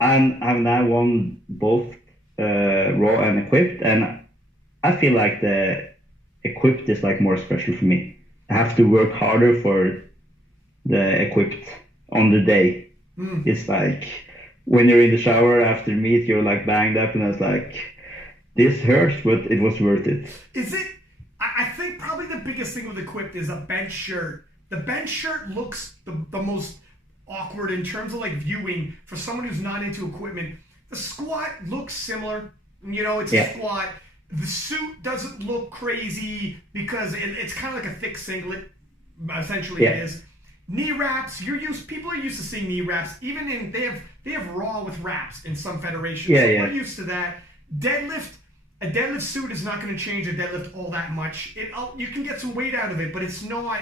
I've now won both raw and equipped, and I feel like the equipped is like more special for me. I have to work harder for the equipped on the day. It's like when you're in the shower after meet, you're like banged up, and I was like, this hurts, but it was worth it. Is it? I think probably the biggest thing with equipped is a bench shirt. The bench shirt looks the most awkward in terms of like viewing for someone who's not into equipment. The squat looks similar. It's a squat. The suit doesn't look crazy because it's kind of like a thick singlet. Essentially, it is. Knee wraps. People are used to seeing knee wraps. Even they have raw with wraps in some federations. We're used to that. Deadlift. A deadlift suit is not going to change a deadlift all that much. You can get some weight out of it, but it's not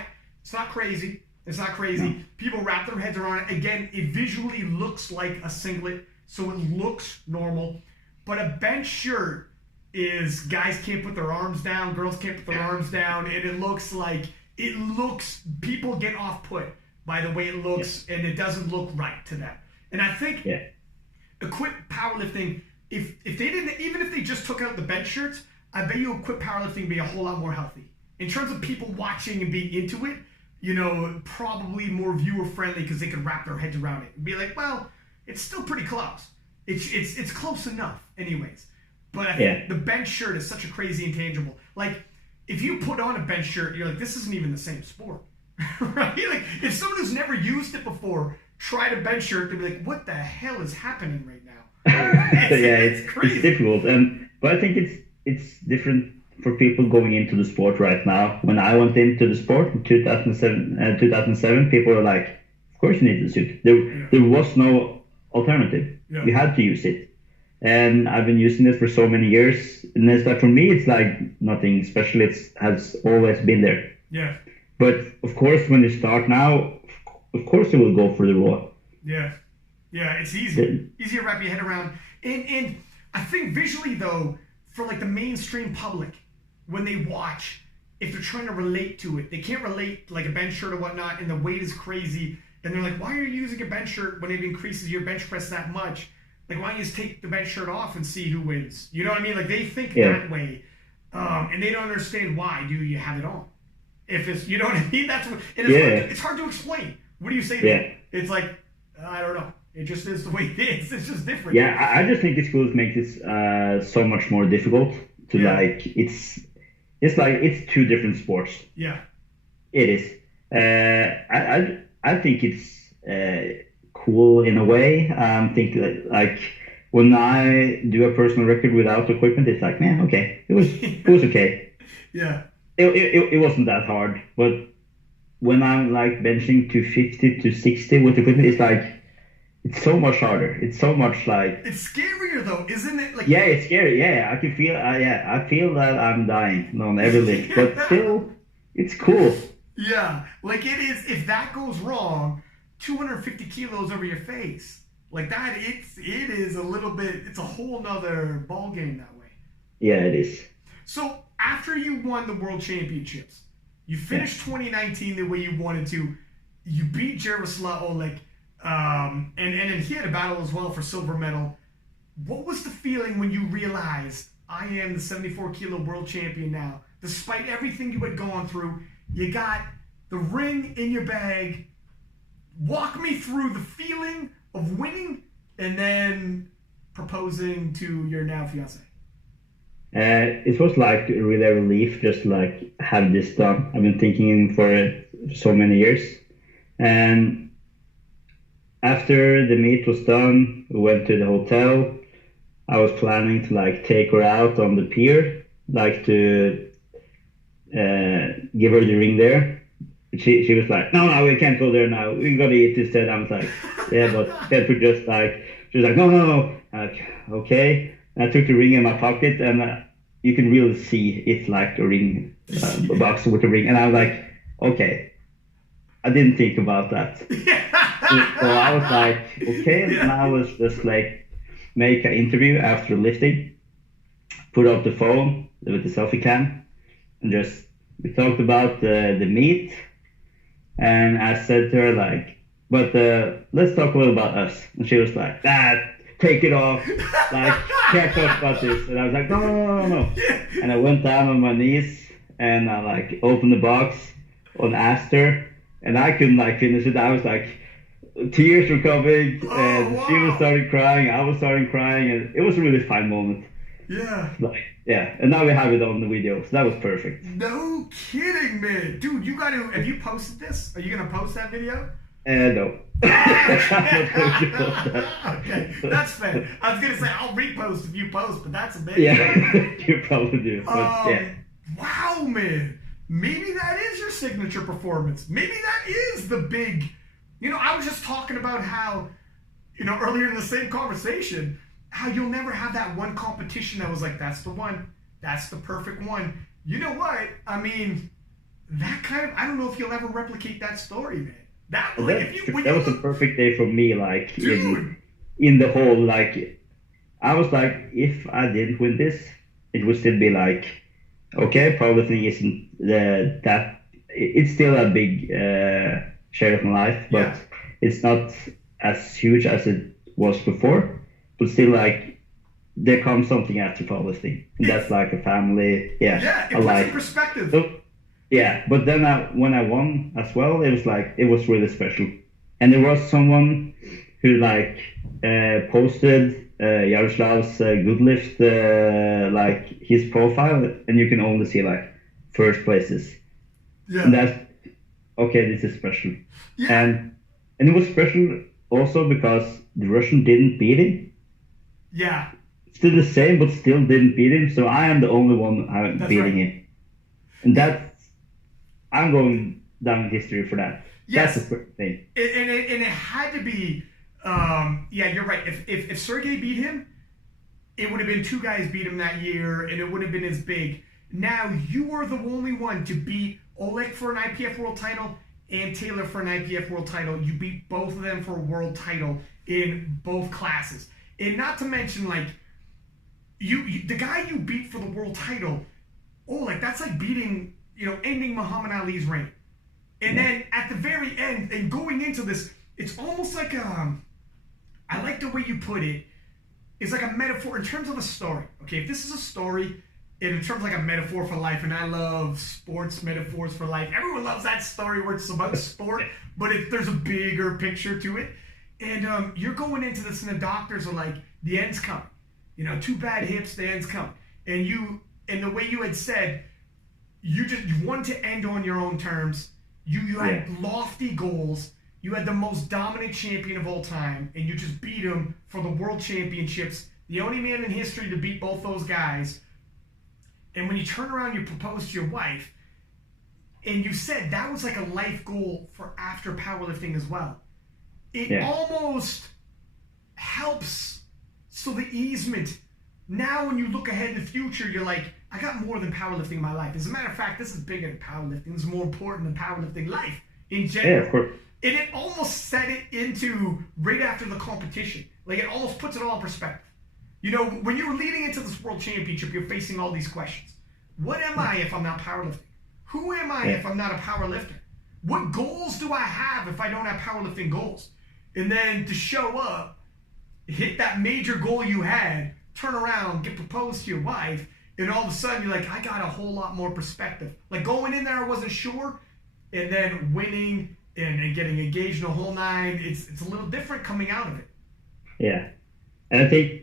crazy. It's not crazy. No. People wrap their heads around it. Again, it visually looks like a singlet, so it looks normal. But a bench shirt is guys can't put their arms down, girls can't put their arms down, and people get off put by the way it looks, and it doesn't look right to them. And I think equipped powerlifting, if they didn't, even if they just took out the bench shirts, I bet you equipped powerlifting would be a whole lot more healthy. In terms of people watching and being into it, probably more viewer friendly because they could wrap their heads around it and be like, well, it's still pretty close. It's close enough anyways. But I think the bench shirt is such a crazy intangible. Like, if you put on a bench shirt, you're like, this isn't even the same sport. Right? Like, if someone who's never used it before tried a bench shirt, they'd be like, what the hell is happening right now? It's crazy. It's difficult. But I think it's different for people going into the sport right now. When I went into the sport in 2007, people were like, of course you need the suit. There was no alternative. Yeah. You had to use it. And I've been using it for so many years. And it's like, for me, it's like nothing special. It has always been there. Yeah. But of course, when you start now, of course you will go for the raw. Yeah. Yeah, it's easy. Easy to wrap your head around. And I think visually, though, for like the mainstream public, when they watch, if they're trying to relate to it, they can't relate like a bench shirt or whatnot, and the weight is crazy. And they're like, why are you using a bench shirt when it increases your bench press that much? Like, why don't you just take the bench shirt off and see who wins? You know what I mean? Like, they think that way. And they don't understand why do you have it on. If it's, you know what I mean? That's what, and it's hard to explain. What do you say to it? It's like, I don't know. It just is the way it is. It's just different. Yeah, I just think it's cool to make this so much more difficult to like, it's like, it's two different sports. Yeah. It is. I think it's cool in a way. I think that, like, when I do a personal record without equipment, it's like, man, okay, it was okay. Yeah. It wasn't that hard, but when I'm like benching 250 to 60 with equipment, it's like, it's so much harder. It's so much like, it's scarier though, isn't it? Like, yeah, it's scary. Yeah, I can feel. I feel that I'm dying on every lift, but still, it's cool. Yeah, like it is. If that goes wrong, 250 kilos over your face, like that, it is a little bit. It's a whole nother ball game that way. Yeah, it is. So after you won the World Championships, you finished 2019 the way you wanted to. You beat Jaroslaw Olech, and then he had a battle as well for silver medal. What was the feeling when you realized I am the 74 kilo world champion now? Despite everything you had gone through, you got the ring in your bag. Walk me through the feeling of winning and then proposing to your now fiance. It was like really a relief, just like have this done. I've been thinking for it so many years, and after the meet was done, we went to the hotel. I was planning to like take her out on the pier, like to give her the ring there. She was like, no, we can't go there now. We gotta eat instead. I was like, yeah, but that would just like, she was like, no. Like, okay. And I took the ring in my pocket, and you can really see it's like a ring, a box with a ring. And I was like, okay. I didn't think about that. So I was like, okay. And I was just like, make an interview after lifting, put up the phone with the selfie cam, and just, we talked about the meet. And I said to her, like, but let's talk a little about us. And she was like, take it off. Like, can't talk about this. And I was like, no. And I went down on my knees and I like opened the box and asked her. And I couldn't like finish it. I was like, tears were coming, and she was starting crying. I was starting crying, and it was a really fun moment. Yeah. Like, yeah. And now we have it on the video, so that was perfect. No kidding, man. Dude, you got to, have you posted this? Are you going to post that video? No. Okay, that's fair. I was going to say, I'll repost if you post, but that's amazing. Yeah, you probably do. But, yeah. Wow, man. Maybe that is your signature performance. Maybe that is the big, I was just talking about how, earlier in the same conversation, how you'll never have that one competition that was like, that's the one, that's the perfect one. You know what? I mean, that kind of, I don't know if you'll ever replicate that story, man. That was a perfect day for me, like, in the whole, like, I was like, if I didn't win this, it would still be like, okay, powerlifting isn't that, it's still a big share of my life, but it's not as huge as it was before, but still, like, there comes something after powerlifting, and that's like a family, it puts in perspective. So, yeah, but then when I won as well, it was like, it was really special. And there was someone who like posted Jaroslaw's good lift, like his profile, and you can only see like first places. Yeah. And that's, okay, this is special. Yeah. And it was special also because the Russian didn't beat him. Yeah. Still the same, but still didn't beat him. So I am the only one beating him. And that's, I'm going down in history for that. Yes. That's the thing. And it had to be, you're right. If Sergey beat him, it would have been two guys beat him that year, and it would have been as big. Now you are the only one to beat Olech for an IPF world title and Taylor for an IPF world title. You beat both of them for a world title in both classes. And not to mention, like, the guy you beat for the world title, Olech, that's like beating, ending Muhammad Ali's reign. And then at the very end, and going into this, it's almost like I like the way you put it. It's like a metaphor in terms of a story. Okay, if this is a story, in terms of like a metaphor for life, and I love sports metaphors for life. Everyone loves that story where it's about sport, but there's a bigger picture to it. And you're going into this, and the doctors are like, the end's coming. Two bad hips, the end's coming. And the way you had said, you wanted to end on your own terms. You had lofty goals. You had the most dominant champion of all time, and you just beat him for the world championships. The only man in history to beat both those guys. And when you turn around, you propose to your wife, and you said that was like a life goal for after powerlifting as well. It almost helps. So the easement. Now when you look ahead in the future, you're like, I got more than powerlifting in my life. As a matter of fact, this is bigger than powerlifting. This is more important than powerlifting life in general. Yeah, of course. And it almost set it into right after the competition. Like, it almost puts it all in perspective. When you're leading into this world championship, you're facing all these questions. What am I if I'm not powerlifting? Who am I if I'm not a powerlifter? What goals do I have if I don't have powerlifting goals? And then to show up, hit that major goal you had, turn around, get proposed to your wife, and all of a sudden you're like, I got a whole lot more perspective. Like, going in there, I wasn't sure, and then winning and getting engaged in a whole nine, it's a little different coming out of it. Yeah. And I think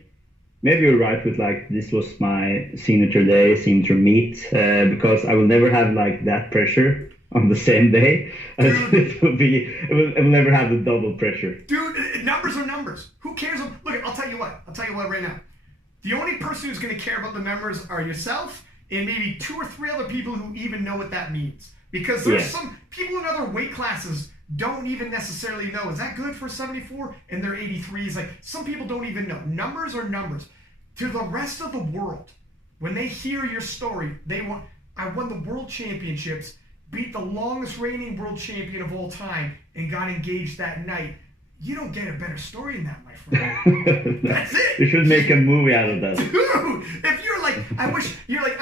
maybe you're right with, like, this was my signature day, signature meet, because I will never have, like, that pressure on the same day. It will never have the double pressure. Dude, numbers are numbers. Who cares? Look, I'll tell you what right now. The only person who's going to care about the numbers are yourself and maybe 2 or 3 other people who even know what that means. Because there's some people in other weight classes don't even necessarily know, is that good for 74? And they're 83s. Like, some people don't even know. Numbers are numbers. To the rest of the world, when they hear your story, I won the world championships, beat the longest reigning world champion of all time, and got engaged that night. You don't get a better story than that, my friend. That's it. You should make a movie out of that. Dude, if you're like, I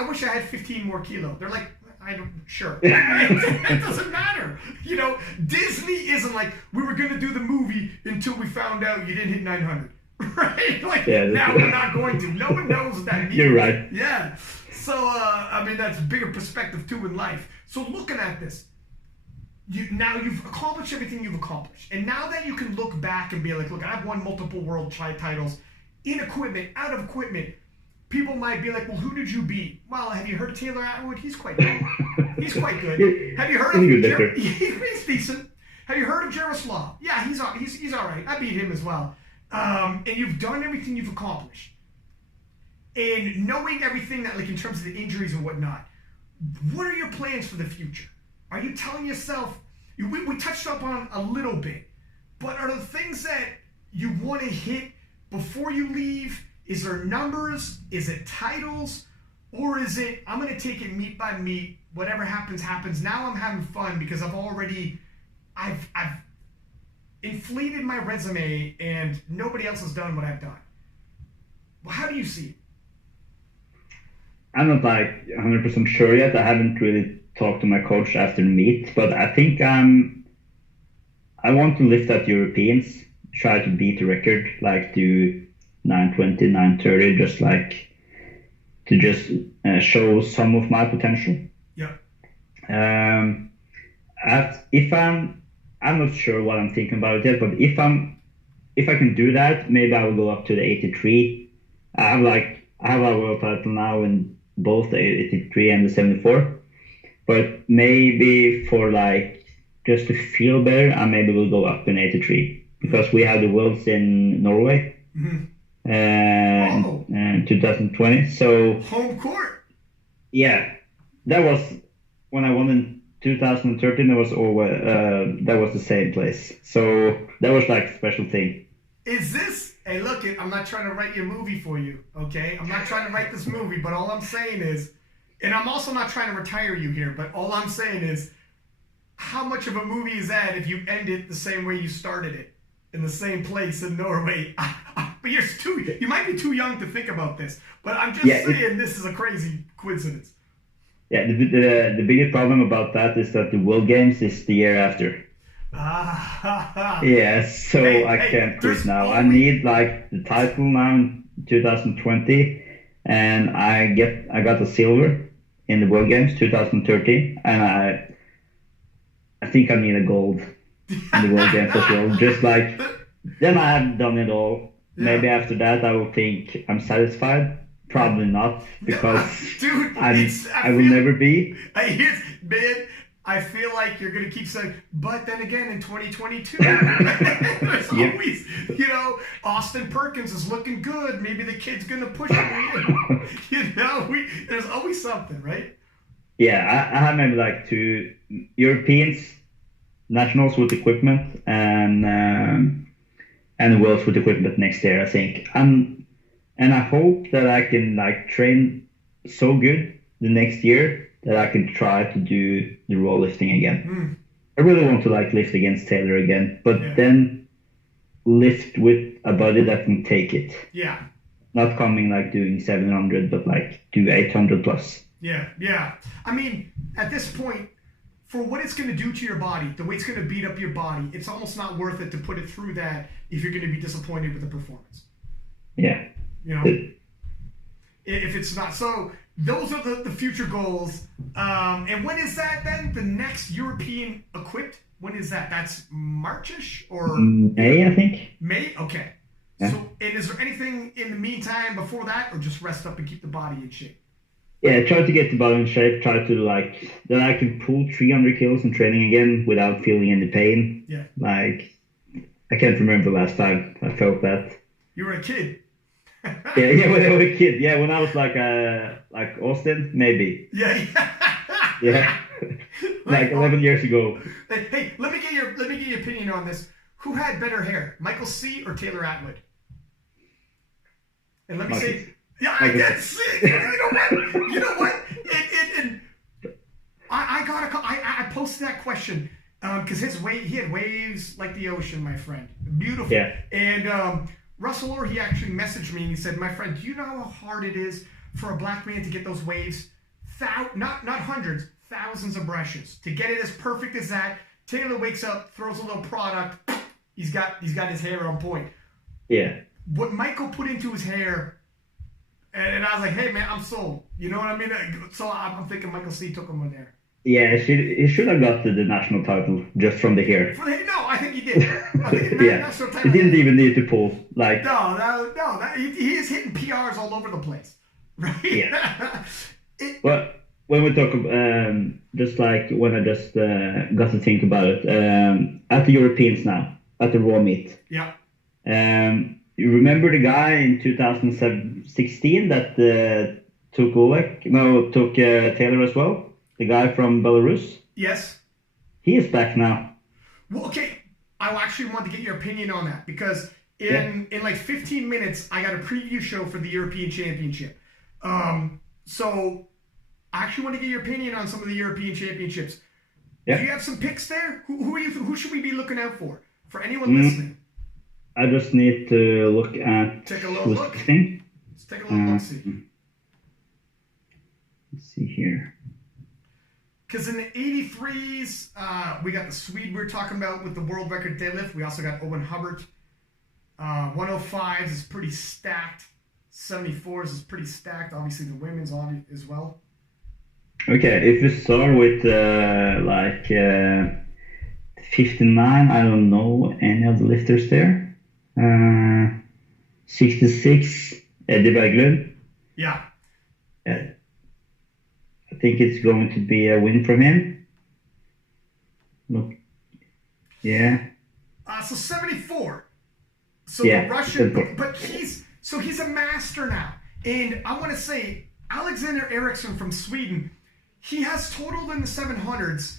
wish I had 15 more kilo. They're like, sure. It doesn't matter. Disney isn't like, we were going to do the movie until we found out you didn't hit 900. Right? Like, now we're not going to. No one knows what that means. You're right. Yeah. So, that's bigger perspective too in life. So looking at this, now you've accomplished everything you've accomplished. And now that you can look back and be like, look, I've won multiple world titles in equipment, out of equipment. People might be like, well, who did you beat? Well, have you heard of Taylor Atwood? He's quite good. He's quite good. Have you heard of he's decent. Have you heard of Jaroslaw? Yeah, he's all right. I beat him as well. And you've done everything you've accomplished. And knowing everything that, like, in terms of the injuries and whatnot, what are your plans for the future? Are you telling yourself, we touched up on a little bit, but are the things that you want to hit before you leave? Is there numbers? Is it titles? Or is it, I'm going to take it meet by meet, whatever happens, happens. Now I'm having fun because I've inflated my resume and nobody else has done what I've done. Well, how do you see it? I'm not like 100% sure yet. I haven't really talked to my coach after the meet, but I think I want to lift at Europeans, try to beat the record, like do 920, 930, just like to show some of my potential. Yeah. If I'm not sure what I'm thinking about it yet, but if I can do that, maybe I will go up to the 83. I have a world title now in both the 83 and the 74, but maybe for like just to feel better, I maybe will go up in 83 because we had the Worlds in Norway in 2020. So home court. Yeah, that was when I won in 2013. That was the same place. So that was like a special thing. Is this? Hey, look, I'm not trying to write your movie for you, okay? I'm not trying to write this movie, but all I'm saying is And I'm also not trying to retire you here, but all I'm saying is, how much of a movie is that if you end it the same way you started it, in the same place in Norway? But you might be too young to think about this, but I'm just saying this is a crazy coincidence. Yeah, the biggest problem about that is that the World Games is the year after. Yeah, so I can't quit now. I need like the title now in 2020, and I got the silver in the World Games 2013, and I think I need a gold in the World Games as well. Just like then I have done it all. Yeah. Maybe after that I will think I'm satisfied. Probably not, because dude, I will never be. Man, I feel like you're going to keep saying, but then again in 2022, there's always, Austin Perkins is looking good. Maybe the kid's going to push him. There's always something, right? Yeah, I have maybe like 2 Europeans, nationals with equipment, and worlds with equipment next year, I think. And I hope that I can like train so good the next year that I can try to do the raw lifting again. I really want to like lift against Taylor again, but then lift with a body that can take it. Yeah. Not coming like doing 700, but like do 800 plus. Yeah. I mean, at this point, for what it's going to do to your body, the way it's going to beat up your body, it's almost not worth it to put it through that if you're going to be disappointed with the performance. Yeah. If it's not. So those are the future goals. And when is that then? The next European equipped? When is that? That's Marchish or May, I think. May? Okay. Yeah. So, and is there anything in the meantime before that, or just rest up and keep the body in shape? Yeah, try to get the body in shape. Try to that I can pull 300 kilos in training again without feeling any pain. Yeah. Like, I can't remember the last time I felt that. You were a kid. yeah, when I was a kid. Yeah, when I was like Austin, maybe. Yeah. Yeah. Like 11 years ago. Hey, let me get your opinion on this. Who had better hair, Michael C. or Taylor Atwood? And let me say, I get sick. You know what? I posted that question because he had waves like the ocean, my friend. Beautiful. Yeah. And Russell Orr, he actually messaged me and he said, my friend, do you know how hard it is for a black man to get those waves? Not hundreds, thousands of brushes to get it as perfect as that. Taylor wakes up, throws a little product. He's got his hair on point. Yeah. What Michael put into his hair, and I was like, hey man, I'm sold. You know what I mean? So I'm thinking Michael C took him on there. Yeah, he should have got the national title just from the hair. No, I think he did. Yeah, he didn't even need to pull. Like no, he is hitting PRs all over the place, right? Yeah. Well, when we talk, just like when I just got to think about it, at the Europeans now, at the raw meat. Yeah. You remember the guy in 2016 that took Olech? No, took Taylor as well. The guy from Belarus? Yes. He is back now. Well, okay. I actually want to get your opinion on that because in like 15 minutes, I got a preview show for the European Championship. So I actually want to get your opinion on some of the European Championships. Yeah. Do you have some picks there? Who should we be looking out for anyone listening? I just need to look at. Take a little look. Let's take a little look. See. Let's see here. Because in the 83s, we got the Swede we were talking about with the world record deadlift. We also got Owen Hubbard. 105s is pretty stacked. 74s is pretty stacked. Obviously, the women's on as well. Okay, if we start with 59, I don't know any of the lifters there. 66, Kjell Bakkelund. Yeah. I think it's going to be a win from him. Look. Yeah. So 74. So yeah, the Russian, but he's a master now. And I want to say, Alexander Eriksson from Sweden, he has totaled in the 700s.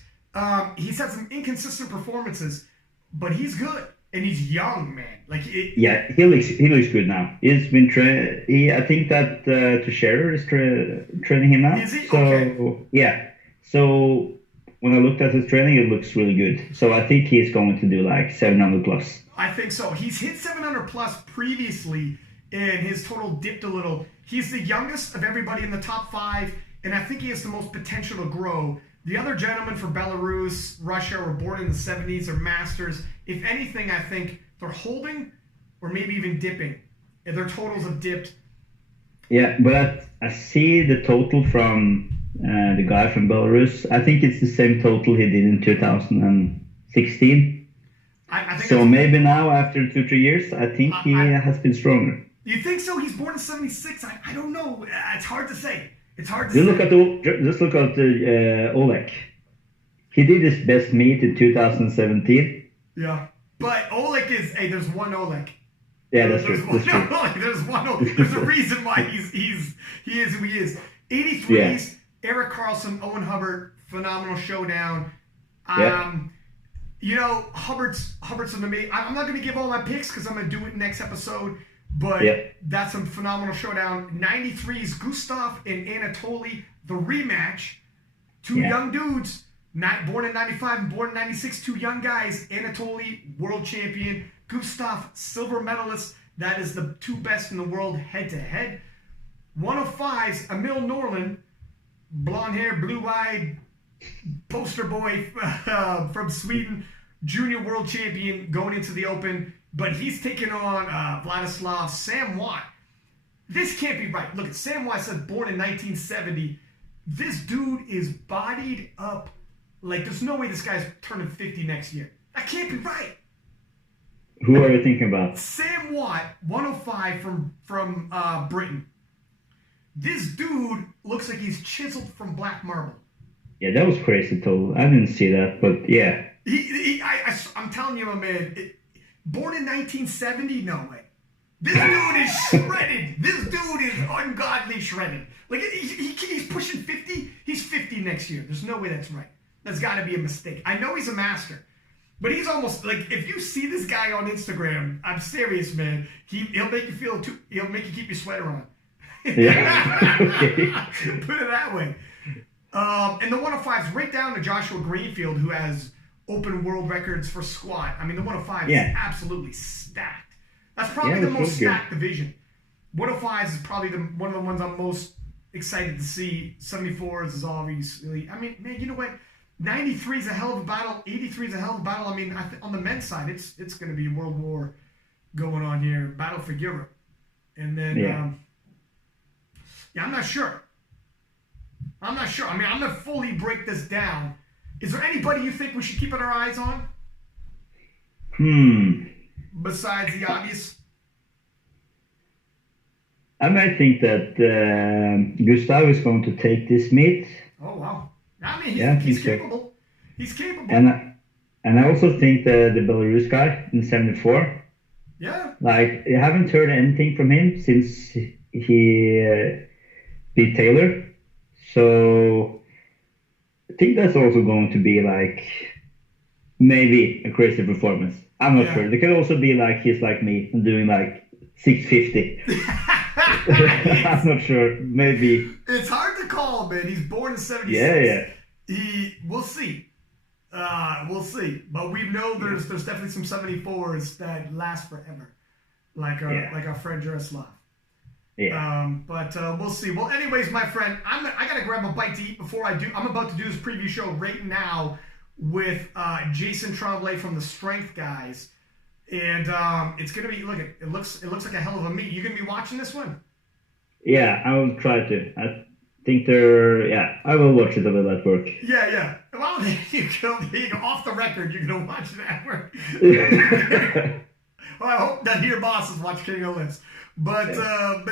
He's had some inconsistent performances, but he's good. and he's young, man. Like yeah, he looks good now. He's been I think that Teixeira is training him now. Is he? So Okay. yeah, so when I looked at his training, it looks really good. So I think he's going to do like 700 plus. I think so. He's hit 700 plus previously, and his total dipped a little. He's the youngest of everybody in the top 5, and I think he has the most potential to grow. The other gentlemen for Belarus, Russia, were born in the 70s, are masters. If anything, I think they're holding or maybe even dipping. And their totals have dipped. Yeah, but I see the total from the guy from Belarus. I think it's the same total he did in 2016. I think so maybe now, after 2-3 years, I think he has been stronger. You think so? He's born in 76. I don't know. It's hard to say. It's hard to Just say. Just look at Olech. He did his best meet in 2017. Yeah. But Olech is, hey, there's one Olech. Yeah, that's true. There's one Olech. There's a reason why he is who he is. 83s, yeah. Eric Carlson, Owen Hubbard, phenomenal showdown. You know, Hubbard's an amazing. I'm not going to give all my picks because I'm going to do it next episode. But that's a phenomenal showdown. 93s, Gustav and Anatoly, the rematch. Two young dudes, born in 95 and born in 96, 2 young guys. Anatoly, world champion. Gustav, silver medalist. That is the 2 best in the world head-to-head. 105s, Emil Norlund, blonde hair, blue-eyed, poster boy from Sweden, junior world champion going into the Open. But he's taking on Vladislav Sam Watt. This can't be right. Look, Sam Watt said born in 1970. This dude is bodied up. Like, there's no way this guy's turning 50 next year. That can't be right. Who are you thinking about? Sam Watt, 105 from Britain. This dude looks like he's chiseled from black marble. Yeah, that was crazy too. I didn't see that, but yeah. I'm telling you, my man. Born in 1970? No way. This dude is shredded. This dude is ungodly shredded. Like, he's pushing 50. He's 50 next year. There's no way that's right. That's got to be a mistake. I know he's a master. But he's almost, like, if you see this guy on Instagram, I'm serious, man. He'll make you he'll make you keep your sweater on. Yeah. Okay. Put it that way. And the 105's right down to Joshua Greenfield, who has open world records for squat. I mean, the 105 is absolutely stacked. That's probably the most stacked division. 105s is probably one of the ones I'm most excited to see. 74s is obviously. I mean, man, you know what? 93 is a hell of a battle. 83 is a hell of a battle. I mean, on the men's side, it's going to be a world war going on here. Battle for Europe. And then, I'm not sure. I mean, I'm going to fully break this down. Is there anybody you think we should keep our eyes on? Besides the obvious? I might think that Gustav is going to take this meet. Oh, wow. I mean, he's capable. So. He's capable. And I also think the Belarus guy in 74. Yeah. Like, I haven't heard anything from him since he beat Taylor. So I think that's also going to be like maybe a crazy performance. I'm not sure. It could also be like he's like me and doing like 650. I'm not sure. Maybe. It's hard to call, man. He's born in 76. Yeah. We'll see. We'll see. But we know there's definitely some 74s that last forever. Like our friend Jaroslaw. Yeah. But we'll see. Well, anyways, my friend, I gotta grab a bite to eat before I do. I'm about to do this preview show right now with Jason Tremblay from the Strength Guys, and it's gonna be. Look, it looks like a hell of a meet. You gonna be watching this one? Yeah, I will try to. I think they're. Yeah, I will watch it a little at work. Yeah. Well, there you go. Off the record, you're gonna watch it at work. Well, I hope that your bosses watch King of Lists. But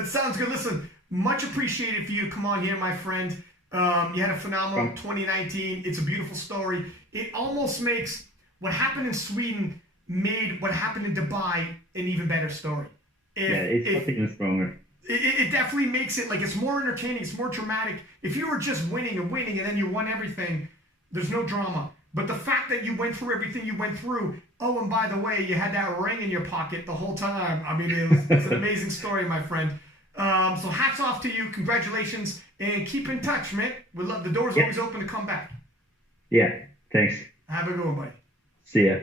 sounds good. Listen, much appreciated for you to come on here, my friend. You had a phenomenal 2019. It's a beautiful story. It almost makes what happened in Sweden made what happened in Dubai an even better story. It's even stronger. It definitely makes it, like, it's more entertaining. It's more dramatic. If you were just winning and then you won everything, there's no drama. But the fact that you went through everything you went through, oh, and by the way, you had that ring in your pocket the whole time. I mean, it's an amazing story, my friend. So hats off to you. Congratulations. And keep in touch, man. We love the door's always open to come back. Yeah, thanks. Have a good one, buddy. See ya.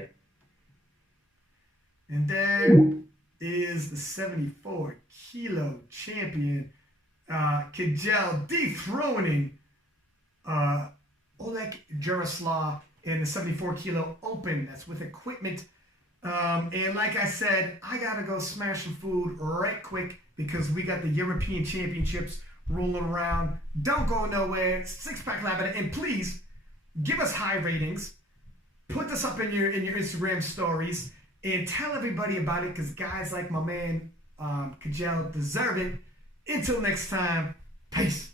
And there is the 74 kilo champion, Kjell, dethroning Olech Jaroslaw in the 74 kilo open. That's with equipment. And like I said, I gotta go smash some food right quick because we got the European Championships rolling around. Don't go nowhere. Six Pack Lab, and please give us high ratings. Put this up in your Instagram stories and tell everybody about it because guys like my man Kjell deserve it. Until next time, peace.